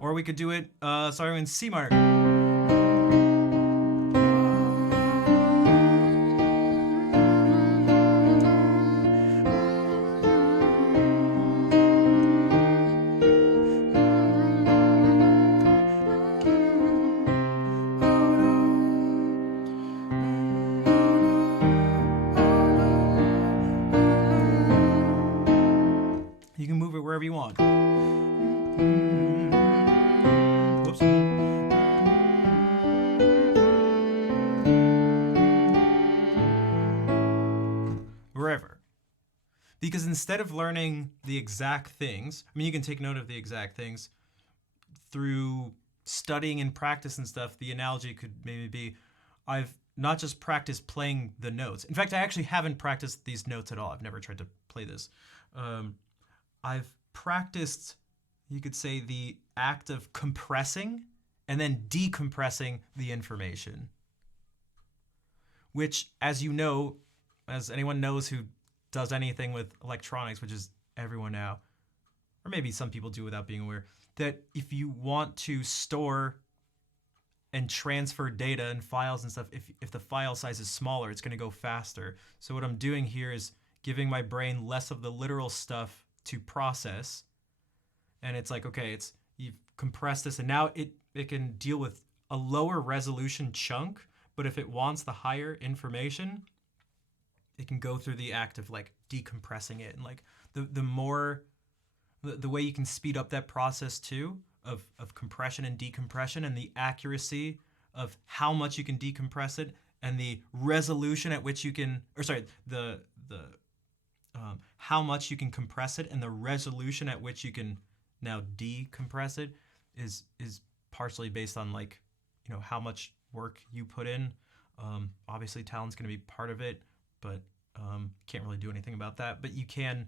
Or we could do it, starting in C minor. You can move it wherever you want. Whoops. Wherever. Because instead of learning the exact things, I mean, you can take note of the exact things through studying and practice and stuff. The analogy could maybe be, I've not just practiced playing the notes. In fact, I actually haven't practiced these notes at all. I've never tried to play this. I've practiced, you could say, the act of compressing and then decompressing the information. Which, as you know, as anyone knows who does anything with electronics, which is everyone now, or maybe some people do without being aware, that if you want to store and transfer data and files and stuff, if the file size is smaller, it's going to go faster. So what I'm doing here is giving my brain less of the literal stuff to process. And it's like, okay, you've compressed this, and now it can deal with a lower resolution chunk, but if it wants the higher information, it can go through the act of like decompressing it. And like the way you can speed up that process too of compression and decompression, and the accuracy of how much you can decompress it, and the resolution at which you can, or sorry, how much you can compress it and the resolution at which you can now decompress it is partially based on, like, you know, how much work you put in. Obviously talent's going to be part of it, but can't really do anything about that. But you can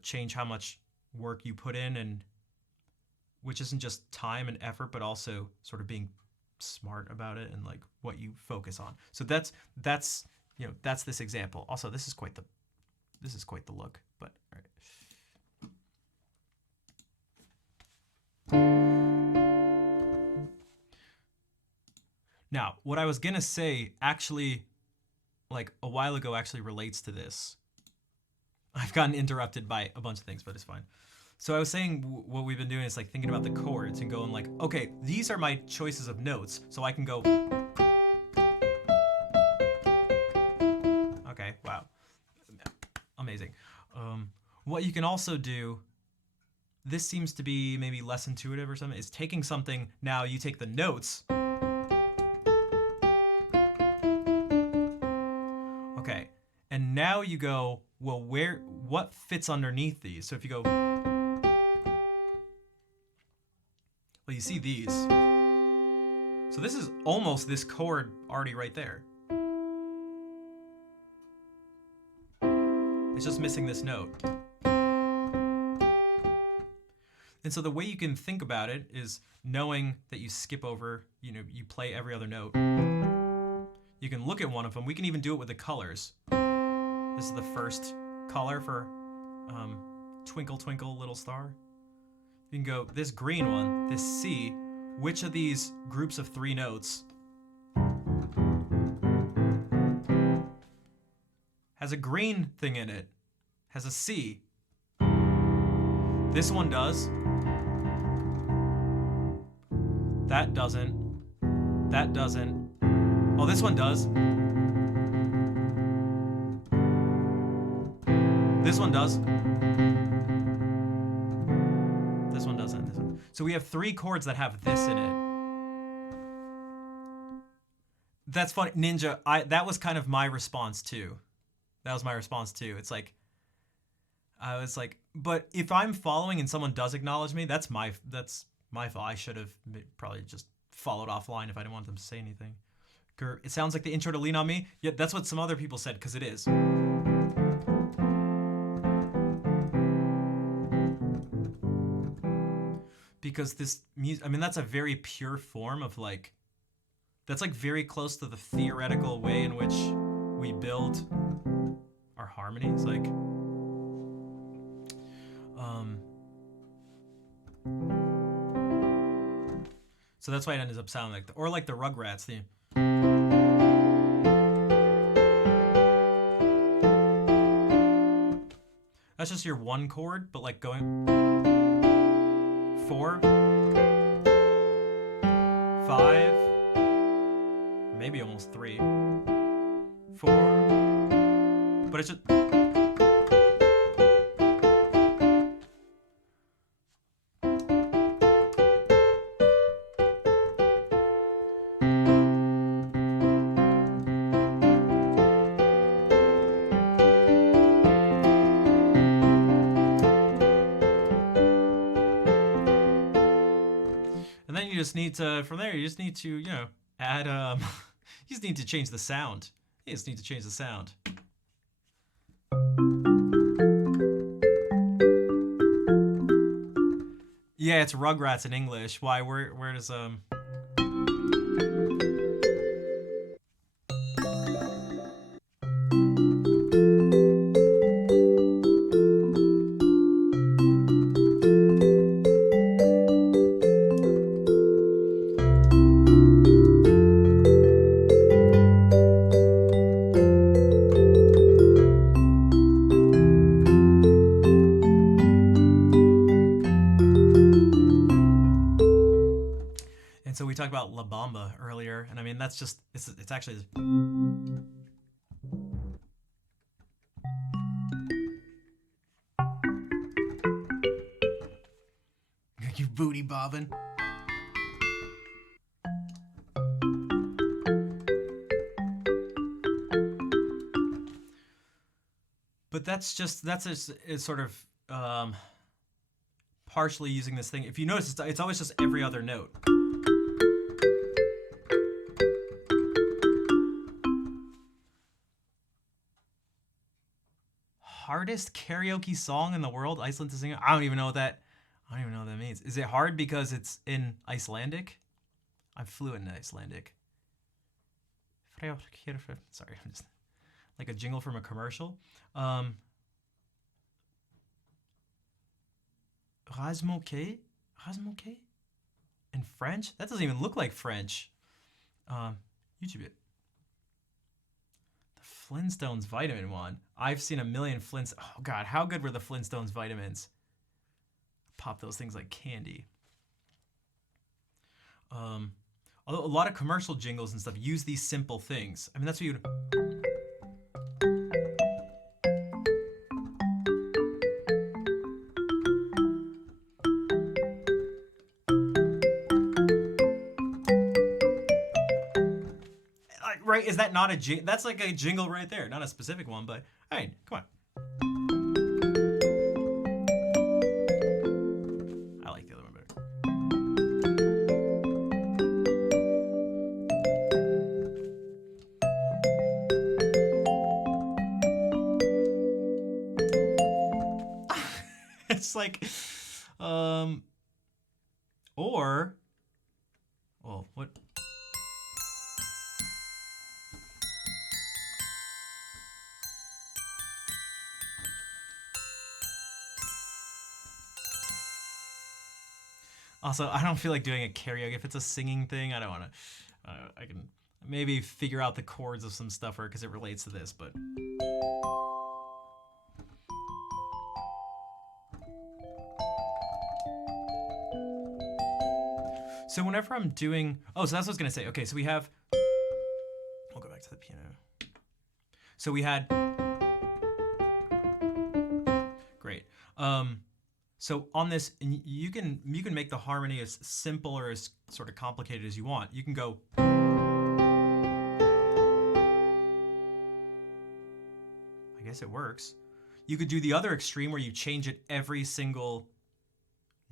change how much work you put in, and which isn't just time and effort, but also sort of being smart about it and like what you focus on. So that's you know, that's this example. Also, this is quite the look, but all right. Now, what I was gonna say actually, like a while ago, actually relates to this. I've gotten interrupted by a bunch of things, but it's fine. So I was saying what we've been doing is like thinking about the chords and going like, okay, these are my choices of notes, so I can go. Okay, wow, amazing. What you can also do, this seems to be maybe less intuitive or something, is taking something, now you take the notes. Okay, and now you go, well, what fits underneath these? So if you go, well, you see these. So this is almost this chord already right there. It's just missing this note. And so the way you can think about it is knowing that you skip over, you play every other note. You can look at one of them. We can even do it with the colors. This is the first color for Twinkle Twinkle Little Star. You can go, this green one, this C, which of these groups of 3 notes has a green thing in it, has a C. This one does. That doesn't. That doesn't. Oh, this one does. This one does. This one doesn't. This one. So we have 3 chords that have this in it. That's funny, Ninja. That was kind of my response too. That was my response too. It's like, I was like, but if I'm following and someone does acknowledge me, that's my fault. I should have probably just followed offline if I didn't want them to say anything. It sounds like the intro to Lean On Me. Yeah, that's what some other people said, because it is. Because this music, I mean, that's a very pure form of like, that's like very close to the theoretical way in which we build our harmonies. Like, so that's why it ends up sounding like, or like the Rugrats theme. That's just your 1 chord, but like going 4, 5, maybe almost 3, 4, but it's just. And then you just need to, from there, you just need to, add, you just need to change the sound. You just need to change the sound. Yeah, it's Rugrats in English. Why? Where does, And so we talked about La Bamba earlier, and I mean that's just it's actually this. You booty bobbin. But that's sort of partially using this thing. If you notice, it's always just every other note. Hardest karaoke song in the world, Iceland to sing. I don't even know what that means. Is it hard because it's in Icelandic? I'm fluent in Icelandic. Sorry, I'm just like a jingle from a commercial. Razmoke in French? That doesn't even look like French. YouTube it. The Flintstones vitamin one. I've seen a million Flints. Oh God, how good were the Flintstones vitamins? Pop those things like candy. Although a lot of commercial jingles and stuff use these simple things. I mean, that's what you. Right? Is that not a jingle? That's like a jingle right there. Not a specific one, but hey, come on. I like the other one better. It's like, Or, well, what? Also, I don't feel like doing a karaoke. If it's a singing thing, I don't want to. I can maybe figure out the chords of some stuff because it relates to this, but. So whenever I'm doing, oh, so that's what I was gonna say. Okay, so we have, I'll go back to the piano. So we had, great. So on this, and you can make the harmony as simple or as sort of complicated as you want. You can go. I guess it works. You could do the other extreme where you change it every single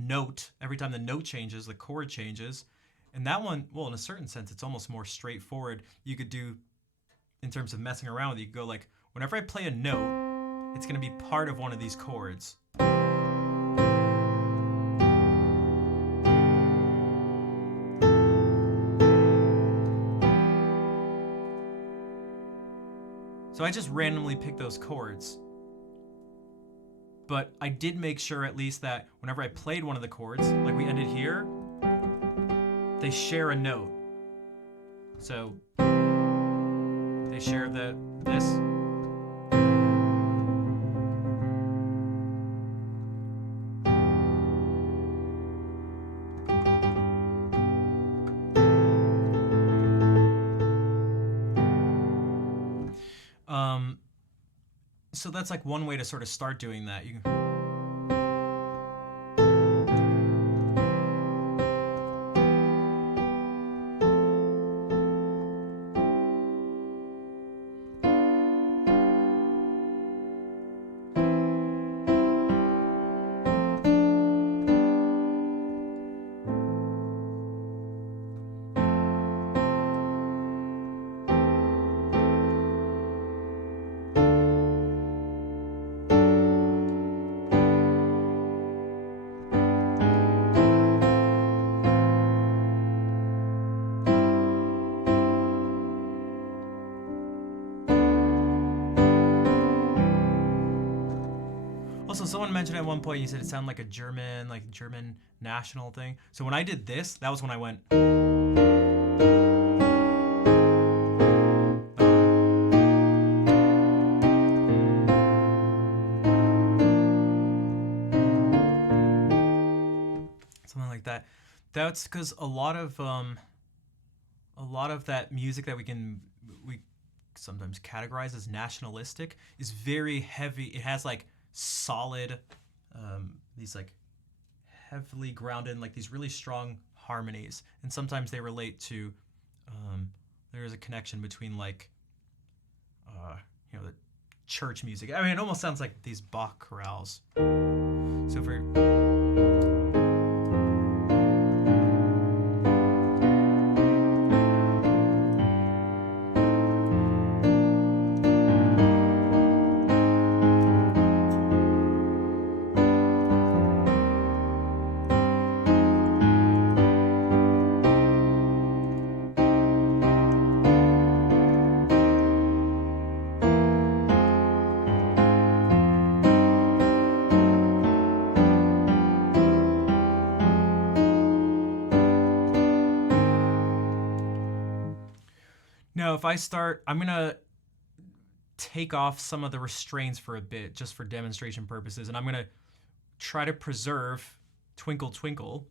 note. Every time the note changes, the chord changes. And that one, well, in a certain sense, it's almost more straightforward. You could do, in terms of messing around with it, you could go like, whenever I play a note, it's going to be part of one of these chords. So I just randomly pick those chords. But I did make sure at least that whenever I played one of the chords, like we ended here, they share a note. So they share this. So that's like one way to sort of start doing that. You can. Also, someone mentioned at one point, you said it sounded like a German national thing. So when I did this, that was when I went. Something like that. That's because a lot of that music that we sometimes categorize as nationalistic is very heavy. It has like solid, these like heavily grounded in like these really strong harmonies, and sometimes they relate to there is a connection between like the church music. I mean, it almost sounds like these Bach chorales. So for no, if I start, I'm gonna take off some of the restraints for a bit, just for demonstration purposes, and I'm gonna try to preserve Twinkle Twinkle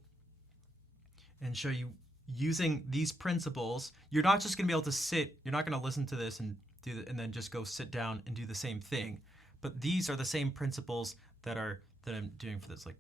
and show you using these principles. You're not just gonna be able to sit. You're not gonna listen to this and and then just go sit down and do the same thing. But these are the same principles that I'm doing for this, like.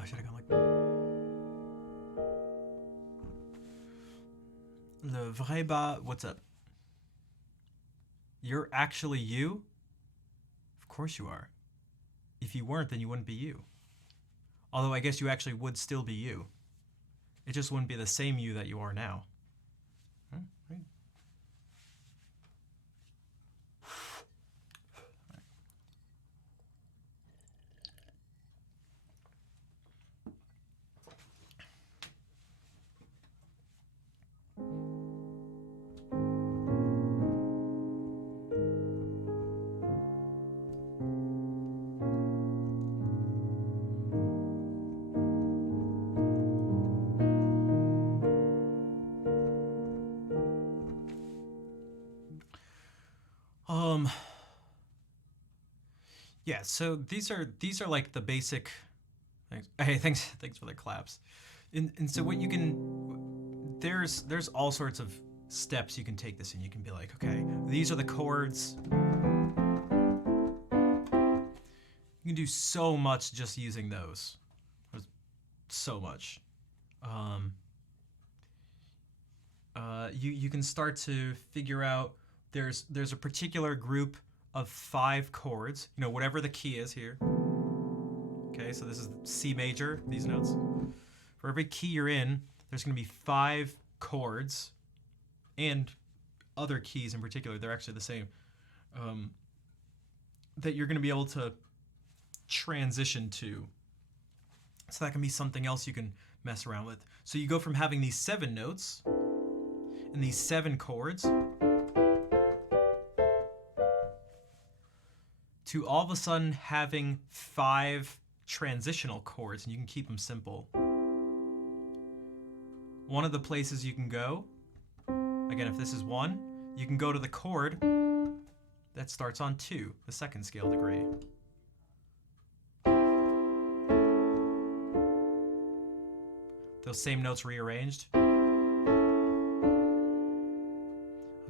I should have gone like Le vrai bas. What's up? You're actually you? Of course you are. If you weren't, then you wouldn't be you. Although I guess you actually would still be you. It just wouldn't be the same you that you are now. Right. Yeah, so these are like the basic things. Hey, thanks for the claps. And so what you can there's all sorts of steps you can take this in. You can be like, okay, these are the chords. You can do so much just using those. So much. You can start to figure out there's a particular group of 5 chords, you know, whatever the key is here. Okay, so this is C major, these notes. For every key you're in, there's going to be 5 chords, and other keys in particular, they're actually the same, that you're going to be able to transition to. So that can be something else you can mess around with. So you go from having these 7 notes and these 7 chords to all of a sudden having 5 transitional chords, and you can keep them simple. One of the places you can go, again, if this is 1, you can go to the chord that starts on 2, the 2nd scale degree. Those same notes rearranged. My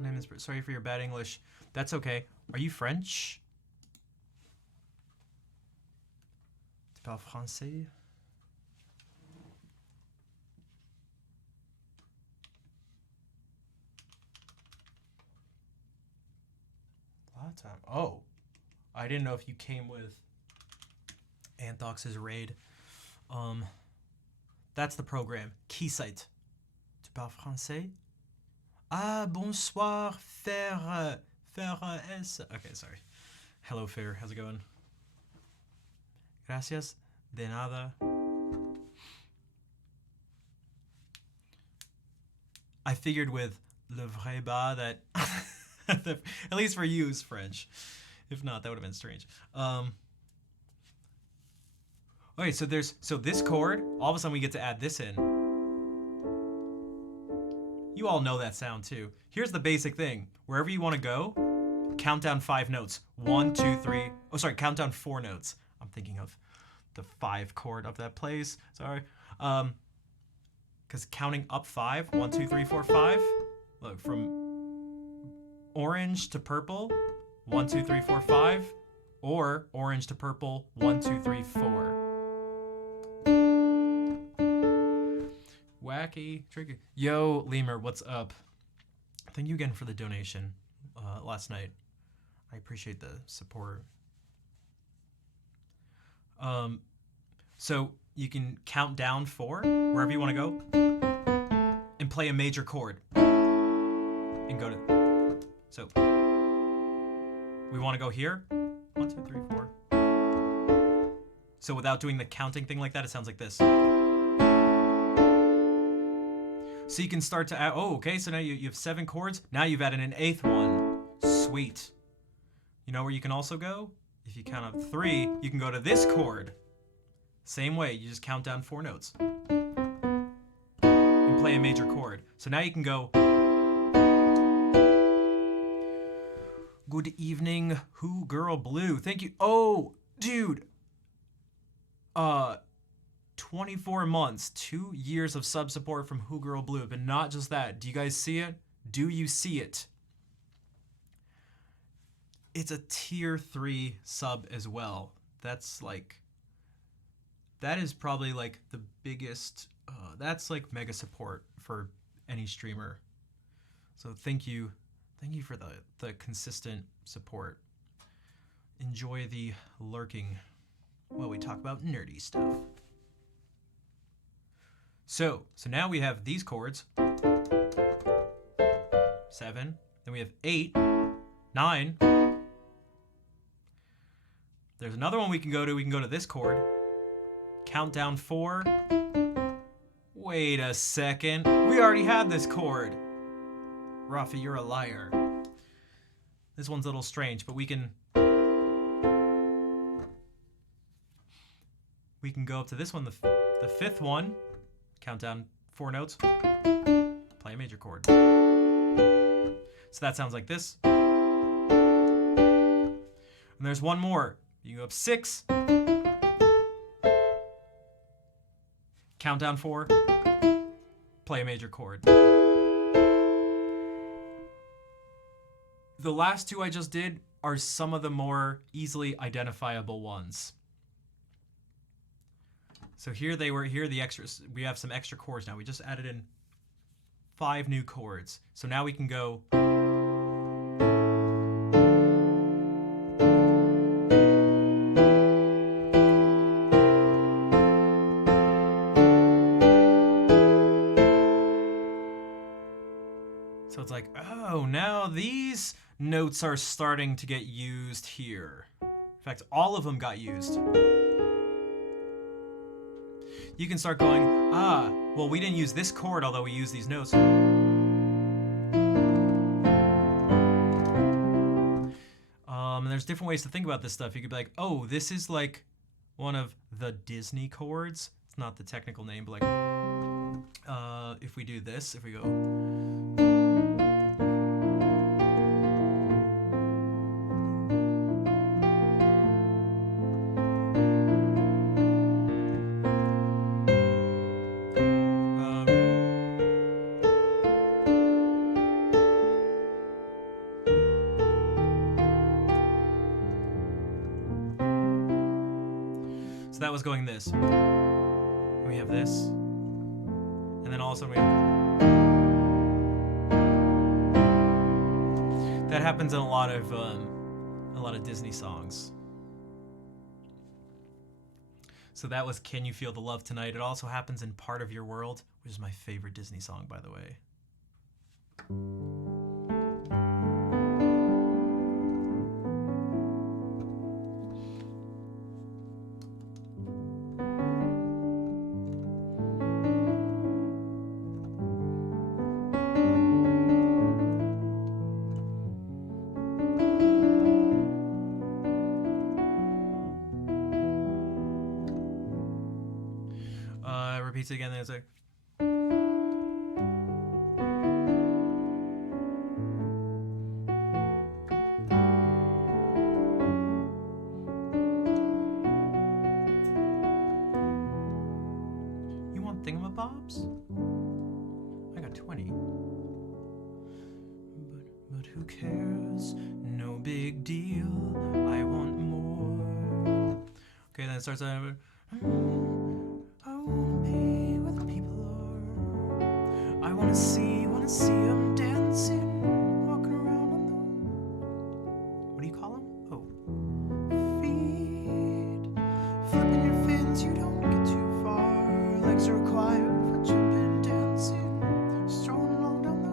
name is, sorry for your bad English. That's okay. Are you French? Tu parles français? A lot of time. Oh, I didn't know if you came with Anthox's raid. That's the program. Keysight. Tu parles français? Ah, bonsoir, Fer S. Okay, sorry. Hello, Fer. How's it going? Gracias. De nada. I figured with Le Vrai Bas that, at least for you, is French. If not, that would have been strange. Okay, so this chord, all of a sudden we get to add this in. You all know that sound too. Here's the basic thing. Wherever you want to go, count down 5 notes. 1, 2, 3. Oh, sorry, count down 4 notes. I'm thinking of the 5 chord of that place. Sorry. Because counting up 5, 1, 2, 3, 4, 5. Look, from orange to purple, 1, 2, 3, 4, 5. Or orange to purple, 1, 2, 3, 4. Wacky, tricky. Yo, Lemur, what's up? Thank you again for the donation last night. I appreciate the support. So you can count down 4 wherever you want to go and play a major chord and go to. So we want to go here. 1, 2, 3, 4. So without doing the counting thing like that, it sounds like this. So you can start to add, oh, okay, so now you have 7 chords. Now you've added an 8th one. Sweet. You know where you can also go? If you count up 3, you can go to this chord. Same way, you just count down 4 notes. And play a major chord. So now you can go. Good evening, Who Girl Blue. Thank you. Oh, dude. 24 months, 2 years of sub support from Who Girl Blue. But not just that. Do you guys see it? Do you see it? It's a tier 3 sub as well. That's like that is probably like the biggest. That's like mega support for any streamer. So thank you for the consistent support. Enjoy the lurking while we talk about nerdy stuff. So now we have these chords. 7. Then we have 8, 9. There's another one we can go to. We can go to this chord. Count down 4. Wait a second. We already had this chord. Rafi, you're a liar. This one's a little strange, but we can go up to this one, the 5th one. Count down 4 notes. Play a major chord. So that sounds like this. And there's one more. You go up 6. Count down 4. Play a major chord. The last 2 I just did are some of the more easily identifiable ones. So here are the extras. We have some extra chords now. We just added in 5 new chords. So now we can go. So it's like, oh, now these notes are starting to get used here. In fact, all of them got used. You can start going, well, we didn't use this chord, although we used these notes. And there's different ways to think about this stuff. You could be like, oh, this is like one of the Disney chords. It's not the technical name, but like, if we do this, if we go. So that was going this. We have this. And then all of a sudden we have... That happens in a lot of Disney songs. So that was Can You Feel the Love Tonight? It also happens in Part of Your World, which is my favorite Disney song, by the way. Repeats again, then it's like. You want thingamabobs? I got 20. But who cares? No big deal. I want more. Okay, then it starts out. I wanna be where the people are. I wanna see them dancing, walking around on the. What do you call them? Oh, feet. Flipping your fins, you don't get too far. Legs are required for jumping, dancing, strolling along down the.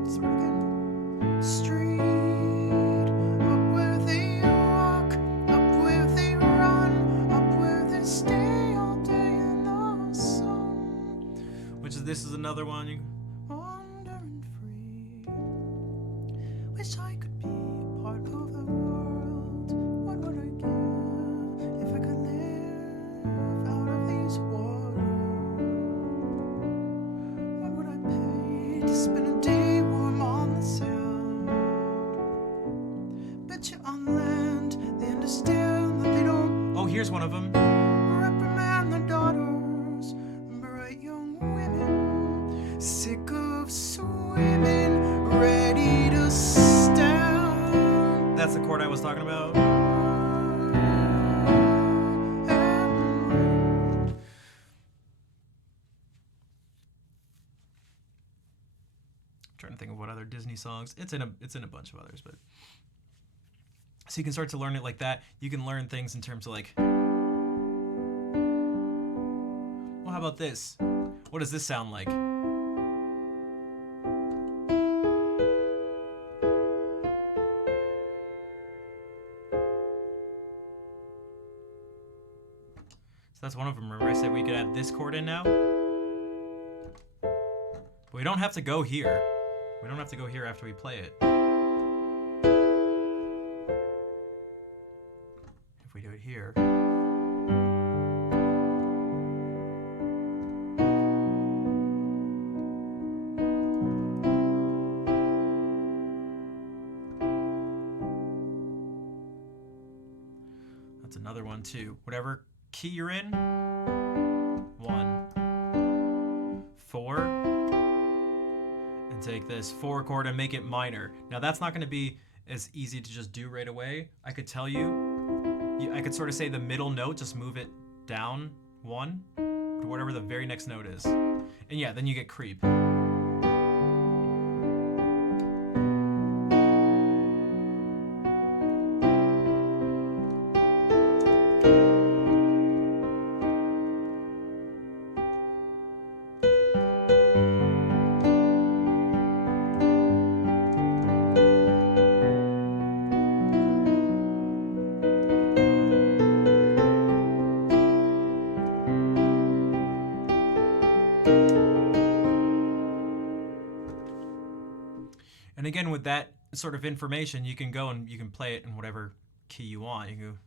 What's the word again? Street. Up where they walk, up where they run, up where they stay. This is another one. You wandering free. Wish I could be a part of the world. What would I give if I could live out of these waters? What would I pay to spend a day warm on the sand? Bet you on land they understand that they don't. Oh, here's one of them. Reprimand their daughters, bright young women. Sick of swimming, ready to stand. That's the chord I was talking about. trying to think of what other Disney songs. It's in a bunch of others, but so you can start to learn it like that. You can learn things in terms of like, well, how about this? What does this sound like? So that's one of them. Remember I said we could add this chord in now? But we don't have to go here. We don't have to go here after we play it. If we do it here. That's another one too. Whatever key you're in. 1, 4, and take this 4 chord and make it minor. Now that's not going to be as easy to just do right away. I could tell you, I could sort of say the middle note, just move it down 1 to whatever the very next note is. And yeah, then you get creep. And again, with that sort of information, you can go and you can play it in whatever key you want. You can go.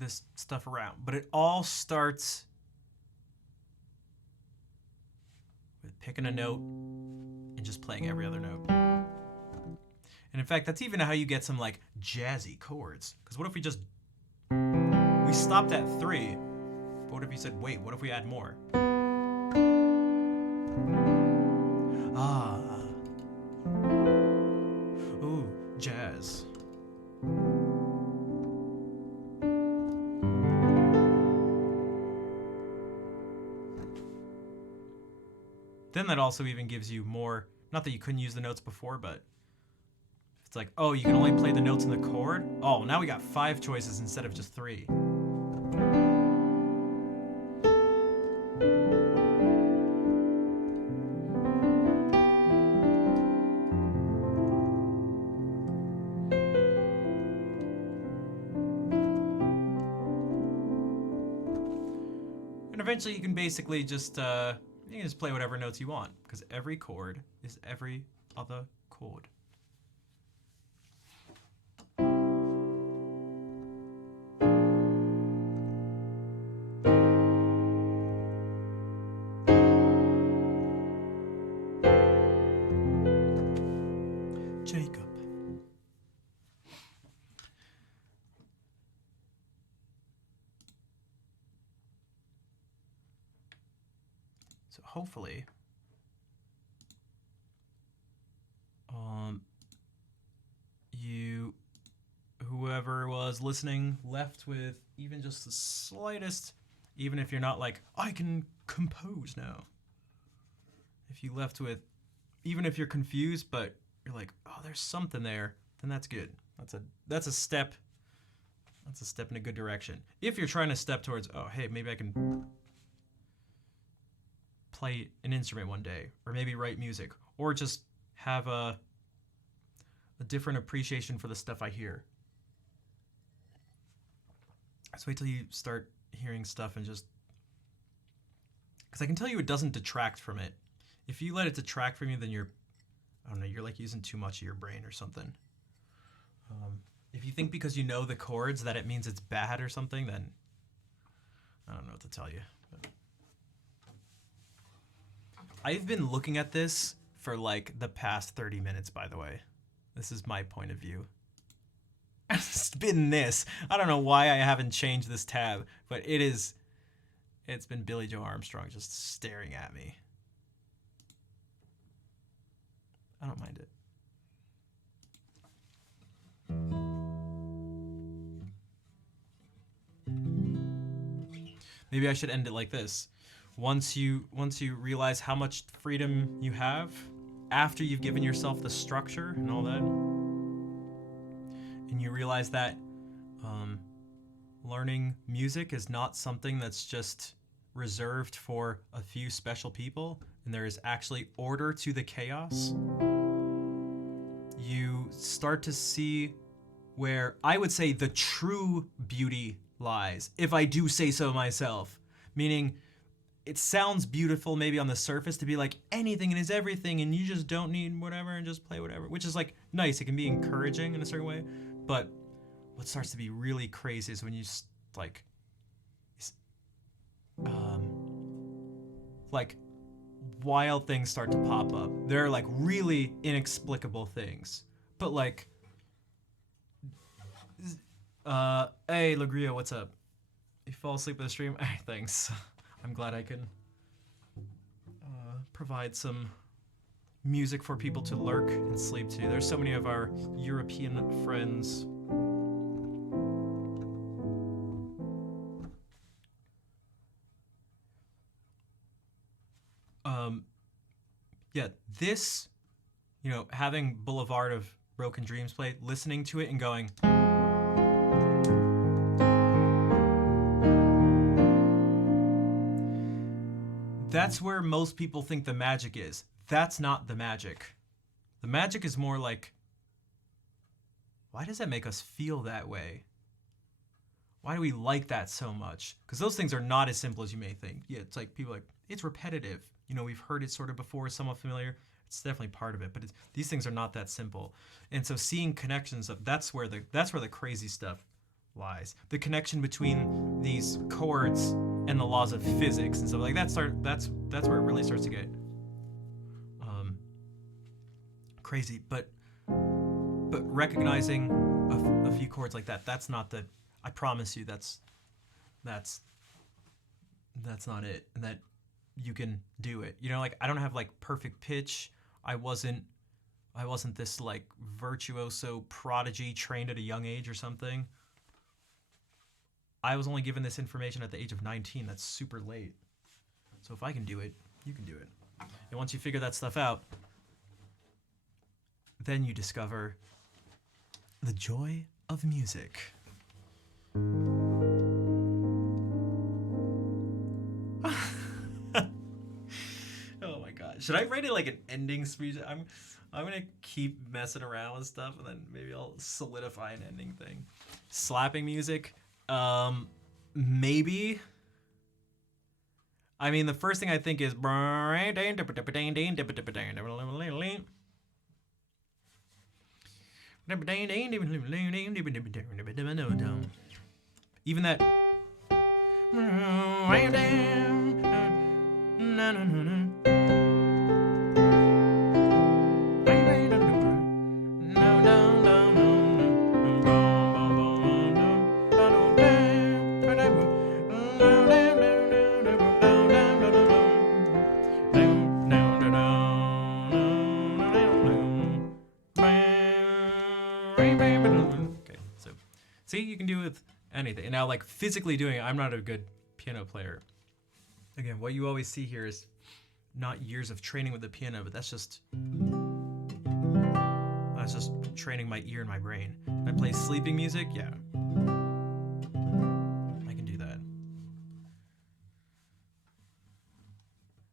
This stuff around, but it all starts with picking a note and just playing every other note. And in fact, that's even how you get some like jazzy chords. Because what if we stopped at 3, but what if you said, wait, what if we add more? Ah, ooh, jazz. Then that also even gives you more, not that you couldn't use the notes before, but it's like, oh, you can only play the notes in the chord? Oh, now we got 5 choices instead of just 3. And eventually you can basically just, you can just play whatever notes you want, because every chord is every other chord. Jacob. So hopefully, whoever was listening left with even just the slightest, even if you're not like, I can compose now. If you left with, even if you're confused, but you're like, oh, there's something there, then that's good. That's a step. That's a step in a good direction. If you're trying to step towards, oh, hey, maybe I can play an instrument one day, or maybe write music, or just have a different appreciation for the stuff I hear. Just wait till you start hearing stuff and just, because I can tell you it doesn't detract from it. If you let it detract from you, then I don't know, you're like using too much of your brain or something. If you think because you know the chords that it means it's bad or something, then I don't know what to tell you. But I've been looking at this for like the past 30 minutes, by the way. This is my point of view. It's been this. I don't know why I haven't changed this tab, but it's been Billie Joe Armstrong just staring at me. I don't mind it. Maybe I should end it like this. Once you realize how much freedom you have, after you've given yourself the structure and all that, and you realize that learning music is not something that's just reserved for a few special people, and there is actually order to the chaos, you start to see where I would say the true beauty lies, if I do say so myself. Meaning, it sounds beautiful maybe on the surface to be like anything and is everything and you just don't need whatever and just play whatever, which is like nice. It can be encouraging in a certain way, but what starts to be really crazy is when you like wild things start to pop up. They're like really inexplicable things, but like, hey Lagria, what's up? You fall asleep with the stream? Thanks. I'm glad I can provide some music for people to lurk and sleep to. There's so many of our European friends. Yeah, this, having Boulevard of Broken Dreams play, listening to it and going, that's where most people think the magic is. That's not the magic. The magic is more like, why does that make us feel that way? Why do we like that so much? Because those things are not as simple as you may think. Yeah, it's like people are like, it's repetitive. We've heard it sort of before, somewhat familiar. It's definitely part of it, but these things are not that simple. And so seeing connections, that's where the crazy stuff lies. The connection between these chords and the laws of physics and stuff like that's where it really starts to get crazy. But recognizing a few chords like that's not the. I promise you, that's not it, and that you can do it. Like I don't have like perfect pitch. I wasn't this like virtuoso prodigy trained at a young age or something. I was only given this information at the age of 19. That's super late. So if I can do it, you can do it. And once you figure that stuff out, then you discover the joy of music. Oh my god. Should I write it like an ending speech? I'm gonna keep messing around with stuff and then maybe I'll solidify an ending thing. Slapping music. Maybe. I mean, the first thing I think is even that. Okay, so see, you can do it with anything. And now, like physically doing it, I'm not a good piano player. Again, what you always see here is not years of training with the piano, but that's just training my ear and my brain. Can I play sleeping music? Yeah. I can do that.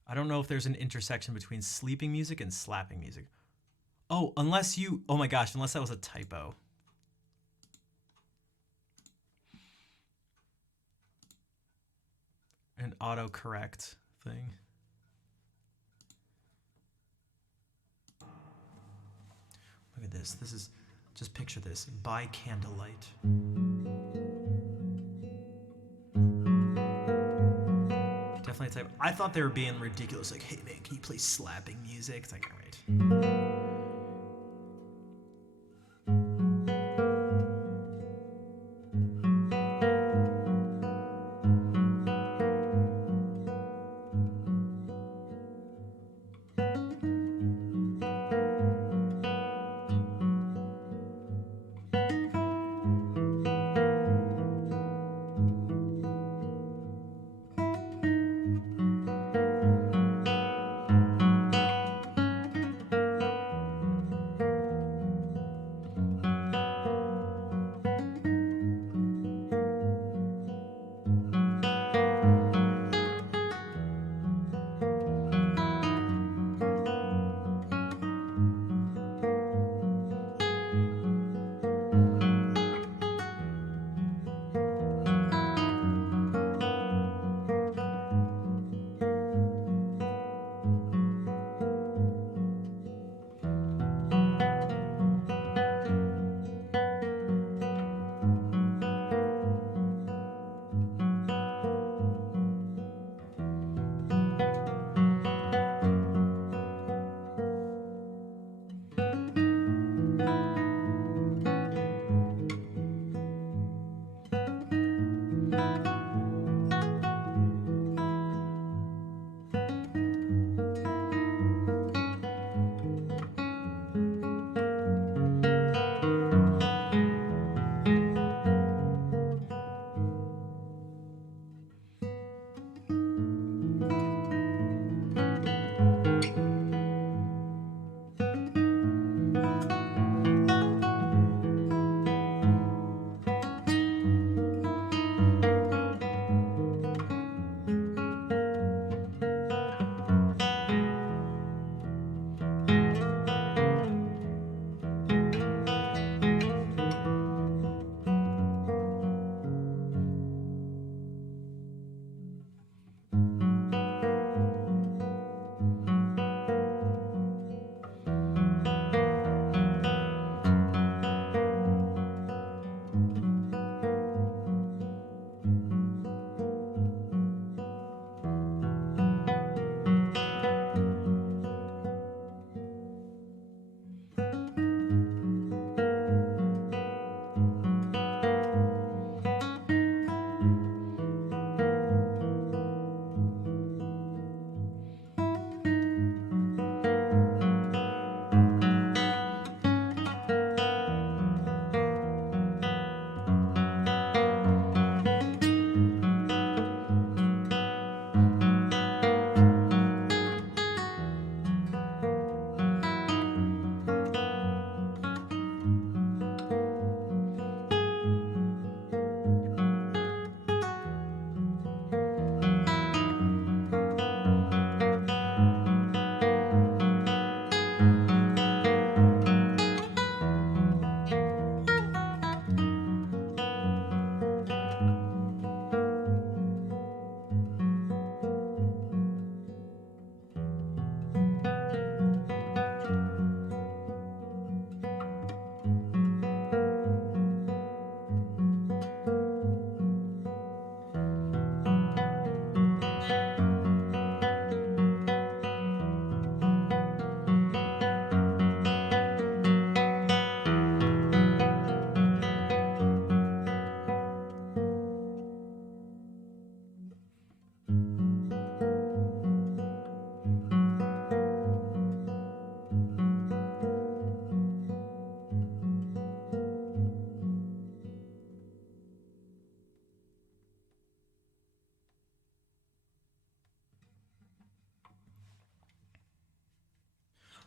I don't know if there's an intersection between sleeping music and slapping music. Oh, oh my gosh, unless that was a typo. an autocorrect thing. Look at this. This is, just picture this, by candlelight. Definitely type. I thought they were being ridiculous. Like, hey man, can you play slapping music? It's like, all right.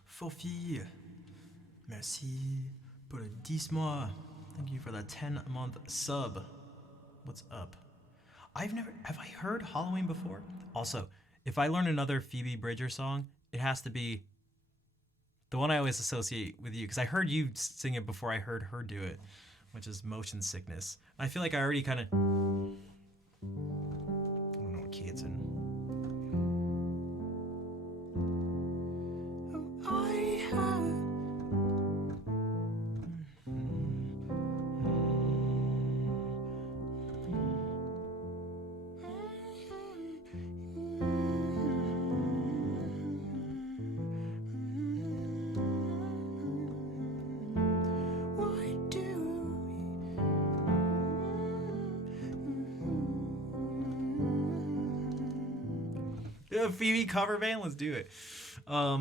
Fofi, merci pour le 10 mois. Thank you for the 10-month sub. What's up? Have I heard Halloween before? Also, if I learn another Phoebe Bridger song, it has to be the one I always associate with you, because I heard you sing it before I heard her do it, which is Motion Sickness. I feel like I already kind of, I don't know what key it's in. A Phoebe cover band, let's do it.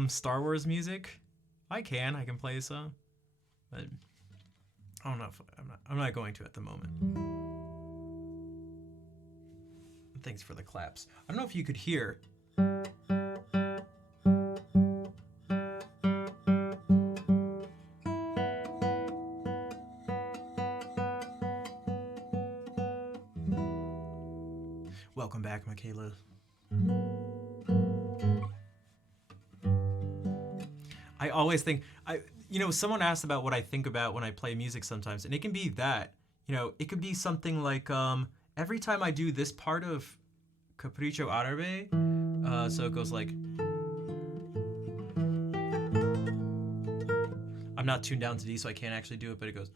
Star Wars music, I can play some, but I don't know if I'm not going to at the moment. Thanks for the claps. I don't know if you could hear. Welcome back, Michaela. I always think someone asked about what I think about when I play music sometimes, and it can be that, it could be something like every time I do this part of Capriccio Árabe, so it goes like, I'm not tuned down to D, so I can't actually do it, but it goes.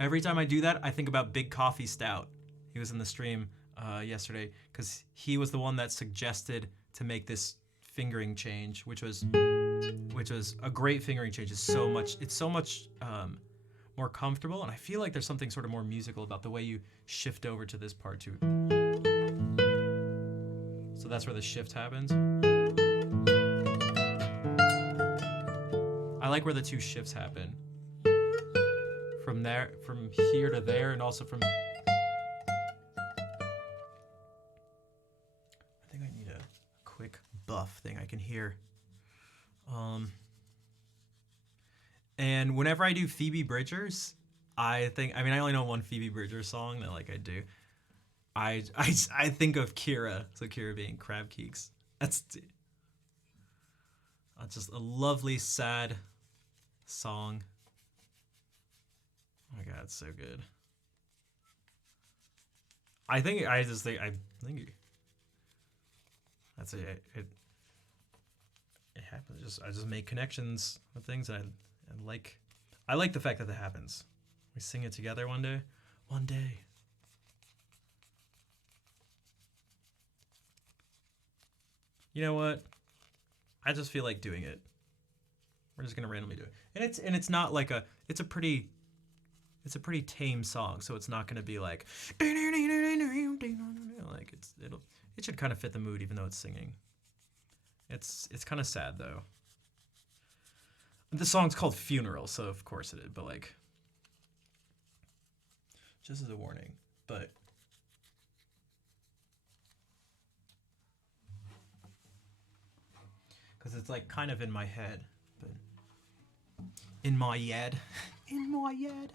Every time I do that, I think about Big Coffee Stout. He was in the stream yesterday because he was the one that suggested to make this fingering change, which was a great fingering change. It's so much more comfortable, and I feel like there's something sort of more musical about the way you shift over to this part too. So that's where the shift happens. I like where the two shifts happen. From here to there, and also from. I think I need a quick buff thing I can hear. And whenever I do Phoebe Bridgers, I only know one Phoebe Bridgers song that I do. I think of Kira, so Kira being Crab Keeks. That's just a lovely, sad song. Oh my god, it's so good. I think that's it. It happens. I just make connections with things, and I like the fact that happens. We sing it together one day. One day. You know what? I just feel like doing it. We're just gonna randomly do it, and it's not like it's a pretty tame song, so it's not gonna be like it should kind of fit the mood, even though it's singing. It's kind of sad though. The song's called Funeral, so of course it is, but just as a warning, but. Because it's kind of in my head, but in my head. In my head.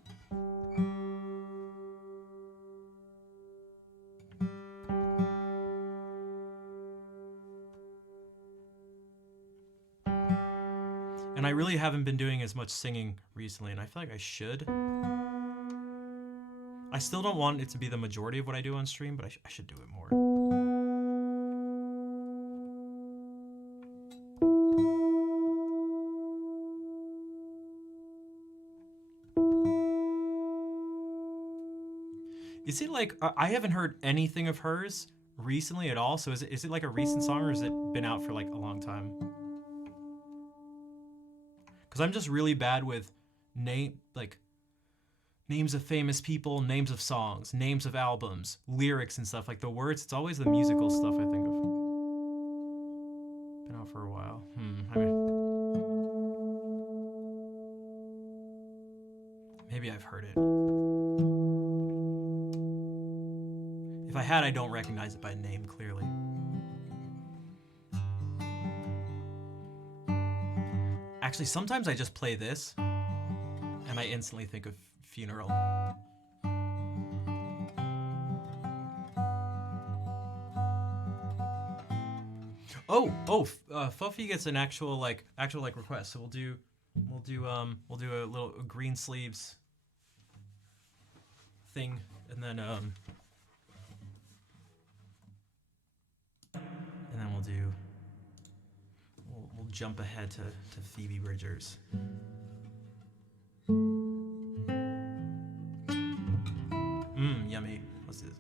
And I really haven't been doing as much singing recently, and I feel like I should. I still don't want it to be the majority of what I do on stream, but I should do it more. Is it I haven't heard anything of hers recently at all, so is it a recent song, or has it been out for a long time? Because I'm just really bad with names of famous people, names of songs, names of albums, lyrics and stuff. The words, it's always the musical stuff I think of. Been out for a while. Maybe I've heard it. If I had, I don't recognize it by name, clearly. Actually, sometimes I just play this, and I instantly think of Funeral. Fuffy gets an actual request, so we'll do a little green sleeves thing, and then we'll jump ahead to Phoebe Bridgers. Yummy. What's this?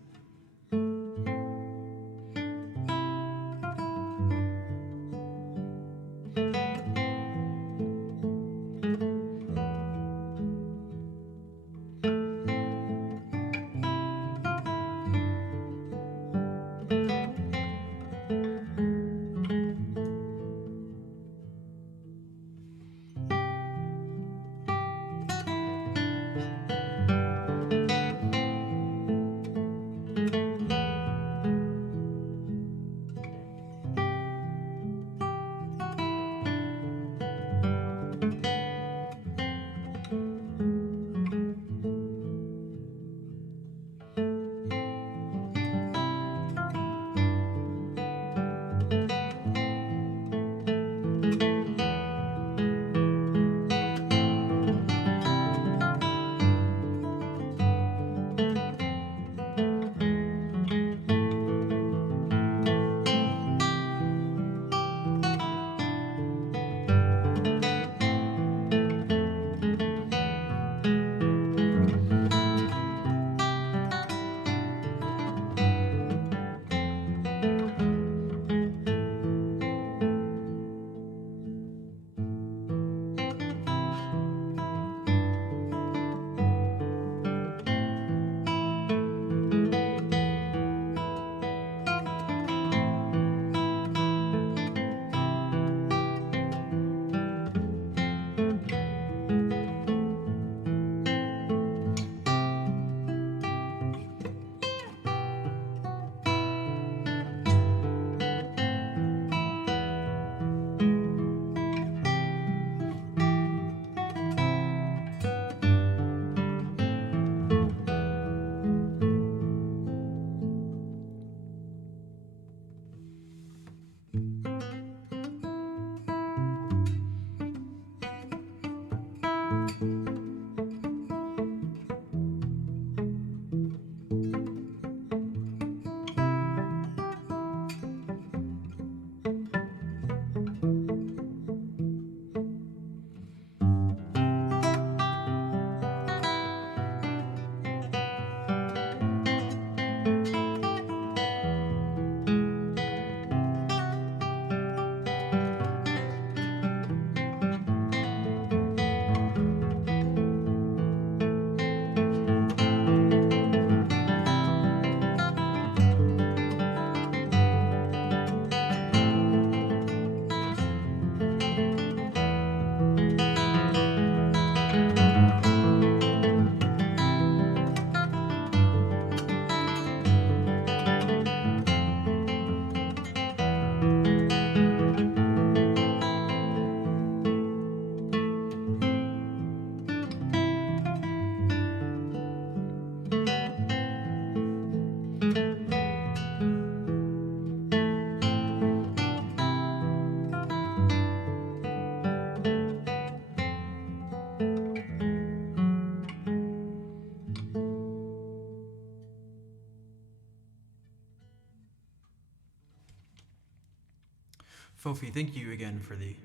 Fofi, thank you again for the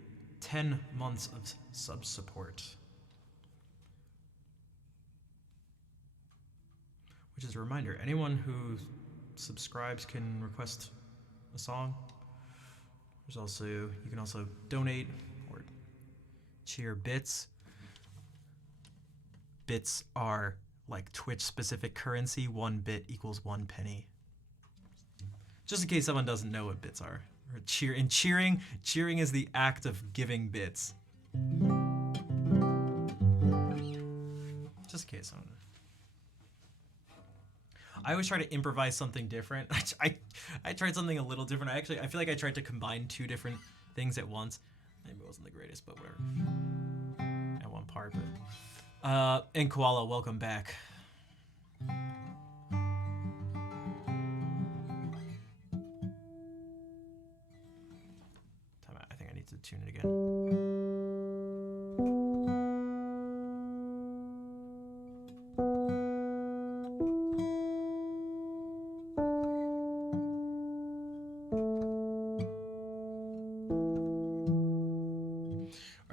10 months of sub support. Which is a reminder, anyone who subscribes can request a song. There's also, you can also donate or cheer bits. Bits are like Twitch specific currency. 1 bit equals 1 penny. Just in case someone doesn't know what bits are. Or cheering is the act of giving bits. Just in case someone. I always try to improvise something different. I tried something a little different. I feel like I tried to combine 2 different things at once. Maybe it wasn't the greatest, but whatever. At one part, but and Koala, welcome back. I think I need to tune it again.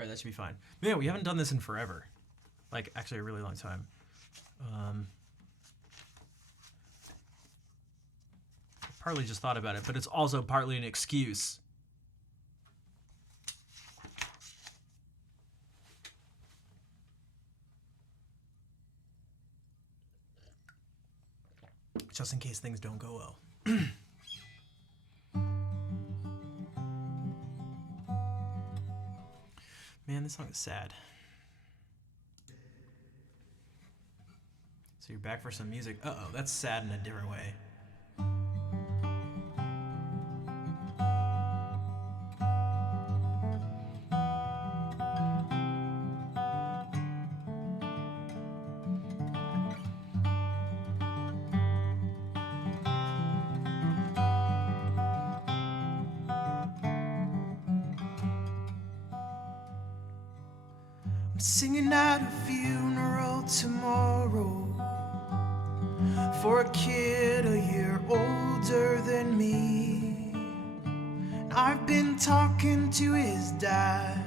That should be fine. But yeah, we haven't done this in forever. Like, actually a really long time. Partly just thought about it, but it's also partly an excuse. Just in case things don't go well. Man, this song is sad. So you're back for some music. Uh-oh, that's sad in a different way. Singing at a funeral tomorrow for a kid a year older than me. And I've been talking to his dad.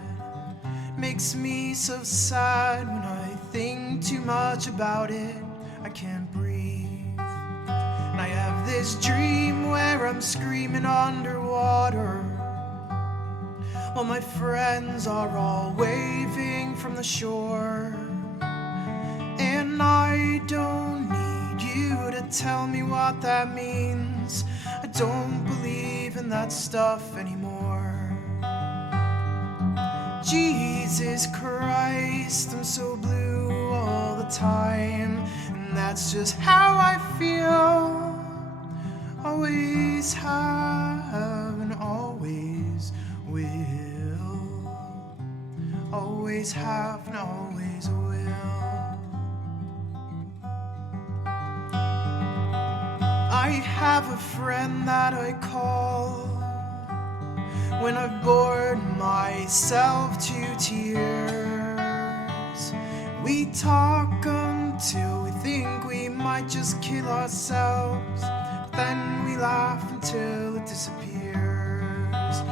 Makes me so sad when I think too much about it. I can't breathe. And I have this dream where I'm screaming underwater while my friends are all waving from the shore. And I don't need you to tell me what that means. I don't believe in that stuff anymore. Jesus Christ, I'm so blue all the time. And that's just how I feel. Always have and always will. Always have and always will. I have a friend that I call when I've bored myself to tears. We talk until we think we might just kill ourselves, but then we laugh until it disappears.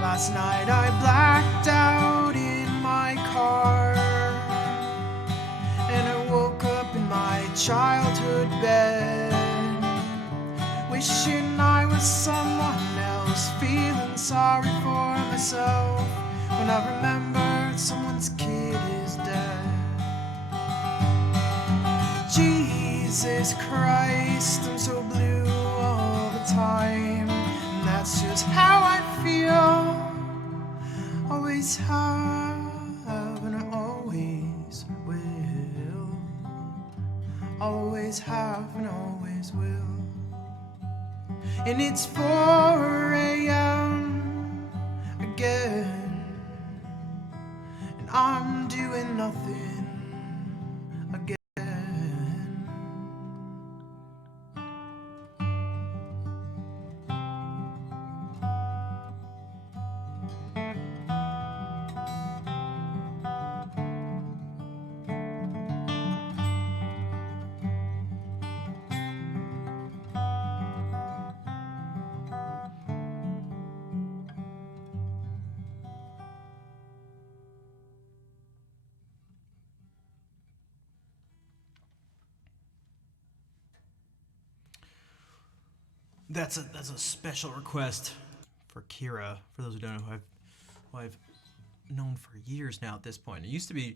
Last night I blacked out in my car, and I woke up in my childhood bed, wishing I was someone else, feeling sorry for myself when I remembered someone's kid is dead. Jesus Christ, I'm so blue all the time, and that's just how I feel. Always have and I always will. Always have and always will. And it's 4 a.m. again, and I'm doing nothing again. That's a special request for Kira. For those who don't know, who I've known for years now at this point. It used to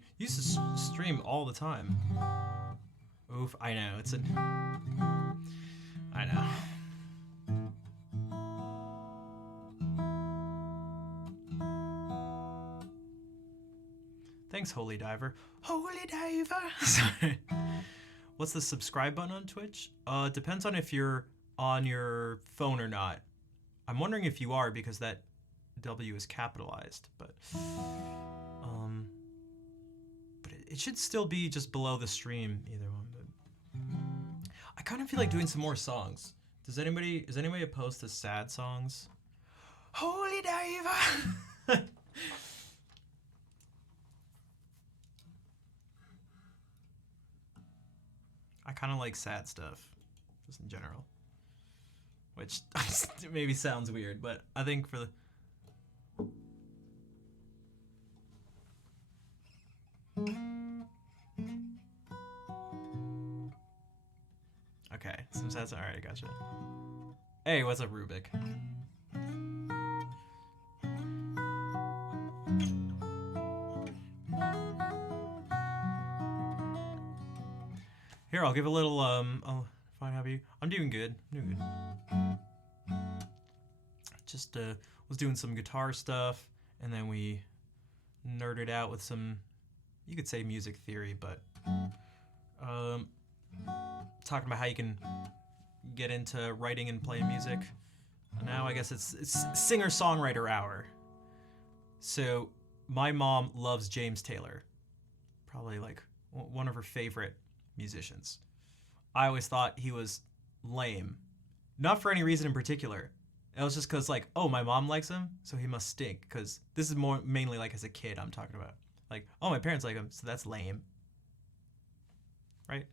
stream all the time. Oof, I know, I know. Thanks, Holy Diver. Holy Diver! Sorry. What's the subscribe button on Twitch? Depends on if you're on your phone or not. I'm wondering if you are because that W is capitalized, but it should still be just below the stream, either one. But I kind of feel like doing some more songs. Is anybody opposed to sad songs? Holy Diver! I kind of like sad stuff, just in general. Which maybe sounds weird, but I think for the... Okay, some sad... Alright, I gotcha. Hey, what's up, Rubik? Here, I'll give a little, oh, fine, how are you? I'm doing good. Just, was doing some guitar stuff, and then we nerded out with some, you could say music theory, but, talking about how you can get into writing and playing music. And now I guess it's singer-songwriter hour. So, my mom loves James Taylor. Probably, like, one of her favorite musicians. I always thought he was lame. Not for any reason in particular. It was just because, like, oh, my mom likes him, so he must stink. Because this is more mainly, like, as a kid I'm talking about. Like, oh, my parents like him, so that's lame. Right?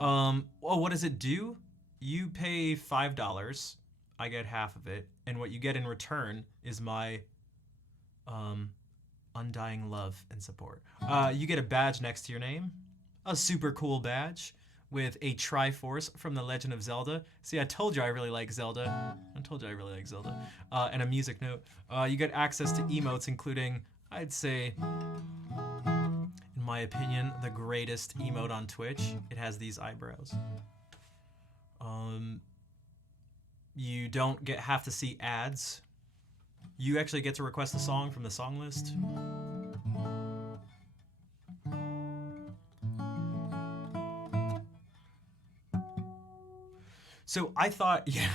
Oh, what does it do? You pay $5. I get half of it. And what you get in return is my undying love and support. You get a badge next to your name. A super cool badge with a Triforce from The Legend of Zelda. See, I told you I really like Zelda. And a music note. You get access to emotes, including, I'd say, in my opinion, the greatest emote on Twitch. It has these eyebrows. You don't have to see ads. You actually get to request a song from the song list. So I thought, yeah.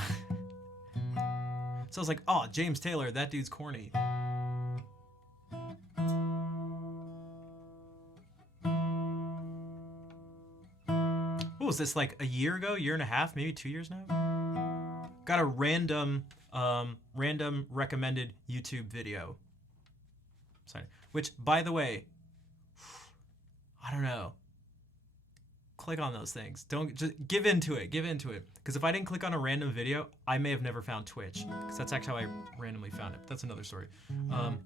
So I was like, oh, James Taylor, that dude's corny. What was this, like a year ago, year and a half, maybe 2 years now? Got a random recommended YouTube video. Sorry. Which, by the way, I don't know. Click on those things. Don't just give into it. Because if I didn't click on a random video, I may have never found Twitch. Because that's actually how I randomly found it. That's another story. And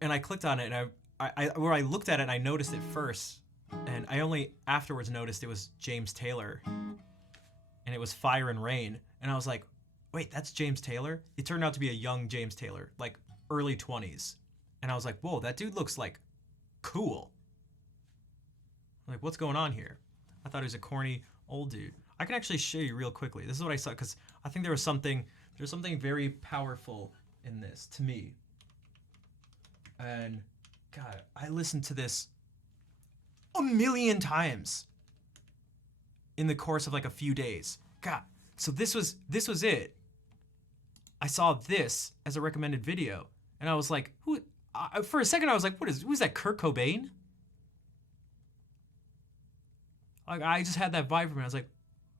I clicked on it, and I looked at it, and I noticed it first, and I only afterwards noticed it was James Taylor, and it was Fire and Rain, and I was like, wait, that's James Taylor? It turned out to be a young James Taylor, like early 20s, and I was like, whoa, that dude looks like cool. Like, what's going on here? I thought he was a corny old dude. I can actually show you real quickly. This is what I saw, because I think there's something very powerful in this to me. And God, I listened to this a million times in the course of like a few days. God, so this was it. I saw this as a recommended video, and I was like, who? For a second, I was like, who's that? Kurt Cobain? Like, I just had that vibe from it. I was like,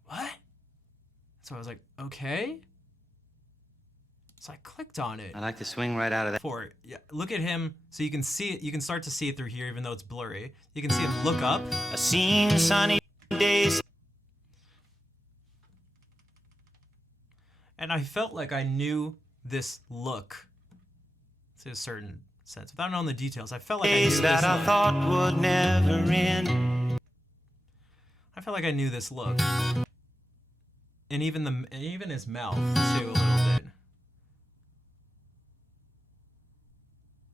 what? So I was like, okay. So I clicked on it. I like to swing right out of that. For it. Yeah, look at him. So you can see it. You can start to see it through here, even though it's blurry. You can see him look up. I've seen sunny days. And I felt like I knew this look to a certain sense. Without knowing the details, I felt like I knew this that I look. thought would never end. I felt like I knew this look. and even his mouth too a little bit.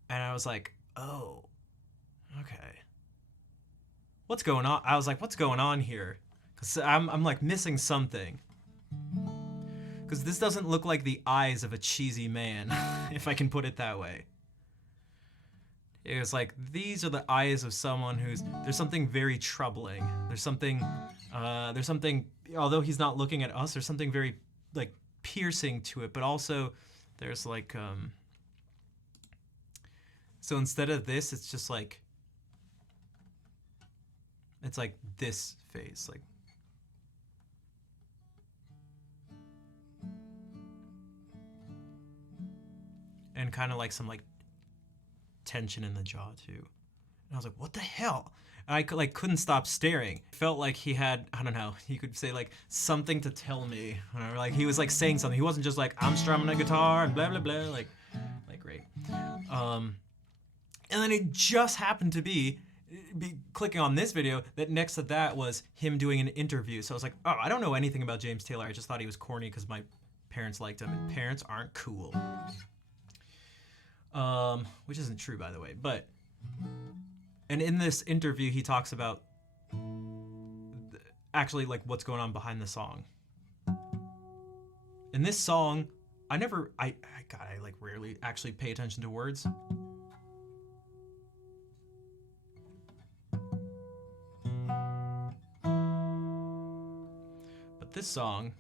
And I was like, oh, okay. What's going on? I was like, what's going on here? Cause I'm like missing something. Cause this doesn't look like the eyes of a cheesy man, if I can put it that way. It was like, these are the eyes of someone there's something very troubling. There's something, although he's not looking at us, there's something very like piercing to it, but also there's like, so instead of this, it's just like, it's like this face, like. And kind of like some like tension in the jaw too. And I was like, what the hell? And I couldn't stop staring. Felt like he had, I don't know, you could say like something to tell me. Or like he was like saying something. He wasn't just like, I'm strumming a guitar and blah, blah, blah. Like great. And then it just happened to be clicking on this video that next to that was him doing an interview. So I was like, oh, I don't know anything about James Taylor. I just thought he was corny because my parents liked him, and parents aren't cool. Which isn't true, by the way, but, and in this interview, he talks about actually like what's going on behind the song. In this song, I like rarely actually pay attention to words. But this song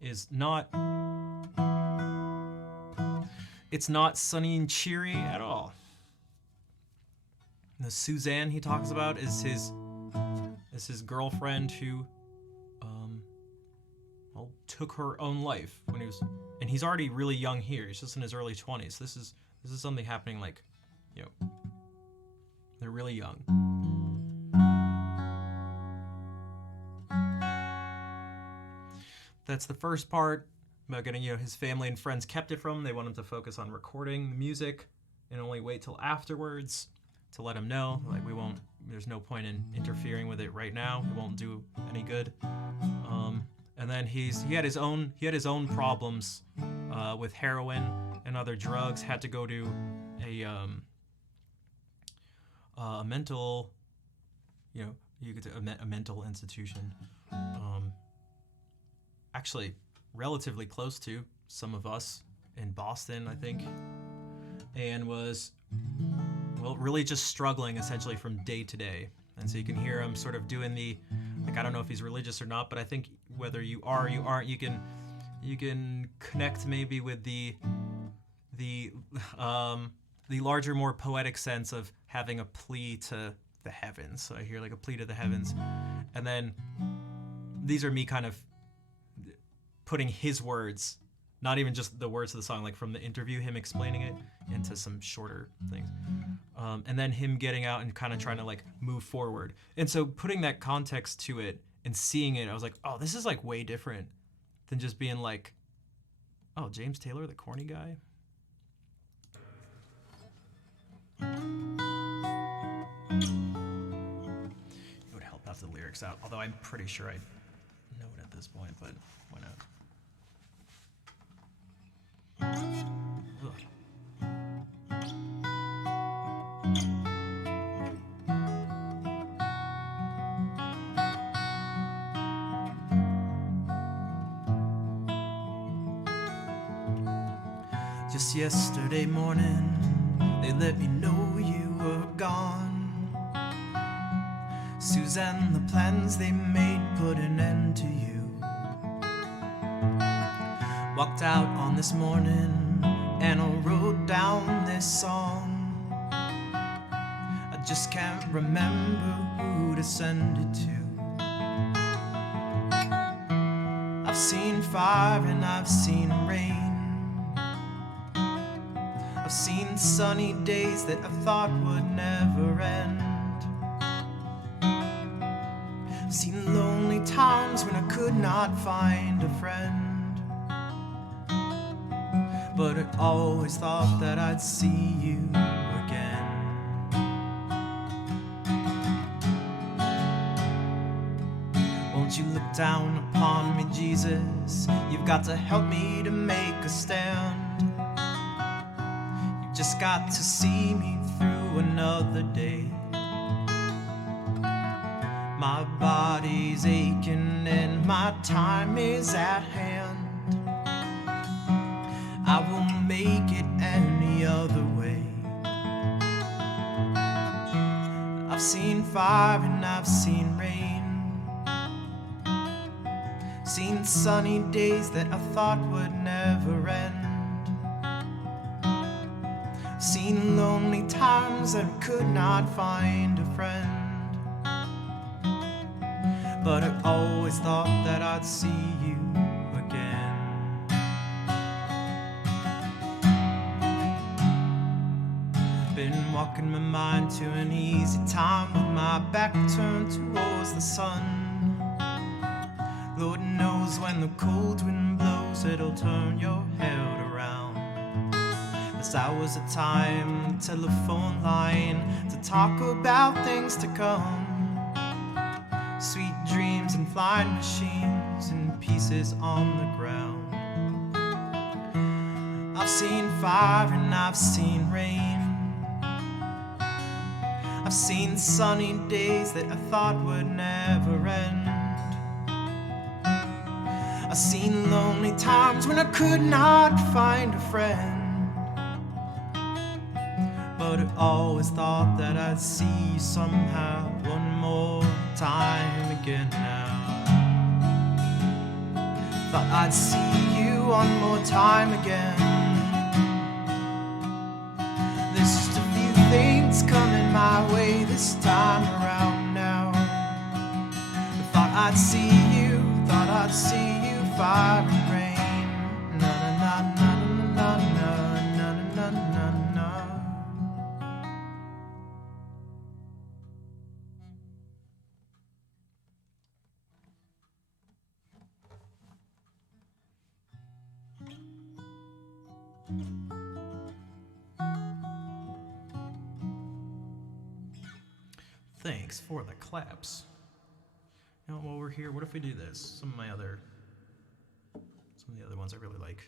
is not, it's not sunny and cheery at all. The Suzanne he talks about is his girlfriend who took her own life when he was, and he's already really young here. He's just in his early 20s. This is something happening like, you know, they're really young. That's the first part about getting, you know, his family and friends kept it from him. They want him to focus on recording the music and only wait till afterwards to let him know, like, there's no point in interfering with it right now. It won't do any good. And then he had his own problems with heroin and other drugs. Had to go to a mental, you know, a mental institution. Actually, relatively close to some of us in Boston, I think, and was, well, really just struggling essentially from day to day. And so you can hear him sort of doing the, like, I don't know if he's religious or not, but I think whether you are or you aren't, you can connect maybe with the larger, more poetic sense of having a plea to the heavens. So I hear like a plea to the heavens. And then these are me kind of putting his words, not even just the words of the song, like from the interview, him explaining it, into some shorter things. And then him getting out and kind of trying to like move forward. And so putting that context to it and seeing it, I was like, oh, this is like way different than just being like, oh, James Taylor, the corny guy. It would help have the lyrics out, although I'm pretty sure I know it at this point, but why not? Ugh. Just yesterday morning, they let me know you were gone. Suzanne, the plans they made put an end to you. Walked out on this morning and I wrote down this song. I just can't remember who to send it to. I've seen fire and I've seen rain. I've seen sunny days that I thought would never end. I've seen lonely times when I could not find a friend. But I always thought that I'd see you again. Won't you look down upon me, Jesus? You've got to help me to make a stand. You've just got to see me through another day. My body's aching and my time is at hand. I won't make it any other way. I've seen fire and I've seen rain, seen sunny days that I thought would never end, seen lonely times that I could not find a friend. But I always thought that I'd see you again. Been walking my mind to an easy time with my back turned towards the sun. Lord knows when the cold wind blows, it'll turn your head around. This hour's a time, telephone line, to talk about things to come. Sweet dreams and flying machines and pieces on the ground. I've seen fire and I've seen rain. I've seen sunny days that I thought would never end. I've seen lonely times when I could not find a friend. But I always thought that I'd see you somehow one more time again now. Thought I'd see you one more time again. There's just a few things coming my way this time around now. I thought I'd see you, fire and rain. Na na na na na na na na na na. Thanks for the claps. You know, while we're here, what if we do this? Some of the other ones I really like.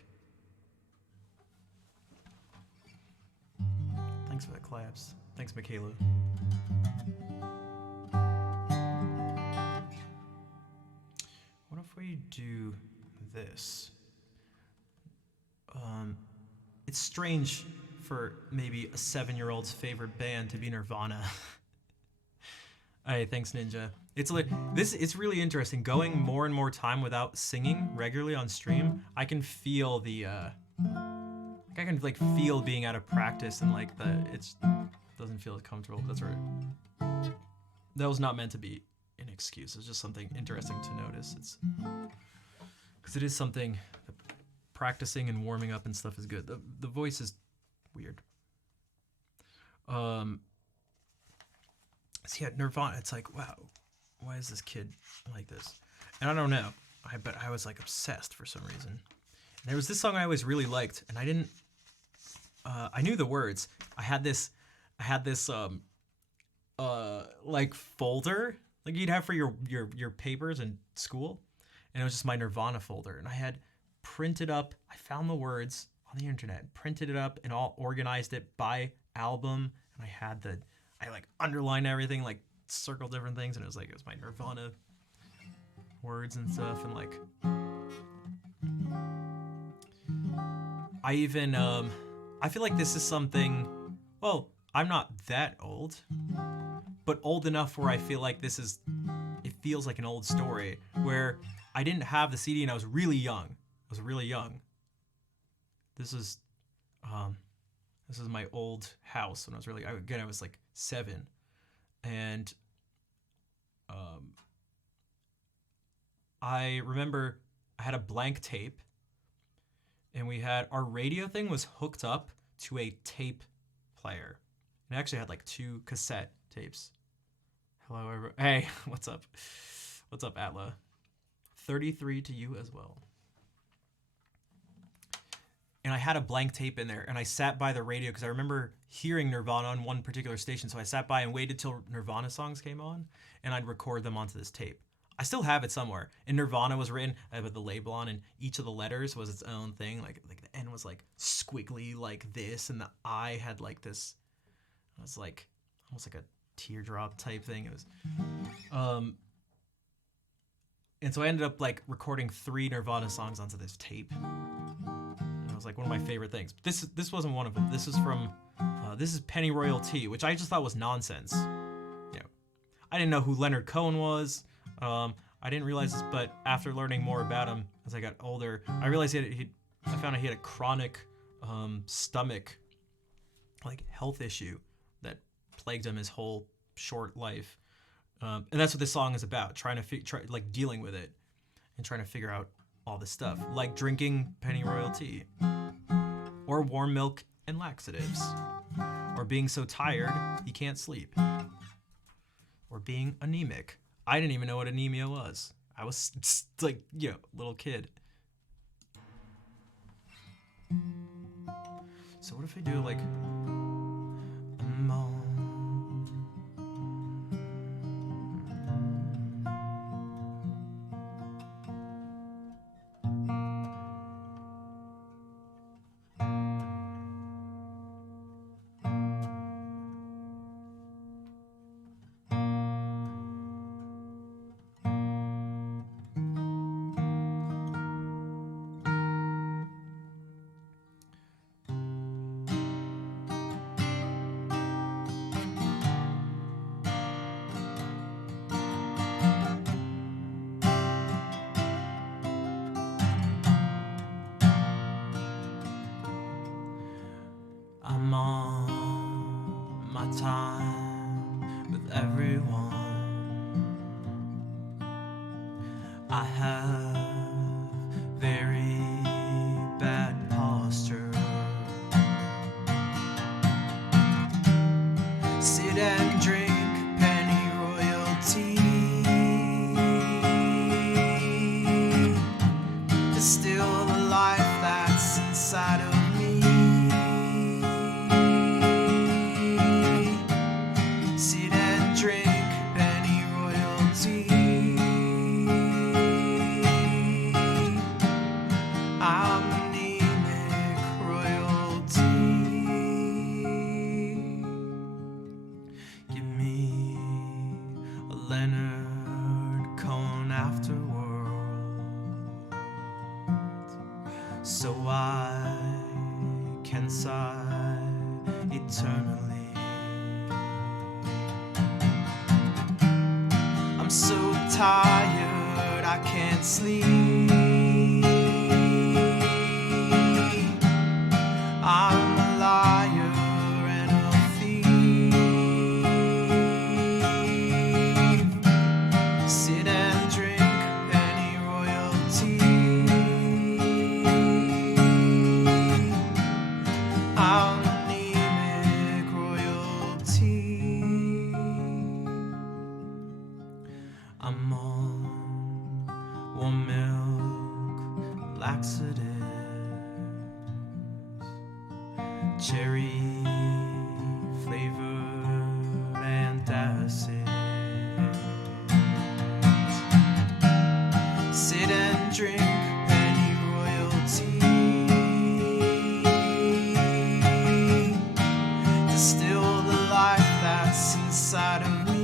Thanks for the claps. Thanks, Michaela. What if we do this? It's strange for maybe a 7-year-old's favorite band to be Nirvana. Hey, thanks, Ninja. It's really interesting. Going more and more time without singing regularly on stream, I can feel I can feel being out of practice and it doesn't feel as comfortable. That's right. That was not meant to be an excuse. It's just something interesting to notice. It's because it is something. Practicing and warming up and stuff is good. The voice is weird. See, at Nirvana, it's like, wow, why is this kid like this? And I don't know, but I was like obsessed for some reason. And there was this song I always really liked, and I didn't. I knew the words. I had this like folder like you'd have for your papers in school, and it was just my Nirvana folder, and I had printed up. I found the words on the internet, printed it up, and all organized it by album, and I like underlined everything, like circled different things, and it was my Nirvana words and stuff, and like I even I feel like this is something. Well, I'm not that old, but old enough where I feel like it feels like an old story where I didn't have the CD and I was really young. This is my old house when I was like 7, and I remember I had a blank tape, and our radio thing was hooked up to a tape player. It actually had like 2 cassette tapes. Hello, everyone. Hey, what's up? What's up, Atla? 33 to you as well. And I had a blank tape in there, and I sat by the radio because I remember hearing Nirvana on one particular station. So I sat by and waited till Nirvana songs came on, and I'd record them onto this tape. I still have it somewhere. And Nirvana was written with the label on, and each of the letters was its own thing. Like the N was like squiggly like this, and the I had like this. It was like almost like a teardrop type thing. It was, and so I ended up like recording 3 Nirvana songs onto this tape. And it was like one of my favorite things. This wasn't one of them. This is from, this is Pennyroyal Tea, which I just thought was nonsense. You know, I didn't know who Leonard Cohen was. I didn't realize this, but after learning more about him as I got older, I realized I found out he had a chronic stomach like health issue that plagued him his whole short life. And that's what this song is about, trying to like dealing with it and trying to figure out all this stuff, like drinking Pennyroyal Tea or warm milk and laxatives, or being so tired he can't sleep, or being anemic. I didn't even know what anemia was. I was like, little kid. So what if I do like I'm on my time with everyone. I have very bad posture. Sit and drink Pennyroyal Tea, distill the life that's inside of me. Sit and drink Pennyroyal Tea. I'm anemic royalty. Give me a Leonard Cohen afterworld, so I can sigh eternally. I'm so tired I can't sleep. I'm a liar and a thief. Sit and drink Pennyroyal Tea. I'm anemic royalty. I'm on warm milk, laxatives, cherry flavored antacids. Sit and drink Pennyroyal Tea. Distill the life that's inside of me.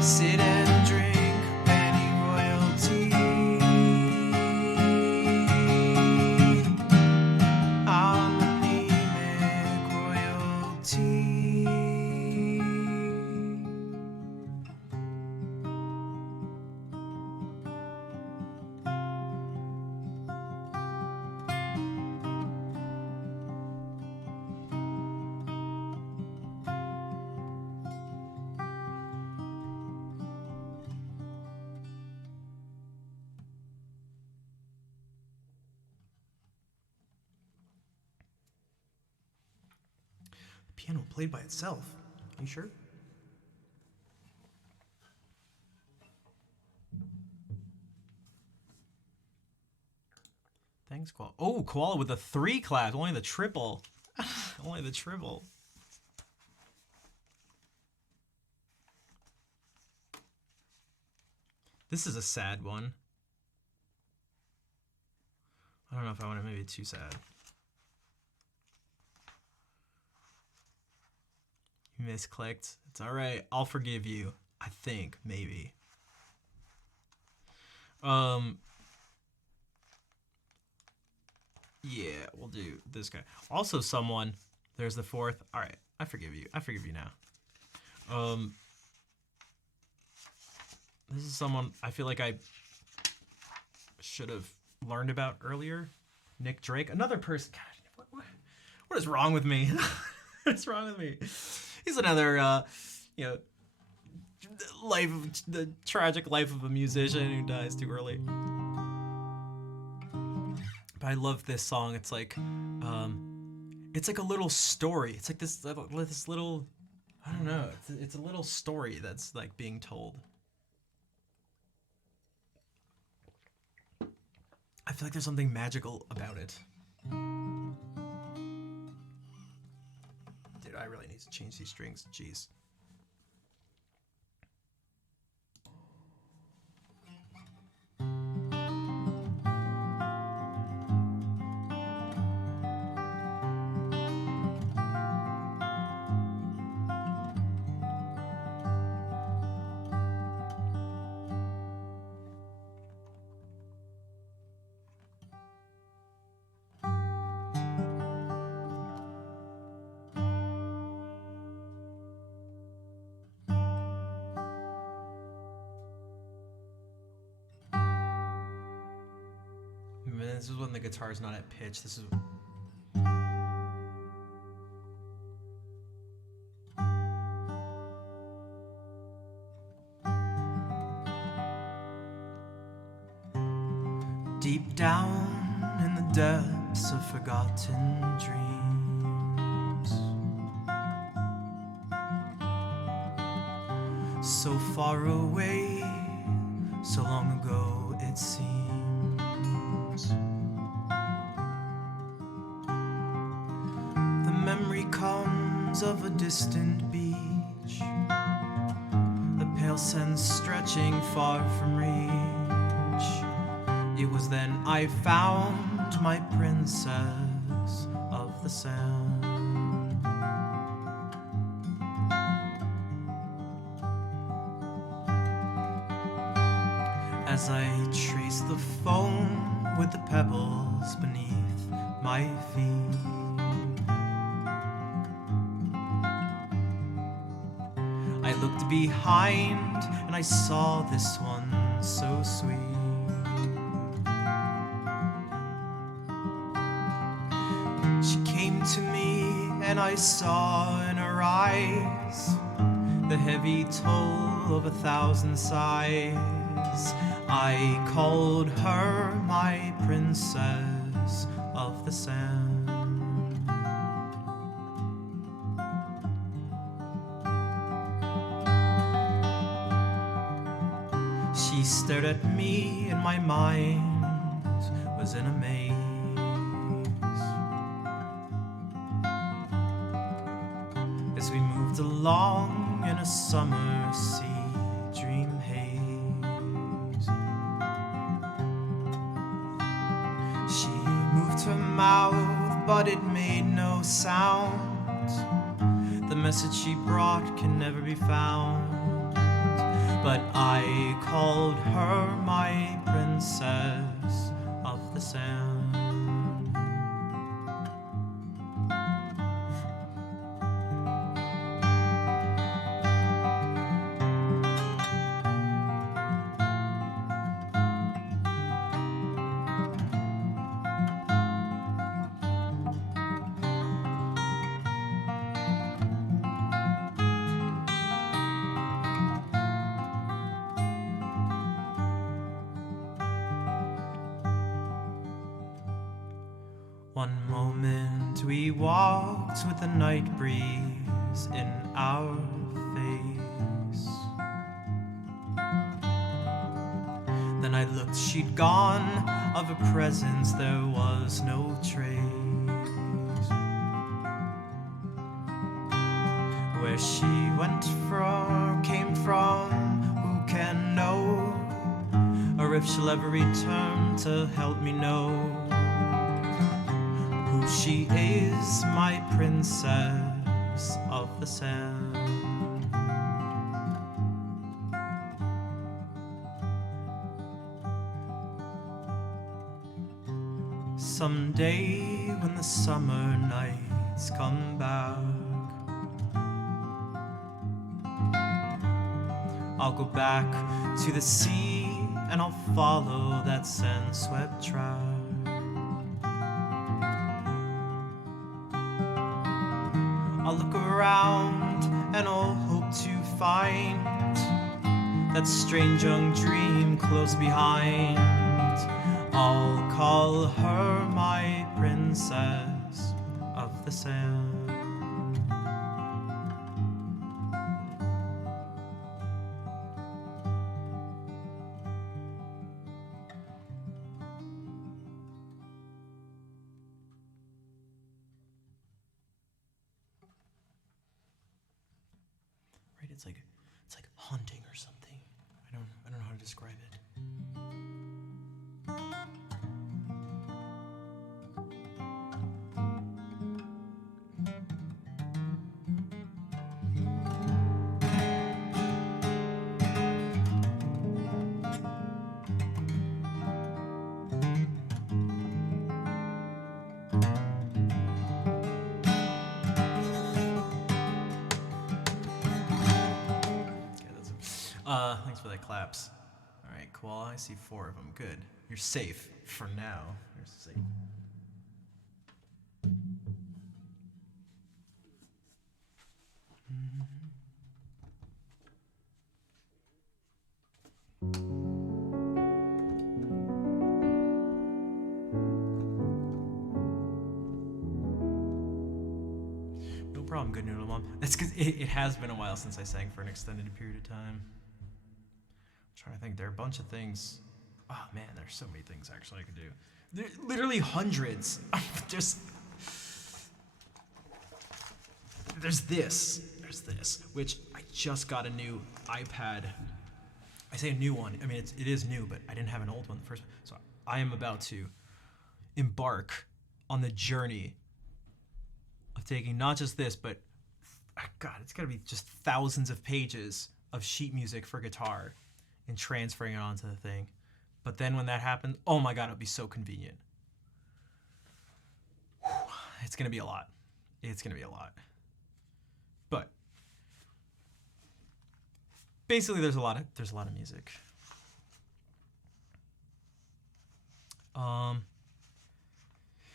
Sit and drink Pennyroyal Tea. I'm anemic royalty. The piano played by itself. Are you sure? Thanks, Koala. Oh, Koala with the 3 claps. Only the triple. Only the triple. This is a sad one. I don't know if I want to make it too sad. You misclicked. It's all right. I'll forgive you. I think maybe. Yeah, we'll do this guy. Also, someone. There's the fourth. All right, I forgive you. I forgive you now. This is someone I feel like I should have learned about earlier. Nick Drake, another person. God, what is wrong with me? What is wrong with me? He's another, the tragic life of a musician who dies too early. But I love this song. It's like a little story. It's like this little, I don't know. It's a little story that's like being told. I feel like there's something magical about it. Dude, I really need to change these strings. Jeez. This is when the guitar's not at pitch. This is... Deep down in the depths of forgotten dreams, so far away, so long ago it seems. The memory comes of a distant beach, the pale sense stretching far from reach. It was then I found my princess of the sound. As I trace the foam with the pebbles beneath my feet, I looked behind and I saw this one so sweet. She came to me and I saw in her eyes the heavy toll of 1,000 sighs. I called her my princess of the sand. She stared at me and my mind was in a maze. As we moved along in a summer sea dream haze, she moved her mouth, but it made no sound. The message she brought can never be found, but I called her my princess of the sand. One moment we walked with the night breeze in our face. Then I looked, she'd gone, of her presence there was no trace. Where she went from, came from, who can know? or if she'll ever return to help me know who she is, my princess of the sand. Someday when the summer nights come back, I'll go back to the sea and I'll follow that sand-swept track. I'll look around and I'll hope to find that strange young dream close behind. I'll call her my princess of the sand. Right? It's like haunting or something. I don't know how to describe it. Thanks for that claps. All right, cool. I see 4 of them. Good. You're safe for now. You're safe. No problem, Good Noodle Mom. That's because it has been a while since I sang for an extended period of time. Trying to think, there are a bunch of things. Oh man, there's so many things actually I could do. There's literally hundreds. There's this, which I just got a new iPad. I say a new one. I mean, it is new, but I didn't have an old one the first one. So I am about to embark on the journey of taking not just this, but God, it's gotta be just thousands of pages of sheet music for guitar and transferring it onto the thing. But then when that happens, oh my God, it'll be so convenient. It's gonna be a lot. It's gonna be a lot. But basically there's a lot of music.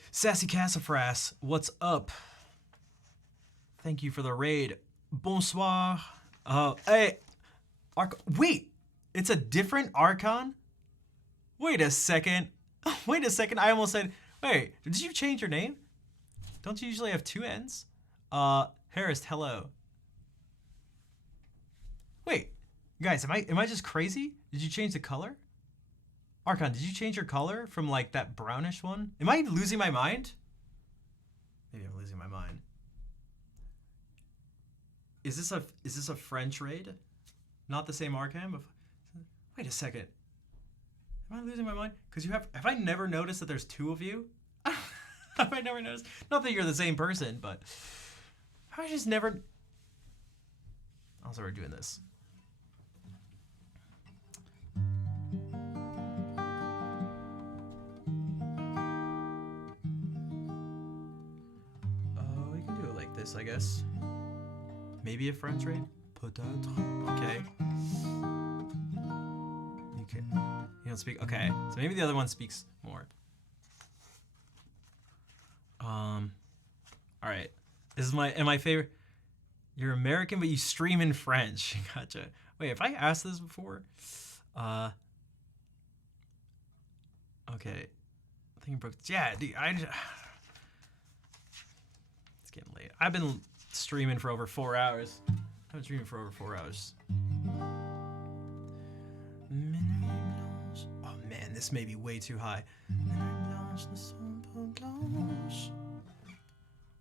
Sassy Cassafras, what's up? Thank you for the raid. Bonsoir. Hey, wait. It's a different Archon? Wait a second. Wait a second. I almost said, wait, did you change your name? Don't you usually have 2 N's? Harris, hello. Wait, guys, am I just crazy? Did you change the color? Archon, did you change your color from like that brownish one? Am I losing my mind? Maybe I'm losing my mind. Is this a French raid? Not the same Arkham? Wait a second. Am I losing my mind? Because have I never noticed that there's 2 of you? Have I never noticed? Not that you're the same person, but have I just never... Also, we're doing this. We can do it like this, I guess. Maybe a French raid? Peut-être. Okay. You don't speak. Okay, so maybe the other one speaks more. All right. This is my favorite. You're American, but you stream in French. Gotcha. Wait, have I asked this before? Okay. I think Brooke. Yeah, dude, it's getting late. I've been streaming for over 4 hours. I've been streaming for over 4 hours. Oh man, this may be way too high.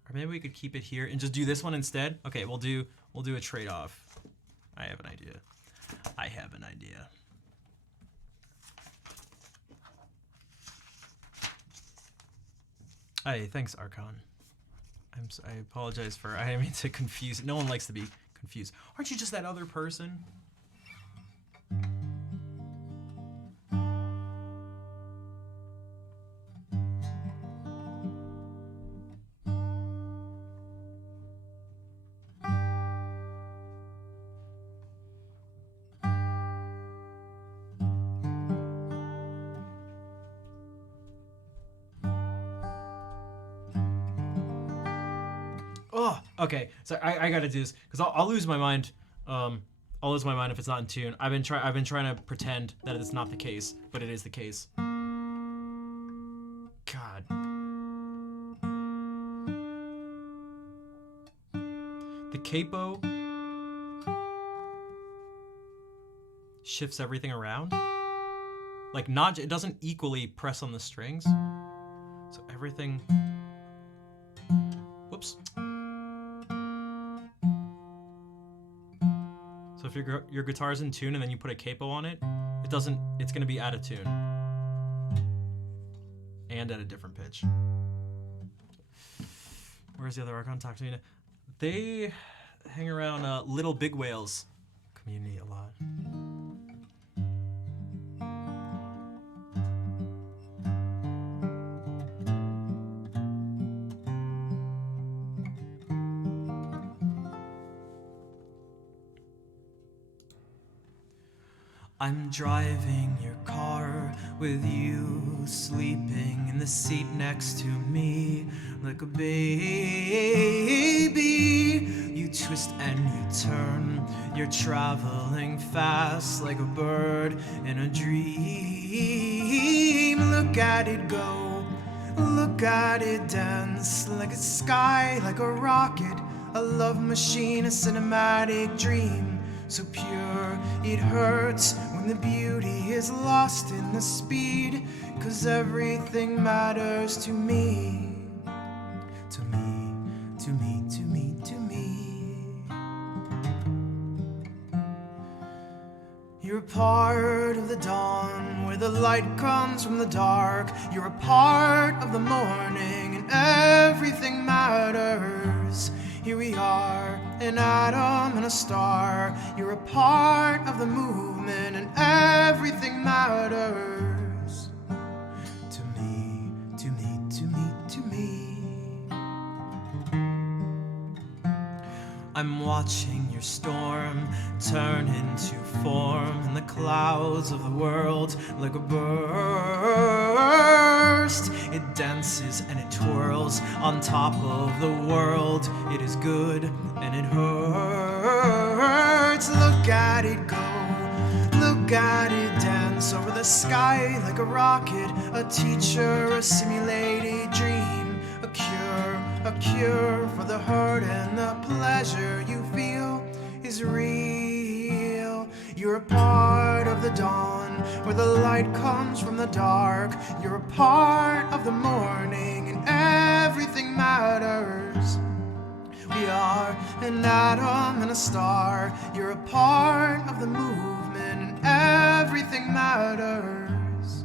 Or maybe we could keep it here and just do this one instead. Okay, we'll do a trade-off. I have an idea. Hey, thanks, Archon. I apologize for. I didn't mean to confuse. No one likes to be confused. Aren't you just that other person? Oh, okay. So I gotta do this because I'll lose my mind. I'll lose my mind if it's not in tune. I've been trying to pretend that it's not the case, but it is the case. God. The capo shifts everything around. Like it doesn't equally press on the strings. So everything. Whoops. So if your guitar's in tune and then you put a capo on it, it's gonna be out of tune. And at a different pitch. Where's the other Archon? Talk to me now. They hang around Little Big Whales community a lot. I'm driving your car with you sleeping in the seat next to me like a baby. You twist and you turn, you're traveling fast like a bird in a dream. Look at it go, look at it dance like a sky, like a rocket, a love machine, a cinematic dream. So pure, it hurts when the beauty is lost in the speed. 'Cause everything matters to me. To me, to me, to me, to me. You're a part of the dawn where the light comes from the dark. You're a part of the morning and everything matters. Here we are, an atom and a star. You're a part of the movement and everything matters. To me, to me, to me, to me. I'm watching your storm turn into form in the clouds of the world like a burst. It dances and it twirls on top of the world. It is good and it hurts. Look at it go, look at it dance over the sky like a rocket, a teacher, a simulated dream, a cure for the hurt and the pleasure you feel is real. You're a part of the dawn where the light comes from the dark. You're a part of the morning and everything matters. We are an atom and a star. You're a part of the movement and everything matters.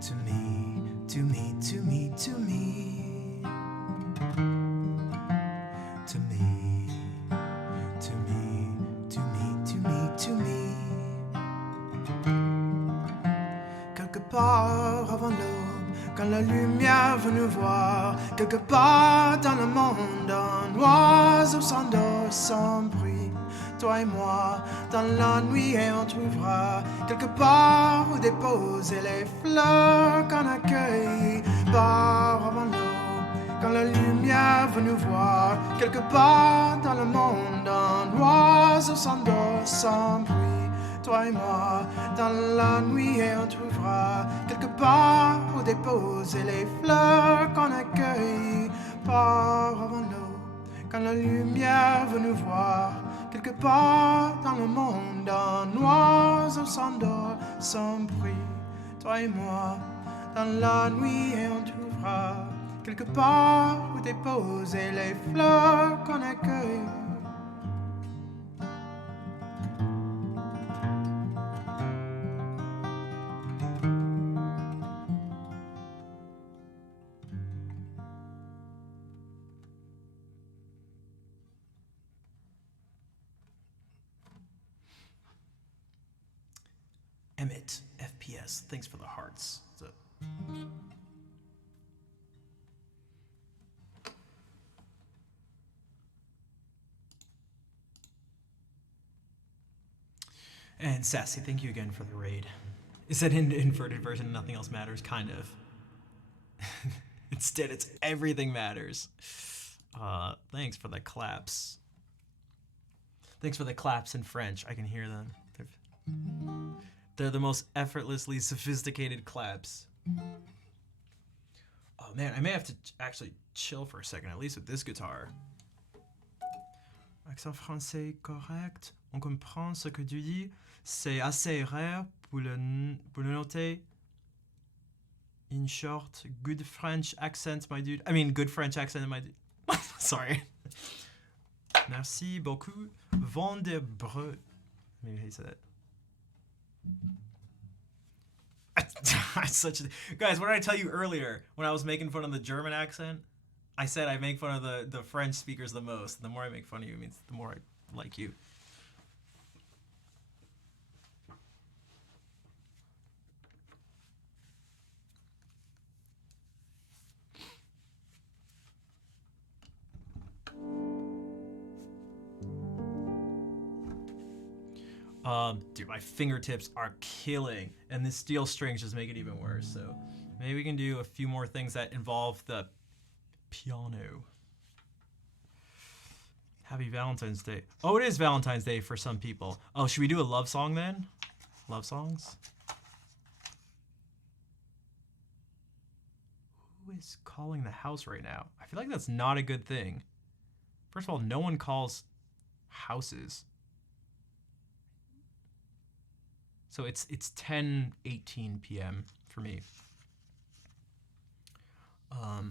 To me, to me, to me, to me. To me, to me, to me, to me, to me. Quelque part avant l'aube, quand la lumière veut nous voir, quelque part dans le monde, un oiseau s'endort sans bruit. Toi et moi, dans la nuit, et on trouvera quelque part où déposer les fleurs qu'on accueille. Part avant l'aube, quand la lumière veut nous voir, quelque part dans le monde, un oiseau s'endort sans bruit. Toi et moi, dans la nuit, et on trouvera quelque part où déposer les fleurs qu'on accueille. Part avant l'aube, quand la lumière veut nous voir, quelque part dans le monde, un oiseau s'endort sans bruit. Toi et moi, dans la nuit, et on trouvera quelque part où déposer les fleurs qu'on accueille. Emmett FPS. Thanks for the hearts. And Sassy, thank you again for the raid. Is that an inverted version? Nothing else matters, kind of. Instead, it's everything matters. Thanks for the claps. Thanks for the claps in French. I can hear them. They're the most effortlessly sophisticated claps. Oh man, I may have to actually chill for a second, at least with this guitar. Accent français correct. On comprend ce que tu dis. C'est assez rare pour le noter. In short, good French accent, my dude. I mean, good French accent, my dude. Sorry. Merci beaucoup. Vendebreu. Maybe he said that. Guys, what did I tell you earlier when I was making fun of the German accent? I said I make fun of the French speakers the most. The more I make fun of you, it means the more I like you. Dude, my fingertips are killing, and the steel strings just make it even worse. So maybe we can do a few more things that involve the piano. Happy Valentine's Day. Oh, it is Valentine's Day for some people. Oh, should we do a love song then? Love songs? Who is calling the house right now? I feel like that's not a good thing. First of all, no one calls houses. So it's 10:18 p.m. for me. I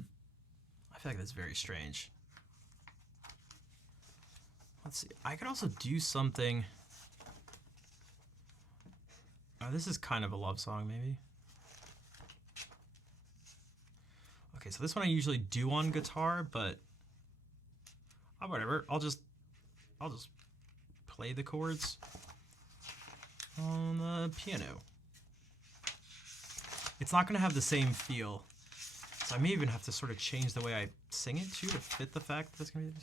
feel like that's very strange. Let's see. I could also do something. This is kind of a love song, maybe. Okay, so this one I usually do on guitar, but whatever. I'll just play the chords on the piano. It's not gonna have the same feel, so I may even have to sort of change the way I sing it too to fit the fact that it's gonna be.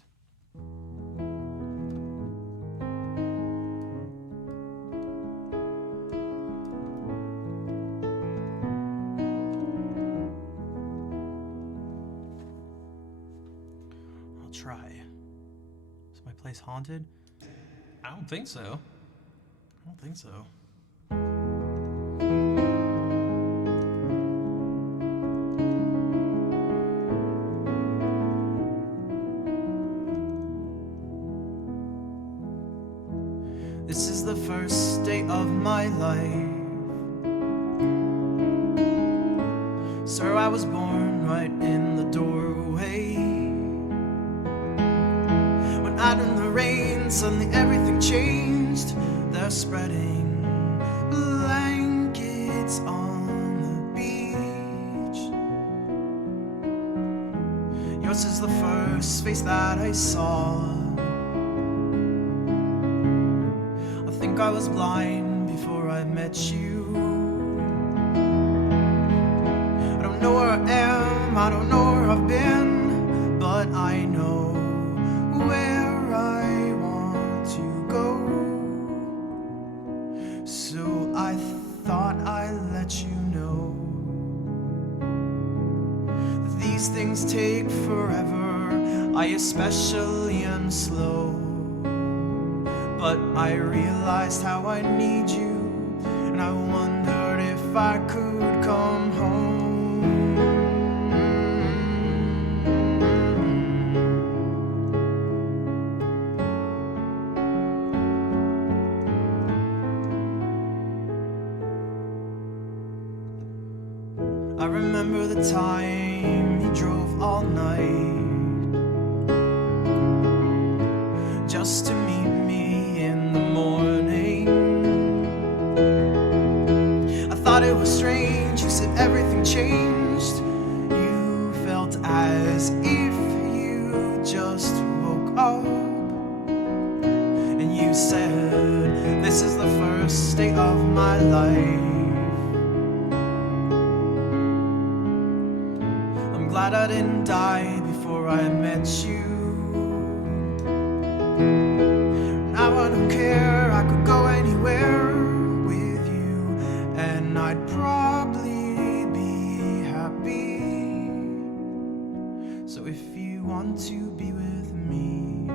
I'll try. Is my place haunted? I don't think so. I don't think so. This is the first day of my life. Sir, I was born right in the doorway. When out in the rain, suddenly everything changed. They're spreading blankets on the beach. Yours is the first face that I saw. I think I was blind before I met you. I don't know where I am, I don't know where I've been, but I know where I want to go. So I thought I'd let you know that these things take forever. I especially am slow, but I realized how I need you, and I wondered if I could come home. I remember the time you drove all night just to meet me in the morning. I thought it was strange, you said everything changed. You felt as if you just woke up, and you said, this is the first day of my life. glad I didn't die before I met you. Now I don't care, I could go anywhere with you, and I'd probably be happy. So if you want to be with me,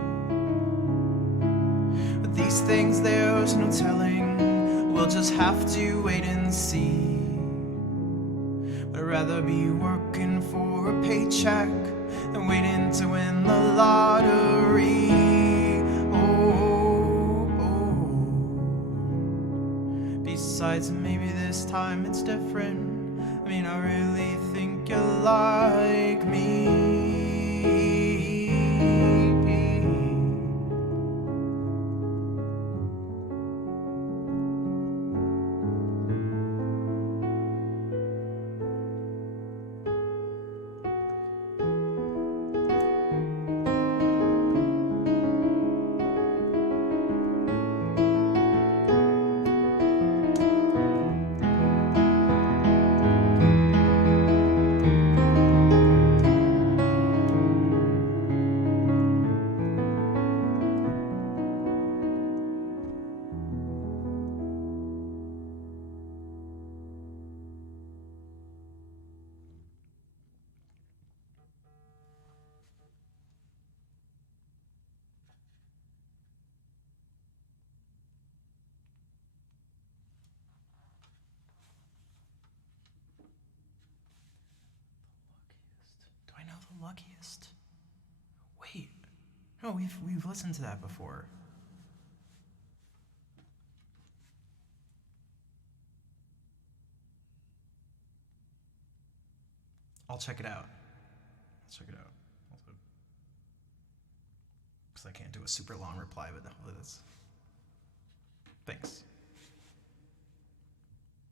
but these things there's no telling, we'll just have to wait and see. But I'd rather be working for a paycheck than waiting to win the lottery. Besides, maybe this time it's different. I mean, I really think you like me. Do I know the luckiest? Wait, no, we've listened to that before. I'll check it out. Because I can't do a super long reply, but hopefully that's... Thanks. Is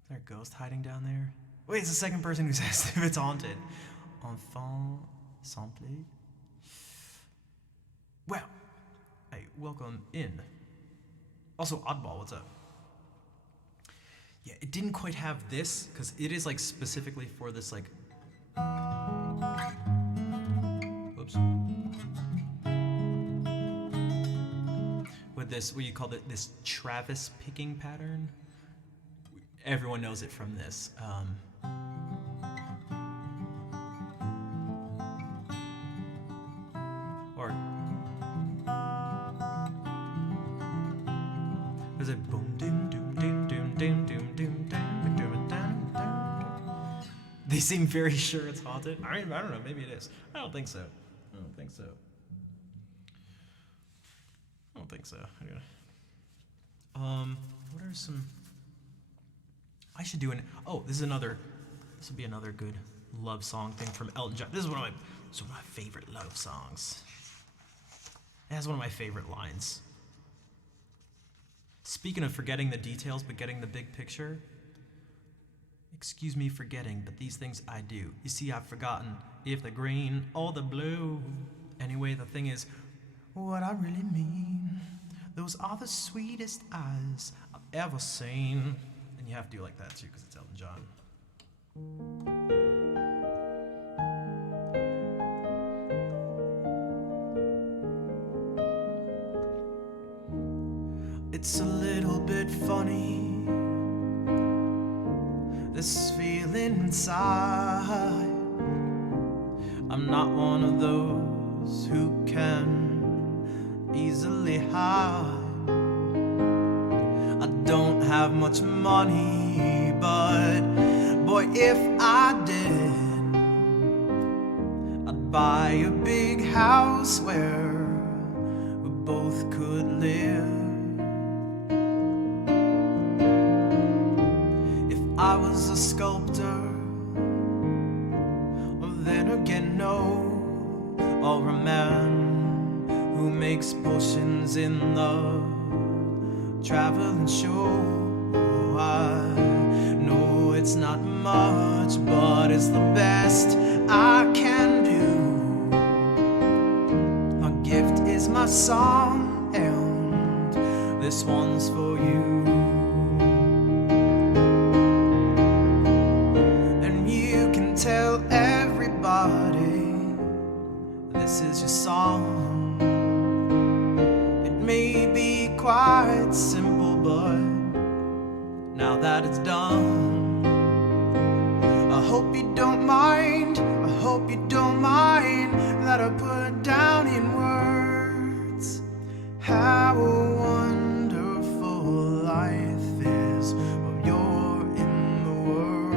there a ghost hiding down there? Wait, it's the second person who's asked if it's haunted. Enfant samplé. Well, hey, welcome in. Also, Oddball, what's up? Yeah, it didn't quite have this, because it is, like, specifically for this, like... Oops. With this, what you call it, this Travis picking pattern. Everyone knows it from this. Or is it boom doom doom doom doom doom doom doom doom doom doom? They seem very sure it's haunted. I don't know. Maybe it is. I don't think so. What are some? I should do an. Oh, this would be another good love song thing from Elton John. This is one of my favorite love songs. It has one of my favorite lines. Speaking of forgetting the details but getting the big picture, excuse me forgetting, but these things I do. You see, I've forgotten if the green or the blue. Anyway, the thing is, what I really mean, those are the sweetest eyes I've ever seen. And you have to do like that too, because it's Elton John. It's a little bit funny, this feeling inside. I'm not one of those who can easily hide. I don't have much money, but boy, if I did, I'd buy a big house where we both could live. I was a sculptor, then again no, or a man who makes potions in the traveling show. I know it's not much, but it's the best I can do. My gift is my song, and this one's for you. Tell everybody this is your song. It may be quite simple, but now that it's done, I hope you don't mind, I hope you don't mind that I put down in words how wonderful life is while you're in the world.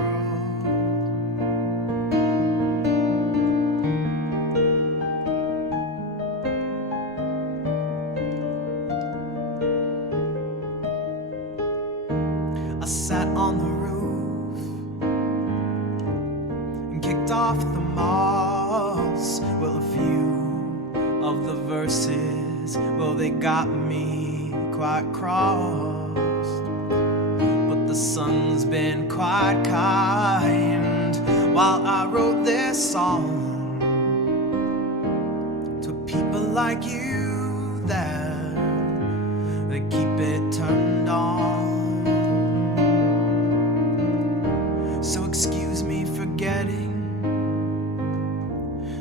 I sat on the roof and kicked off the moss. Well, a few of the verses, well, they got me quite crossed. But the sun's been quite kind while I wrote this song to people like you that they keep it turned on. So excuse me for getting,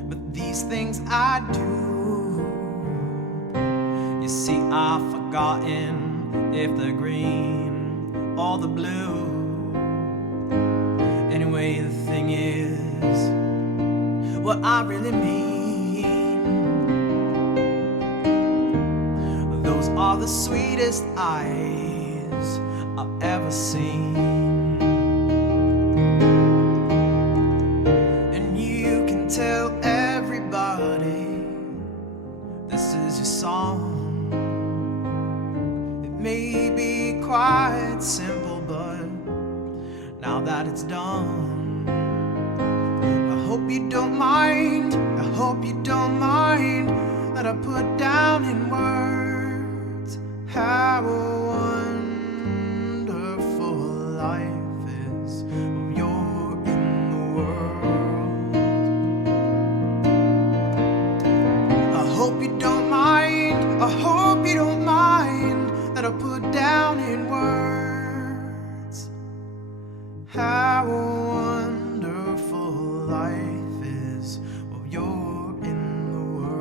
but these things I do. You see, I've forgotten if they're green or the blue. Anyway, the thing is, what I really mean, those are the sweetest eyes I've ever seen. Tell everybody this is your song. It may be quite simple, but now that it's done, I hope you don't mind, I hope you don't mind that I put down in words how wonderful life is while you're in the world. I hope you don't mind, I hope you don't mind that I put down in words how wonderful life is while you're in the world.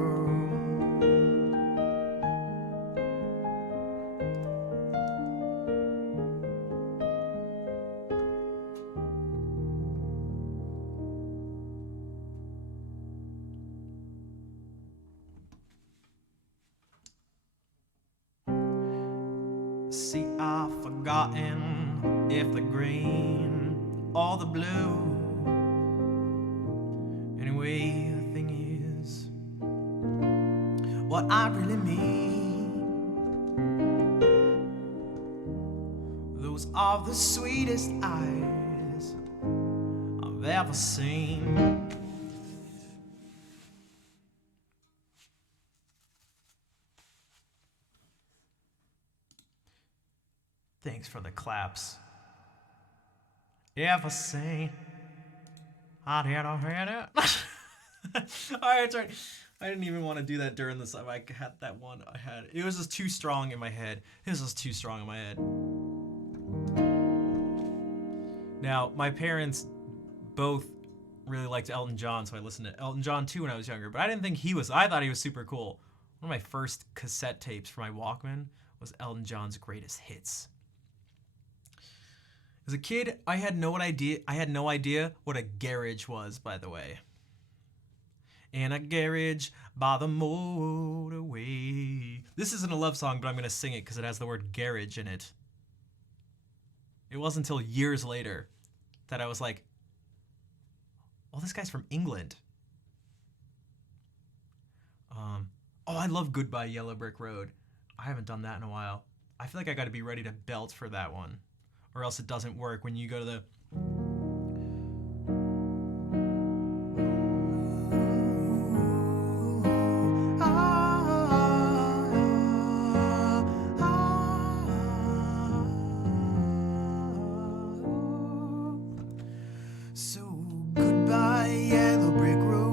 See, I've forgotten if the green or the blue. Anyway, the thing is, what I really mean, those are the sweetest eyes I've ever seen. Thanks for the claps. Ever seen? I didn't hear it. Alright, sorry. I didn't even want to do that during this. I had that one. It was just too strong in my head. This was too strong in my head. Now, my parents both really liked Elton John, so I listened to Elton John too when I was younger. But I didn't think I thought he was super cool. One of my first cassette tapes for my Walkman was Elton John's Greatest Hits. As a kid, I had no idea what a garage was, by the way. In a garage by the motorway. This isn't a love song, but I'm going to sing it because it has the word garage in it. It wasn't until years later that I was like, oh, this guy's from England. Oh, I love Goodbye Yellow Brick Road. I haven't done that in a while. I feel like I got to be ready to belt for that one. Or else it doesn't work when you go to the... So goodbye Yellow Brick Road,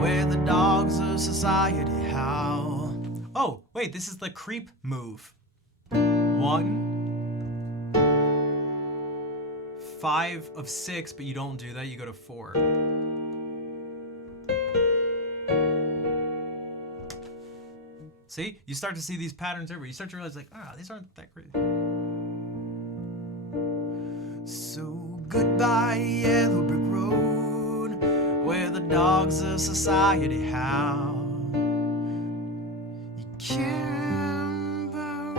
where the dogs of society howl. Oh, wait, this is the creep move. 1, 5 of 6, but you don't do that, you go to 4. See? You start to see these patterns everywhere. You start to realize, like, these aren't that crazy. So goodbye, yellow brick road, where the dogs of society howl. You camper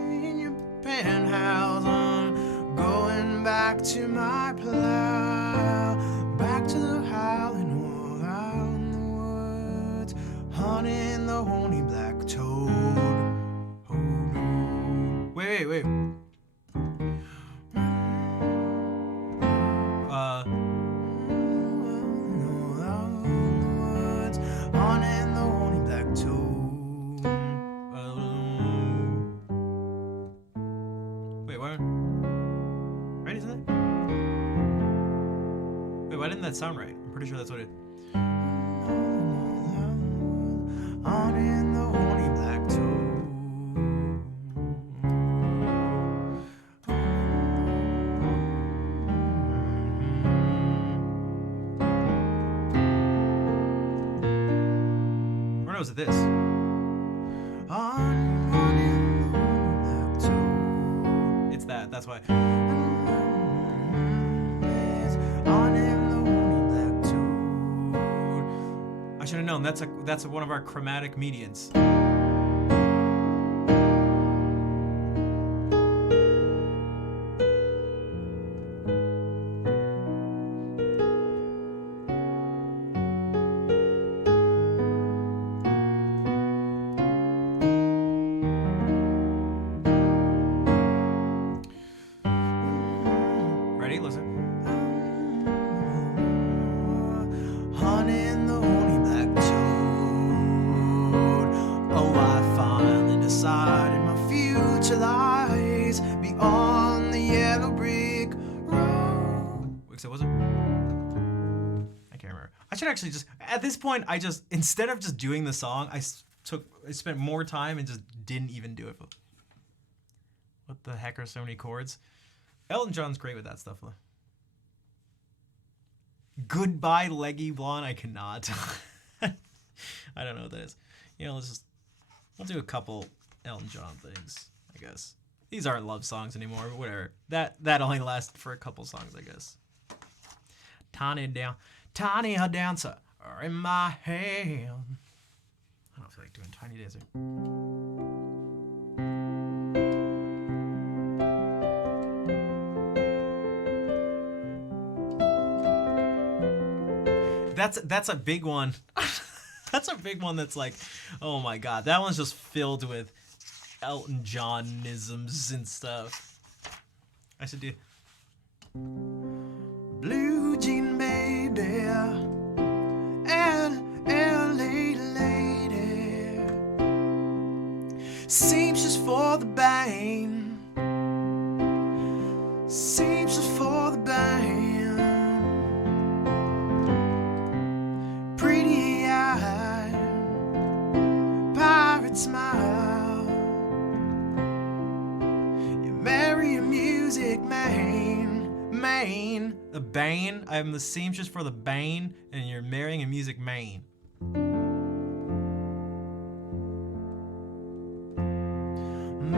in your penthouse, I'm going back to my plow, back to the howling wolf out in the woods, hunting the horny black toad. Oh no. Wait. Why didn't that sound right? I'm pretty sure that's what it. On in the horny black toad. Or no, was it this? On in the horny black toad. It's that. That's why. I should have known. That's one of our chromatic medians. Ready? Listen. Hunting the horny black toad. Oh, I finally decided my future lies beyond the yellow brick road. So was it? I can't remember. I should actually just at this point. Instead of just doing the song, I spent more time and just didn't even do it. What the heck are so many chords? Elton John's great with that stuff though. Goodbye, leggy blonde. I cannot. I don't know what that is. We'll do a couple Elton John things, I guess. These aren't love songs anymore, but whatever. That only lasts for a couple songs, I guess. Tiny a dancer in my hand. I don't feel like doing Tiny Dancer. That's a big one. That's a big one that's like, oh my god. That one's just filled with Elton John-isms and stuff. I should do... Blue jean baby and LA lady, seamstress for the bang, seamstress for the bang. Pretty-eyed pirate smile. You marry a music man. The Bane. I'm the seamstress for the Bane, and you're marrying a music man.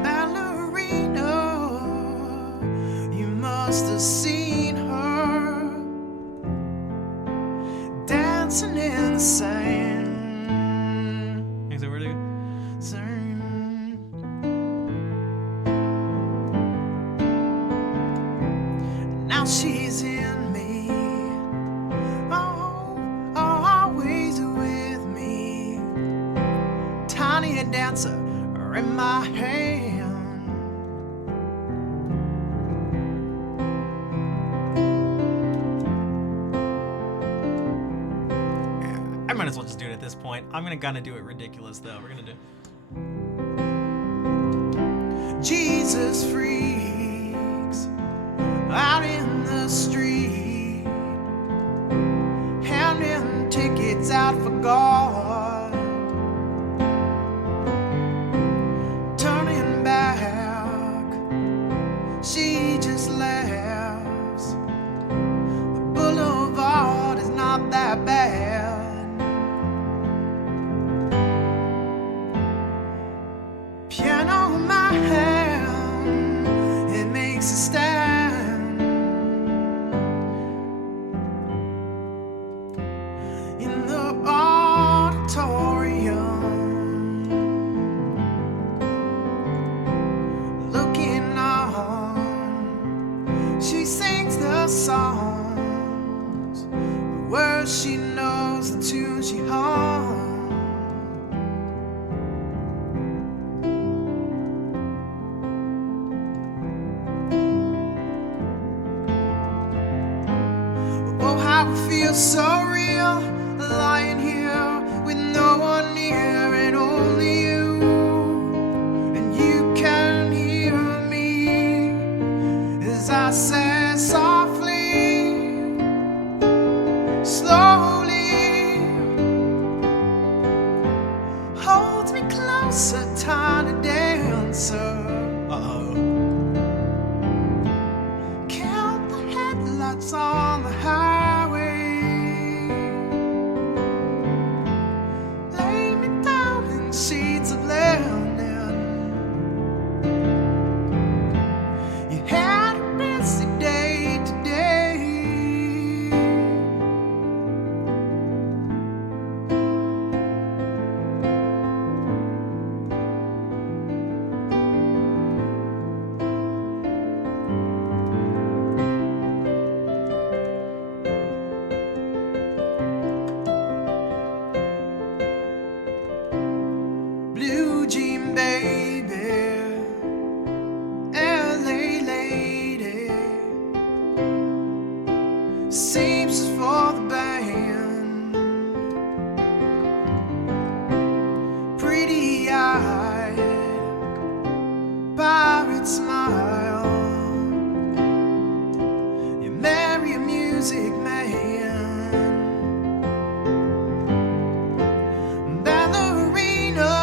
Ballerina, you must have seen her dancing in the sand. Is that where to go? Now she's in me, oh, always with me. Tiny a dancer in my hand. I might as well just do it at this point. I'm gonna do it ridiculous though. We're gonna do. Jesus freaks out in the street, handing tickets out for God, turning back, she just laughs. The boulevard is not that bad. 'cause she knows the tune she hums. Oh, how it feels so real, lying here with no one near and only you. And you can hear me as I say softly, slowly. Hold me closer, tiny dancer. Uh-oh. Count the headlights on the highway. Lay me down in sheets of linen. You had a busy day today. Blue jean baby, LA lady, seems for the band, pretty eyed, pirate smile. You marry a music man, ballerina.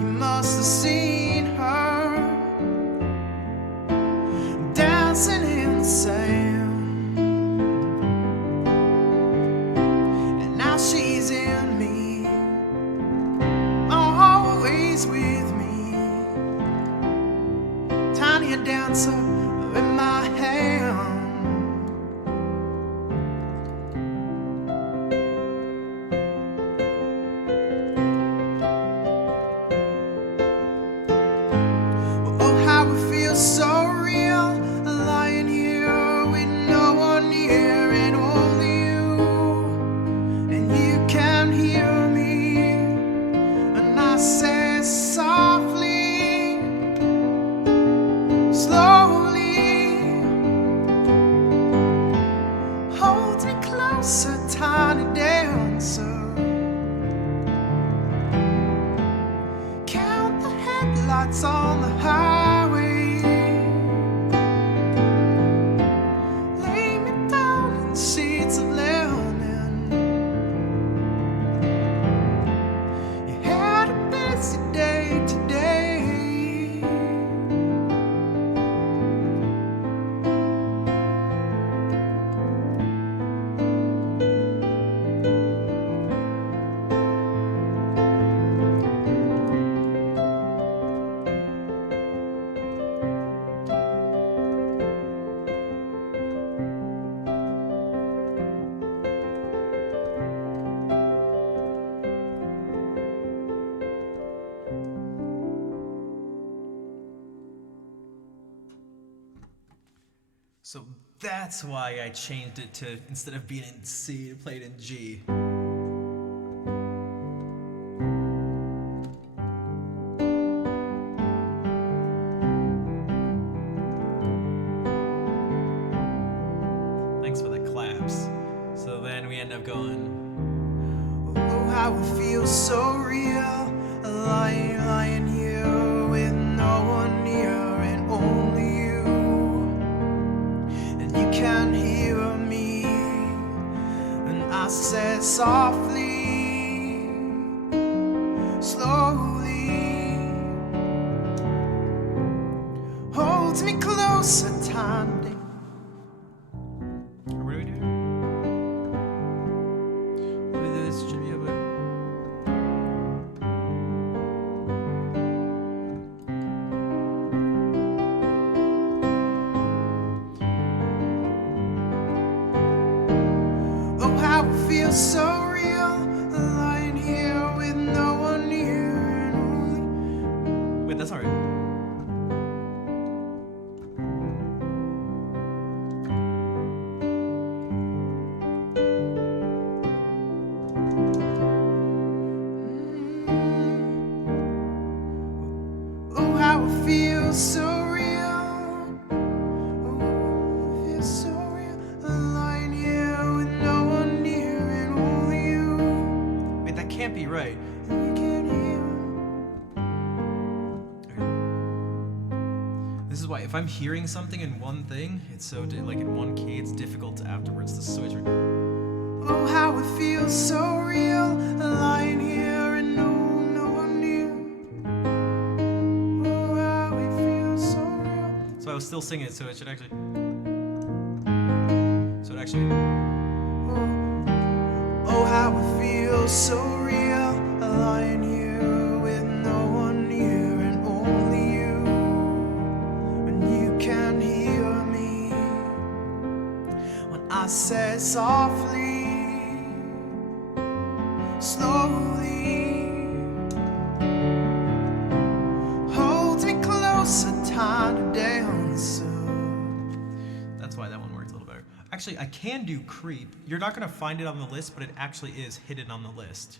You must have seen her dancing in the sand, and now she's in me, always with me. Tiny dancer in my hand. Oh, how it feels so real, lying here with no one near and only you. And you can hear me, and I say softly, slowly. Hold me closer, tiny dancer. Count the headlights on the highway. Lay me down in sheets of linen. You had a busy day today. So that's why I changed it to, instead of being in C, to play it in G. Thanks for the claps. So then we end up going. Oh, how it feels so real, lying here with no one near and only you. And you can hear me, and I say softly, slowly. Holds me closer, tiny. What do we do? This should be about. Oh, how it feels so real, lying here with no one near and only. Wait, that's alright. right. You can hear. This is why if I'm hearing something in one thing, it's so like in one key, it's difficult to afterwards to switch. Oh, how it feels so real, lying here and no one near. Oh, how it feels so real. So I was still singing it, so it should actually. Oh, how it feels so real, lying here with no one near and only you. When you can hear me, when I say softly, slowly, holds me closer, time to dance. That's why that one worked a little better. Actually, I can do Creep. You're not going to find it on the list, but it actually is hidden on the list.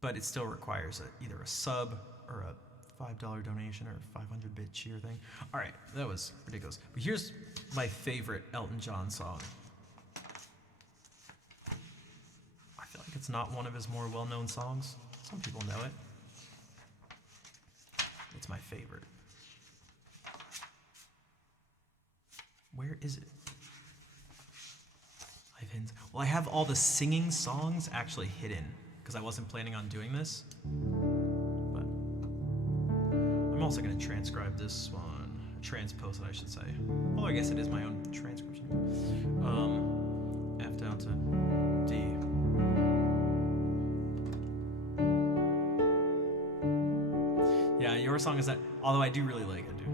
But it still requires either a sub or a $5 donation or a 500-bit cheer thing. All right, that was ridiculous. But here's my favorite Elton John song. I feel like it's not one of his more well-known songs. Some people know it. It's my favorite. Where is it? Well, I have all the singing songs actually hidden because I wasn't planning on doing this. But I'm also going to transcribe this one, transpose it, I should say. Although I guess it is my own transcription. F down to D. Yeah, your song is that. Although I do really like it, dude.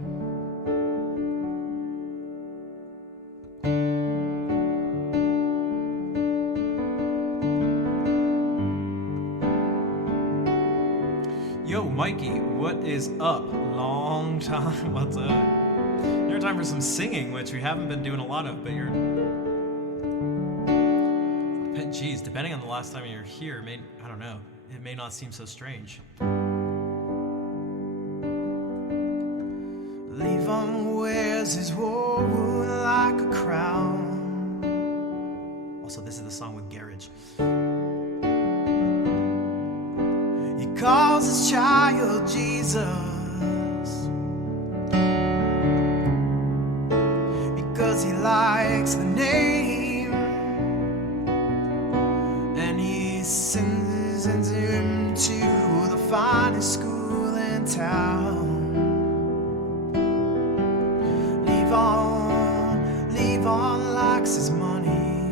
Yo, Mikey, what is up? Long time. What's up? Your time for some singing, which we haven't been doing a lot of, but you're. Geez, depending on the last time you're here, I don't know. It may not seem so strange. Levon wears his wool like a crown. Also, this is the song with Garage. He calls his child Jesus because he likes the name, and he sends him to the finest school in town. Levon likes his money.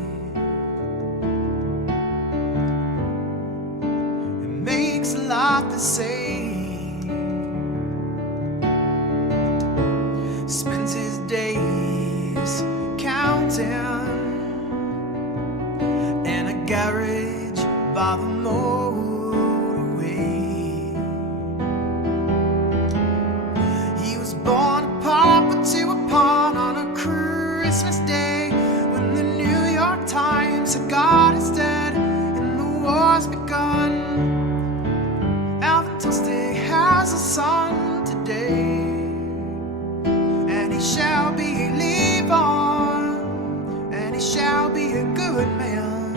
It makes a lot to say. Spends his days counting in a garage by the motorway. He was born a pauper to a pawn on a Christmas Day, when the New York Times said God is dead and the war's begun. Alvin Toasty has a son today, and he shall be Levon, and he shall be a good man,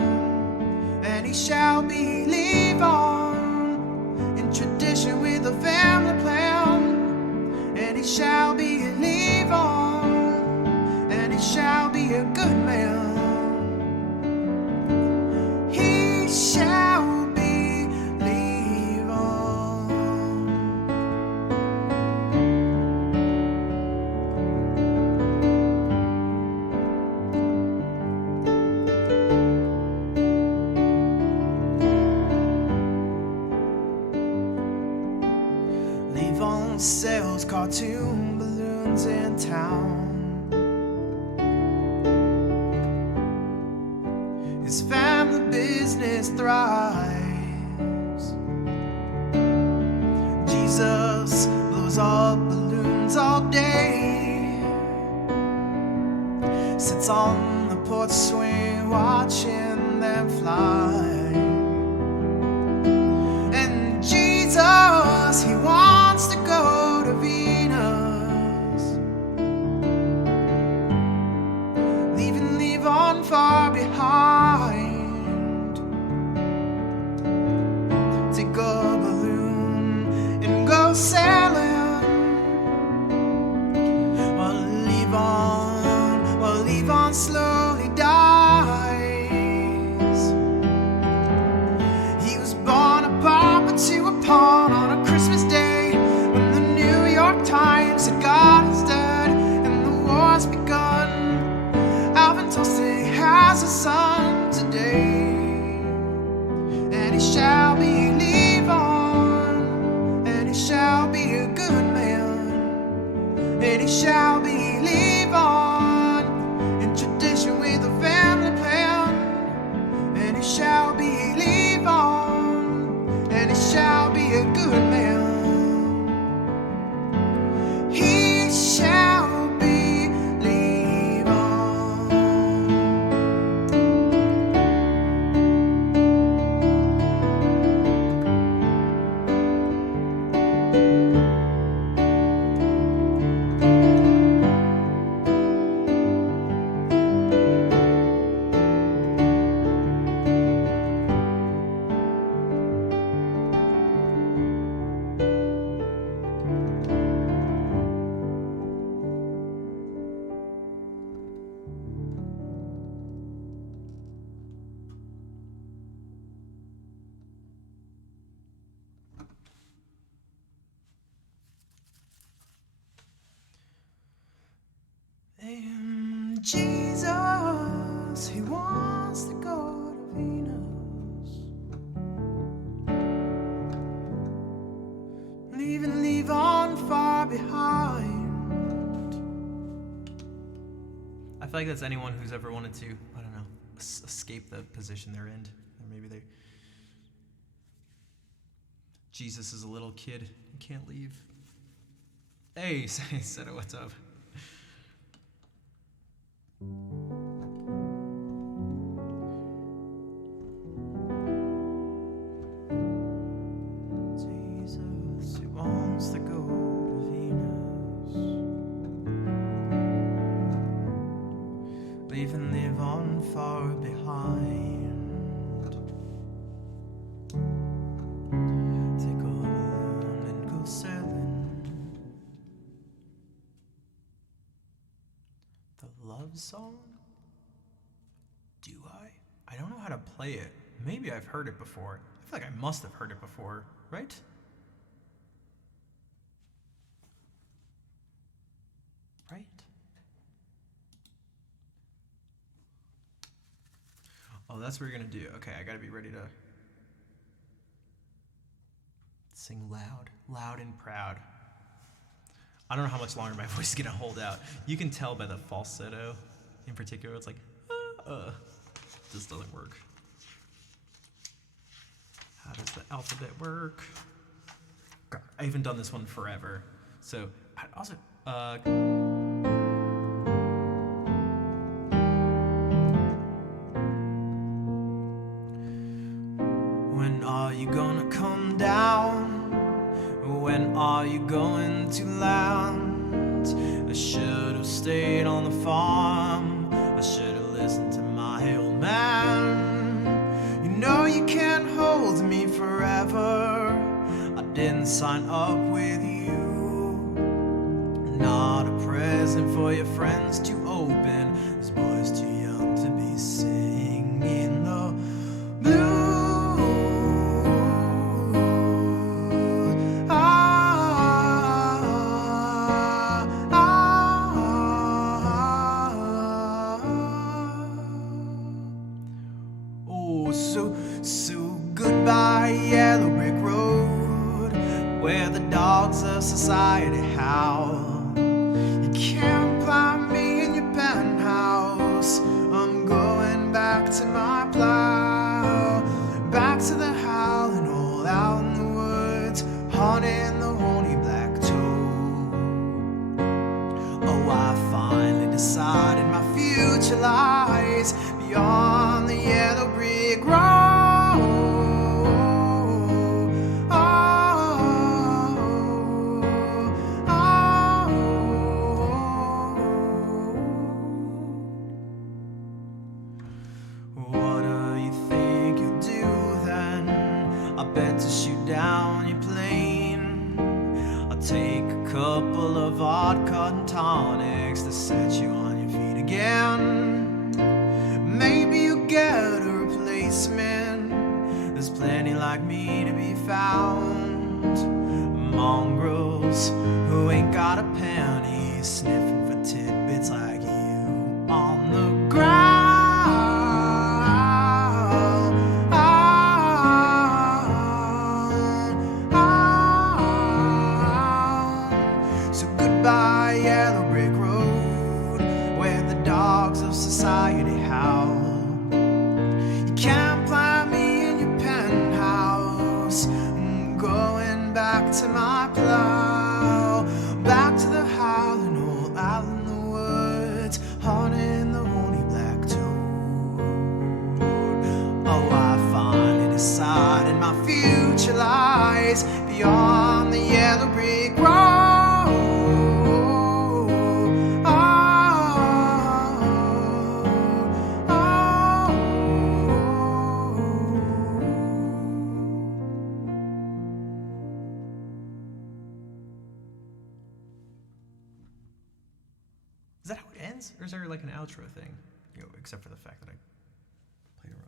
and he shall be Levon in tradition with a family plan, and he shall be Levon, and he shall be a good man. He shall be Levon. Levon sells cartoon balloons in town. His family business thrives. Jesus blows up balloons all day, sits on the porch swing watching them fly. And Jesus, he wants to go to Venus, leaving Levon far behind. tossing has a son today, and he shall believe on, and he shall be a good man, and he shall believe on in tradition with a family plan, and he shall believe on, and he shall be a good man. He shall believe on. And Jesus, he wants to go to Venus, leave on far behind. I feel like that's anyone who's ever wanted to, I don't know, escape the position they're in. Or maybe they. Jesus is a little kid. He can't leave. Hey, Seta, what's up? Jesus, he wants to go to Venus, live on far behind. Take a balloon and go sailing. The love song? Do I? I don't know how to play it. Maybe I've heard it before. I feel like I must have heard it before, right? Right? Oh, that's what you're gonna do. Okay, I gotta be ready to sing loud and proud. I don't know how much longer my voice is gonna hold out. You can tell by the falsetto in particular. It's like, this doesn't work. How does the alphabet work? I haven't done this one forever. So, I also, when are you gonna come down? When are you going to land? I should have stayed on the farm. I should have listened to my old man. You know you can't hold me forever. I didn't sign up with you. Not a present for your friends to open. This boy's too young to be singing the blues. So goodbye, yellow brick road, where the dogs of society howl. You can't find me in your penthouse. I'm going back to my plow, back to the howling all out in the woods, hunting the horny black toad. Oh, I finally decided my future lies beyond the yellow brick road. What do you think you'll do then? I bet to shoot down your plane. I'll take a couple of vodka and tonics to set you on your feet again. Maybe you'll get a replacement. There's plenty like me to be found. Mongrels who ain't got a penny, sniffing for tidbits like you on the ground. anxiety howl. You can't plant me in your penthouse. I'm going back to my plow, back to the howling old owl in the woods, haunting the horny black toad. Oh, I finally decided my future lies beyond the yellow brick road. Is that how it ends? Or is there like an outro thing? You know, except for the fact that I played around.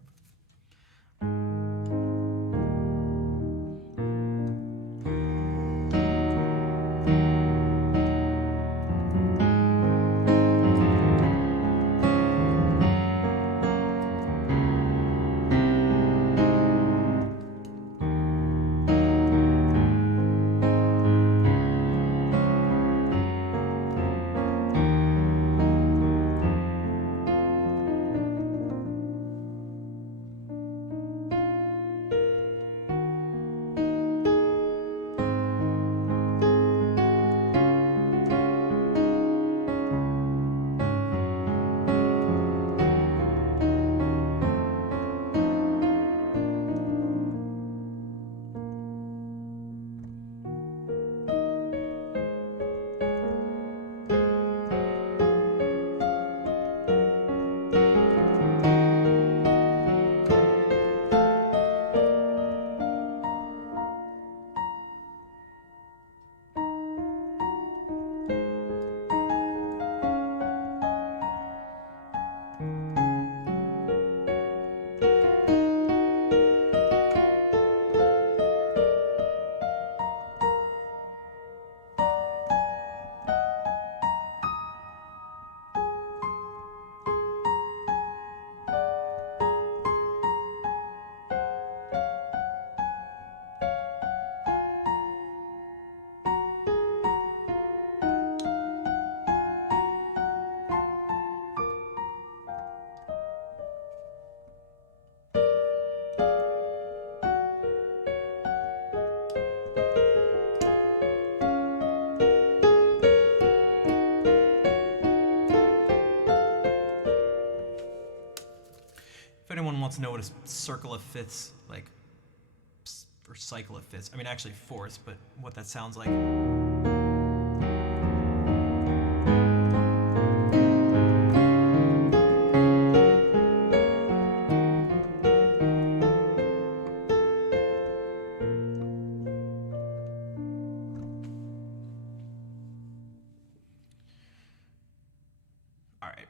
If anyone wants to know what a circle of fifths, like, or cycle of fifths, I mean actually fourths, but what that sounds like. Alright,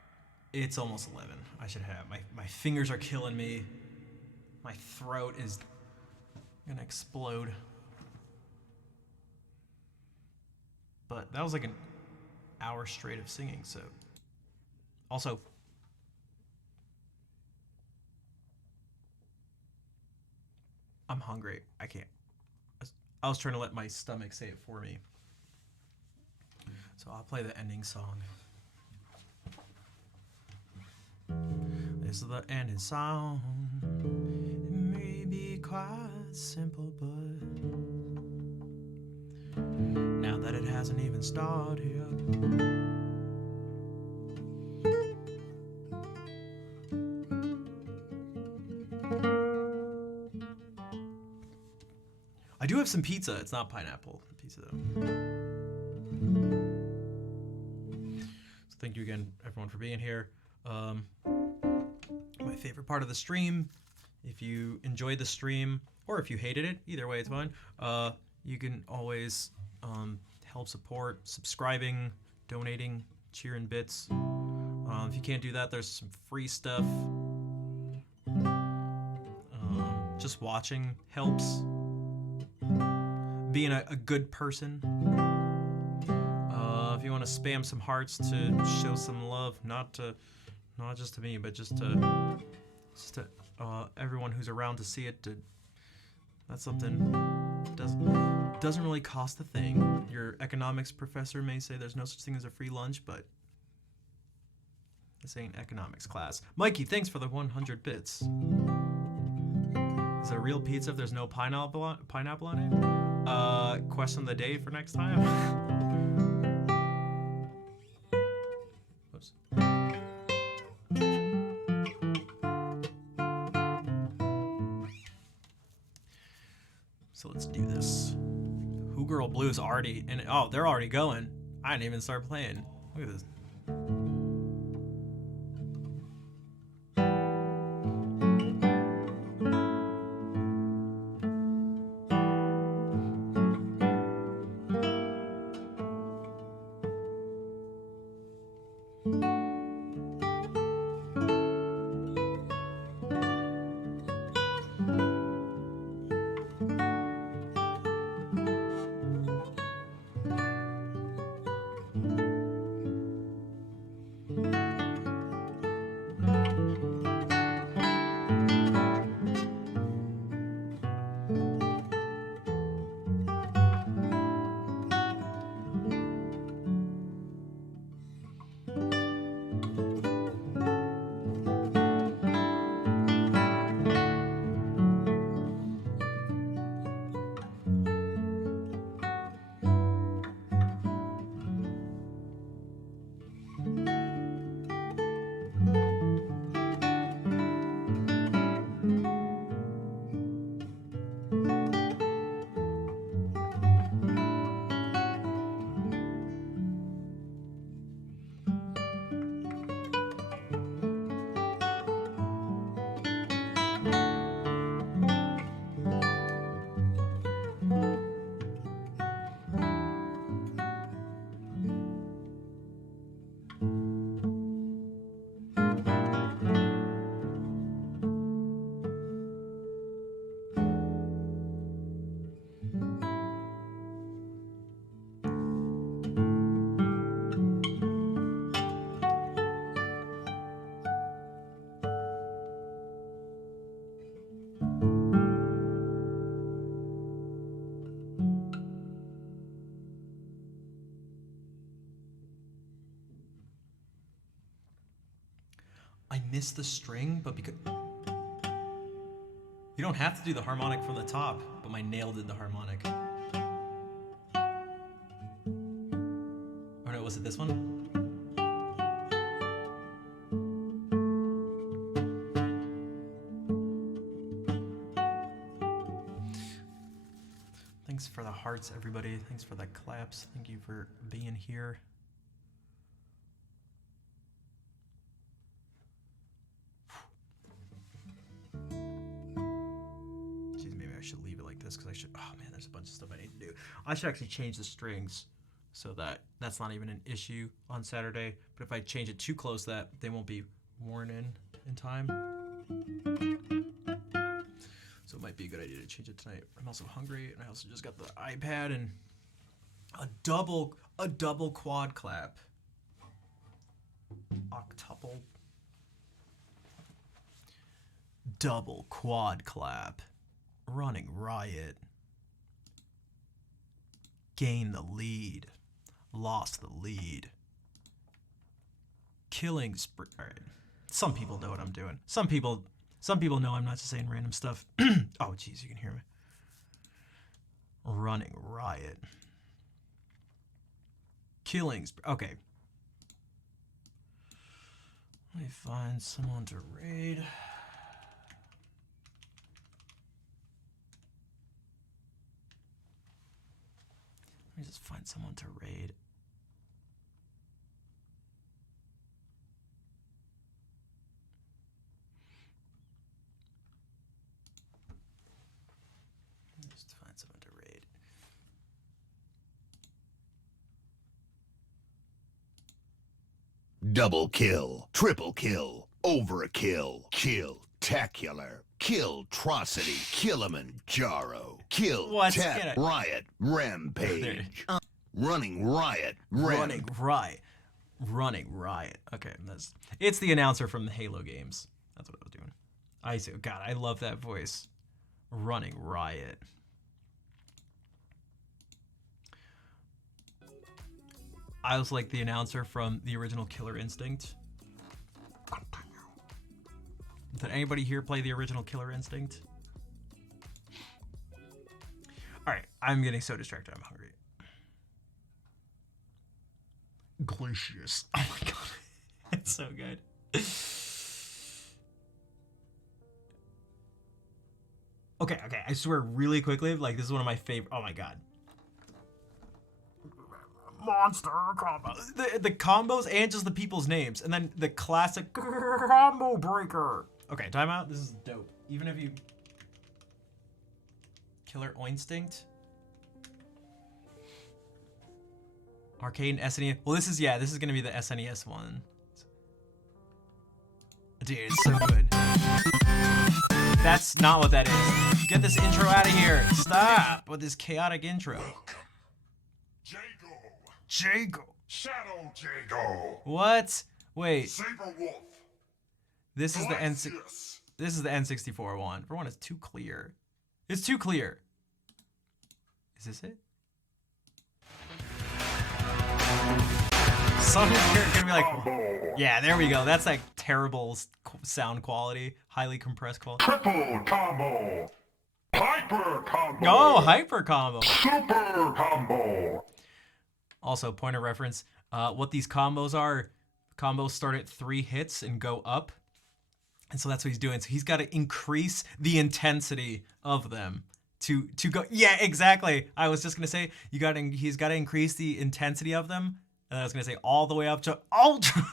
it's almost 11. I should have. My fingers are killing me. My throat is gonna explode. But that was like an hour straight of singing, so. Also, I'm hungry. I can't. I was trying to let my stomach say it for me. So I'll play the ending song. This is the ending song. It may be quite simple, but now that it hasn't even started, I do have some pizza. It's not pineapple pizza though. So thank you again, everyone, for being here. My favorite part of the stream, if you enjoyed the stream or if you hated it, either way it's fine, you can always help support subscribing, donating, cheering bits. If you can't do that, there's some free stuff. Just watching helps. Being a good person. If you want to spam some hearts to show some love, not just to me, but just to everyone who's around to see it. That's something doesn't really cost a thing. Your economics professor may say there's no such thing as a free lunch, but This ain't economics class. Mikey, thanks for the 100 bits. Is it a real pizza if there's no pineapple on it? Question of the day for next time. Whoops. So let's do this. Who Girl Blue's already in. Oh, they're already going. I didn't even start playing. Look at this. I missed the string, but because you don't have to do the harmonic from the top, but my nail did the harmonic. Or no, was it this one? Thanks for the hearts, everybody. Thanks for the claps. Thank you for being here. I should leave it like this because I should. Oh man, there's a bunch of stuff I need to do. I should actually change the strings so that that's not even an issue on Saturday. But if I change it too close, that they won't be worn in time. So it might be a good idea to change it tonight. I'm also hungry, and I also just got the iPad and a double quad clap. Octuple. Double quad clap. Running Riot. Gain the lead. Lost the lead. Killing spree. All right. Some people know what I'm doing. Some people know I'm not just saying random stuff. Oh, jeez, you can hear me. Running Riot. Killing spree. Okay. Let me find someone to raid. Let me just find someone to raid. Just find someone to raid. Double kill, triple kill, overkill, kill-tacular, kill-trocity, Kilimanjaro, kill, What's tap, gonna- riot, rampage, running riot, Running Riot. Okay, it's the announcer from the Halo games. That's what I was doing. I see. God, I love that voice. Running Riot. I was like the announcer from the original Killer Instinct. Did anybody here play the original Killer Instinct? All right, I'm getting so distracted. I'm hungry. Glacius. Oh my god, it's so good. Okay, I swear really quickly, like this is one of my favorite. Oh my god. Monster combo. The combos and just the people's names. And then the classic combo breaker. Okay, timeout. This is dope. Even if you... Killer Instinct. Arcade and SNES. Well, this is going to be the SNES one. Dude, it's so good. That's not what that is. Get this intro out of here. Stop with this chaotic intro. Jago. Shadow Jago. What? Wait. Saber Wolf. This is the Glacius. This is the N64 one. For one, it's too clear. It's too clear. Is this it? Some of you are gonna be like, Combo. yeah, there we go. That's like terrible sound quality, highly compressed quality. Triple combo. Hyper combo. Oh, hyper combo. Super combo. Also, point of reference, what these combos are, combos start at 3 hits and go up. And so that's what he's doing. So he's got to increase the intensity of them to go. Yeah, exactly. I was just going to say, he's got to increase the intensity of them. And I was going to say all the way up to ultra.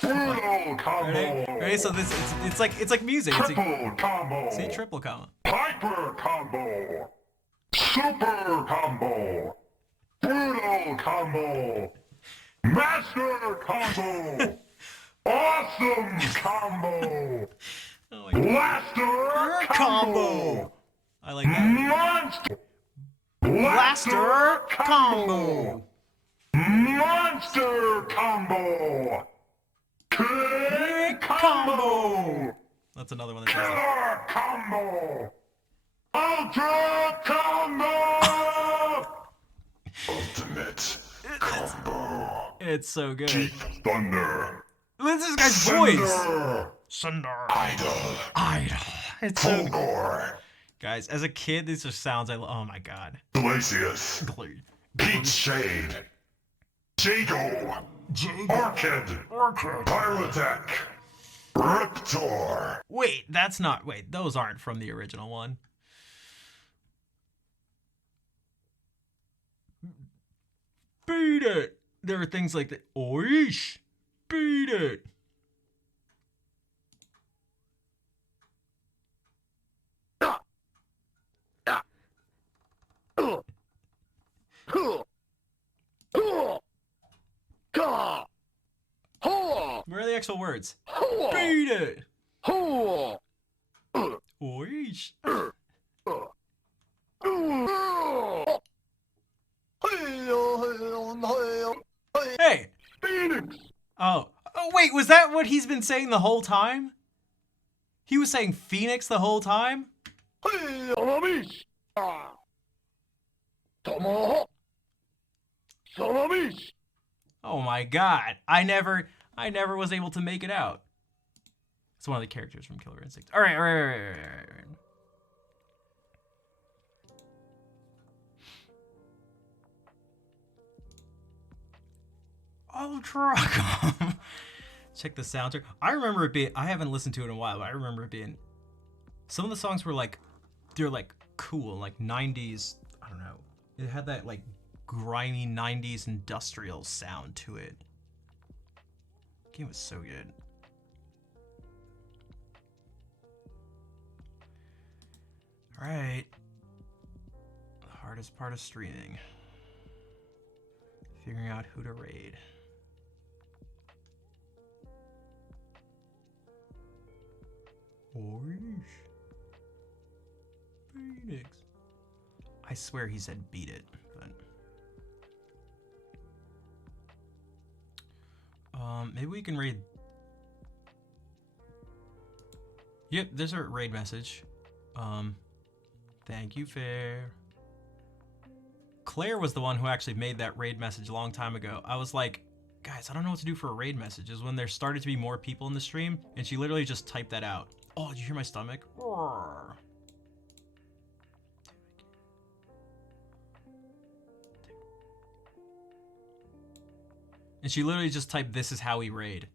Brutal combo. Ready? So it's like music. It's Triple combo. see, triple combo. Hyper combo. Super combo. Brutal combo. Master combo. Awesome combo. Oh my God. Blaster combo. I like that. Monster. Blaster combo. Monster combo. King combo. That's another one that does that. Killer combo. Ultra combo. Ultimate combo. It's so good. Deep Thunder. Listen to this guy's voice. Cinder. Sunder. Idol. It's so good. Fulgor. Guys, as a kid, these are sounds I love. Oh my god. Glacius. Peach Shade. Jago. Orchid. Pyrotech. Riptor. Wait, those aren't from the original one. Beat it. There are things like that. Oish. Beat it. Where are the actual words? Beat it. Oish. Hey. Phoenix. Oh, wait, was that what he's been saying the whole time? He was saying Phoenix the whole time? Oh my god. I never was able to make it out. It's one of the characters from Killer Instinct. All right. Ultra. Check the soundtrack. I remember it being, I haven't listened to it in a while, but I remember it being, some of the songs were like, they're like cool, like 90s, I don't know. It had that like grimy 90s industrial sound to it. The game was so good. All right. The hardest part of streaming. Figuring out who to raid. Orange. Phoenix. I swear he said beat it, but maybe we can raid. Yep, there's a raid message. Thank you, Fair. Claire was the one who actually made that raid message a long time ago. I was like, Guys, I don't know what to do for raid messages when there started to be more people in the stream, and she literally just typed that out. Oh, did you hear my stomach? Roar. And she literally just typed, "This is how we raid."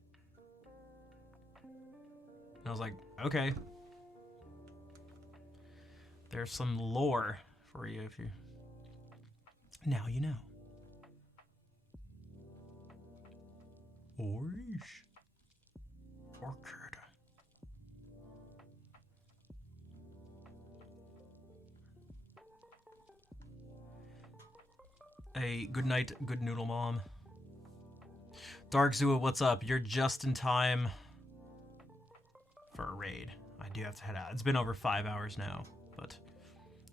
And I was like, okay. There's some lore for you if you... Now you know. Orange. Orchard. Hey, good night, good noodle mom. Dark Zua, what's up? You're just in time for a raid. I do have to head out. It's been over 5 hours now, but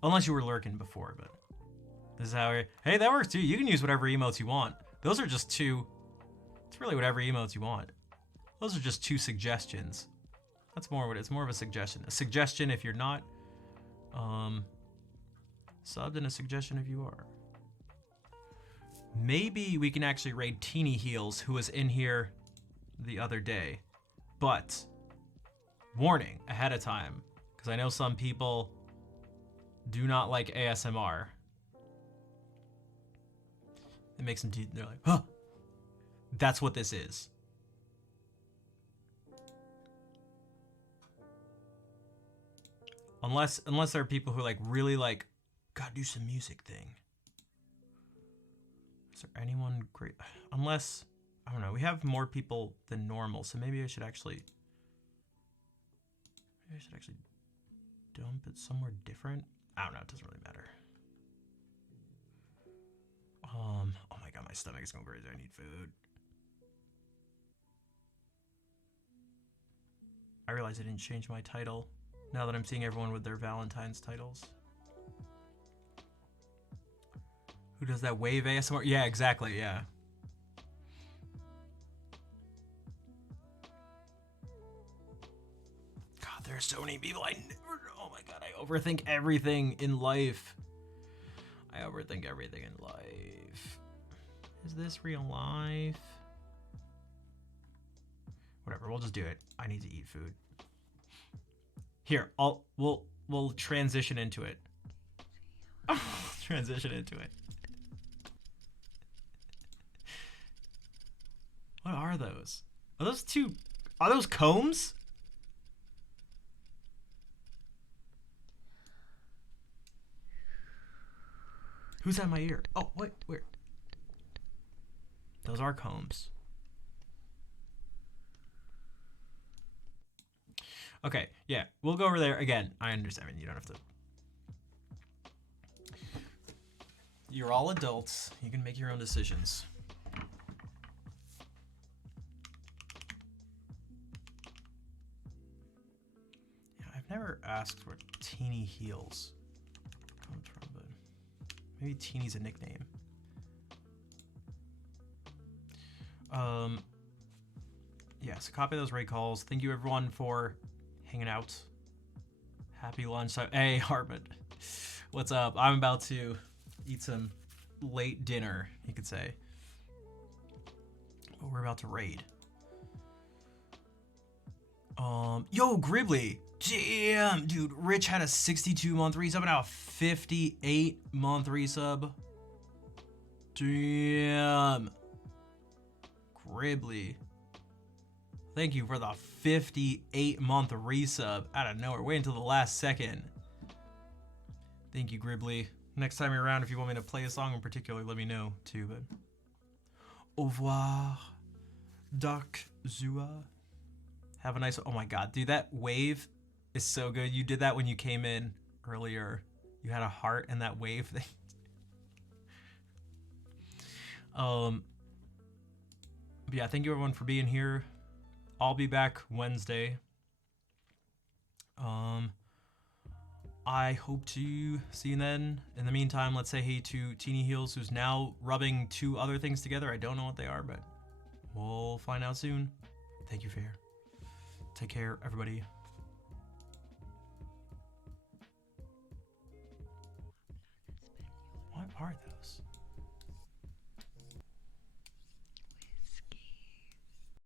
unless you were lurking before, but this is how hey, that works too. You can use whatever emotes you want. Those are just two. It's really whatever emotes you want. Those are just 2 suggestions. That's more what it's more of a suggestion. A suggestion if you're not subbed, and a suggestion if you are. Maybe we can actually raid Teeny Heels, who was in here the other day. But warning ahead of time, because I know some people do not like ASMR. It makes them they're like, huh. That's what this is. Unless there are people who like really like, gotta do some music thing. Is there anyone great? Unless, I don't know, we have more people than normal, so maybe I should actually dump it somewhere different. I don't know, it doesn't really matter. Oh my god, my stomach is going crazy. I need food. I realized I didn't change my title now that I'm seeing everyone with their Valentine's titles. Who does that wave ASMR? Yeah, exactly, yeah. God, there are so many people I never know. Oh my god, I overthink everything in life. I overthink everything in life. Is this real life? Whatever, we'll just do it. I need to eat food. Here, we'll transition into it. Transition into it. What are those? Are those are those combs? Who's at my ear? Oh, what? Where? Those are combs. Okay, yeah, we'll go over there again. I understand. I mean, you don't have to. You're all adults. You can make your own decisions. Yeah, I've never asked where Teeny Heels comes from, but maybe Teeny's a nickname. Yeah, so copy those raid calls. Thank you everyone for hanging out. Happy lunch. Hey, Hartman. What's up? I'm about to eat some late dinner, you could say. But we're about to raid. Yo, Gribbly. Damn, dude. Rich had a 62-month resub and now a 58-month resub. Damn. Gribbly. Thank you for the 58-month resub out of nowhere. Wait until the last second. Thank you, Gribbly. Next time you're around, if you want me to play a song in particular, let me know too. But au revoir, Dark Zua. Have a nice. Oh my god, dude, that wave is so good. You did that when you came in earlier. You had a heart and that wave thing. But yeah, thank you everyone for being here. I'll be back Wednesday. I hope to see you then. In the meantime, let's say hey to Teeny Heels, who's now rubbing 2 other things together. I don't know what they are, but we'll find out soon. Thank you, Fair. Take care, everybody. What are those?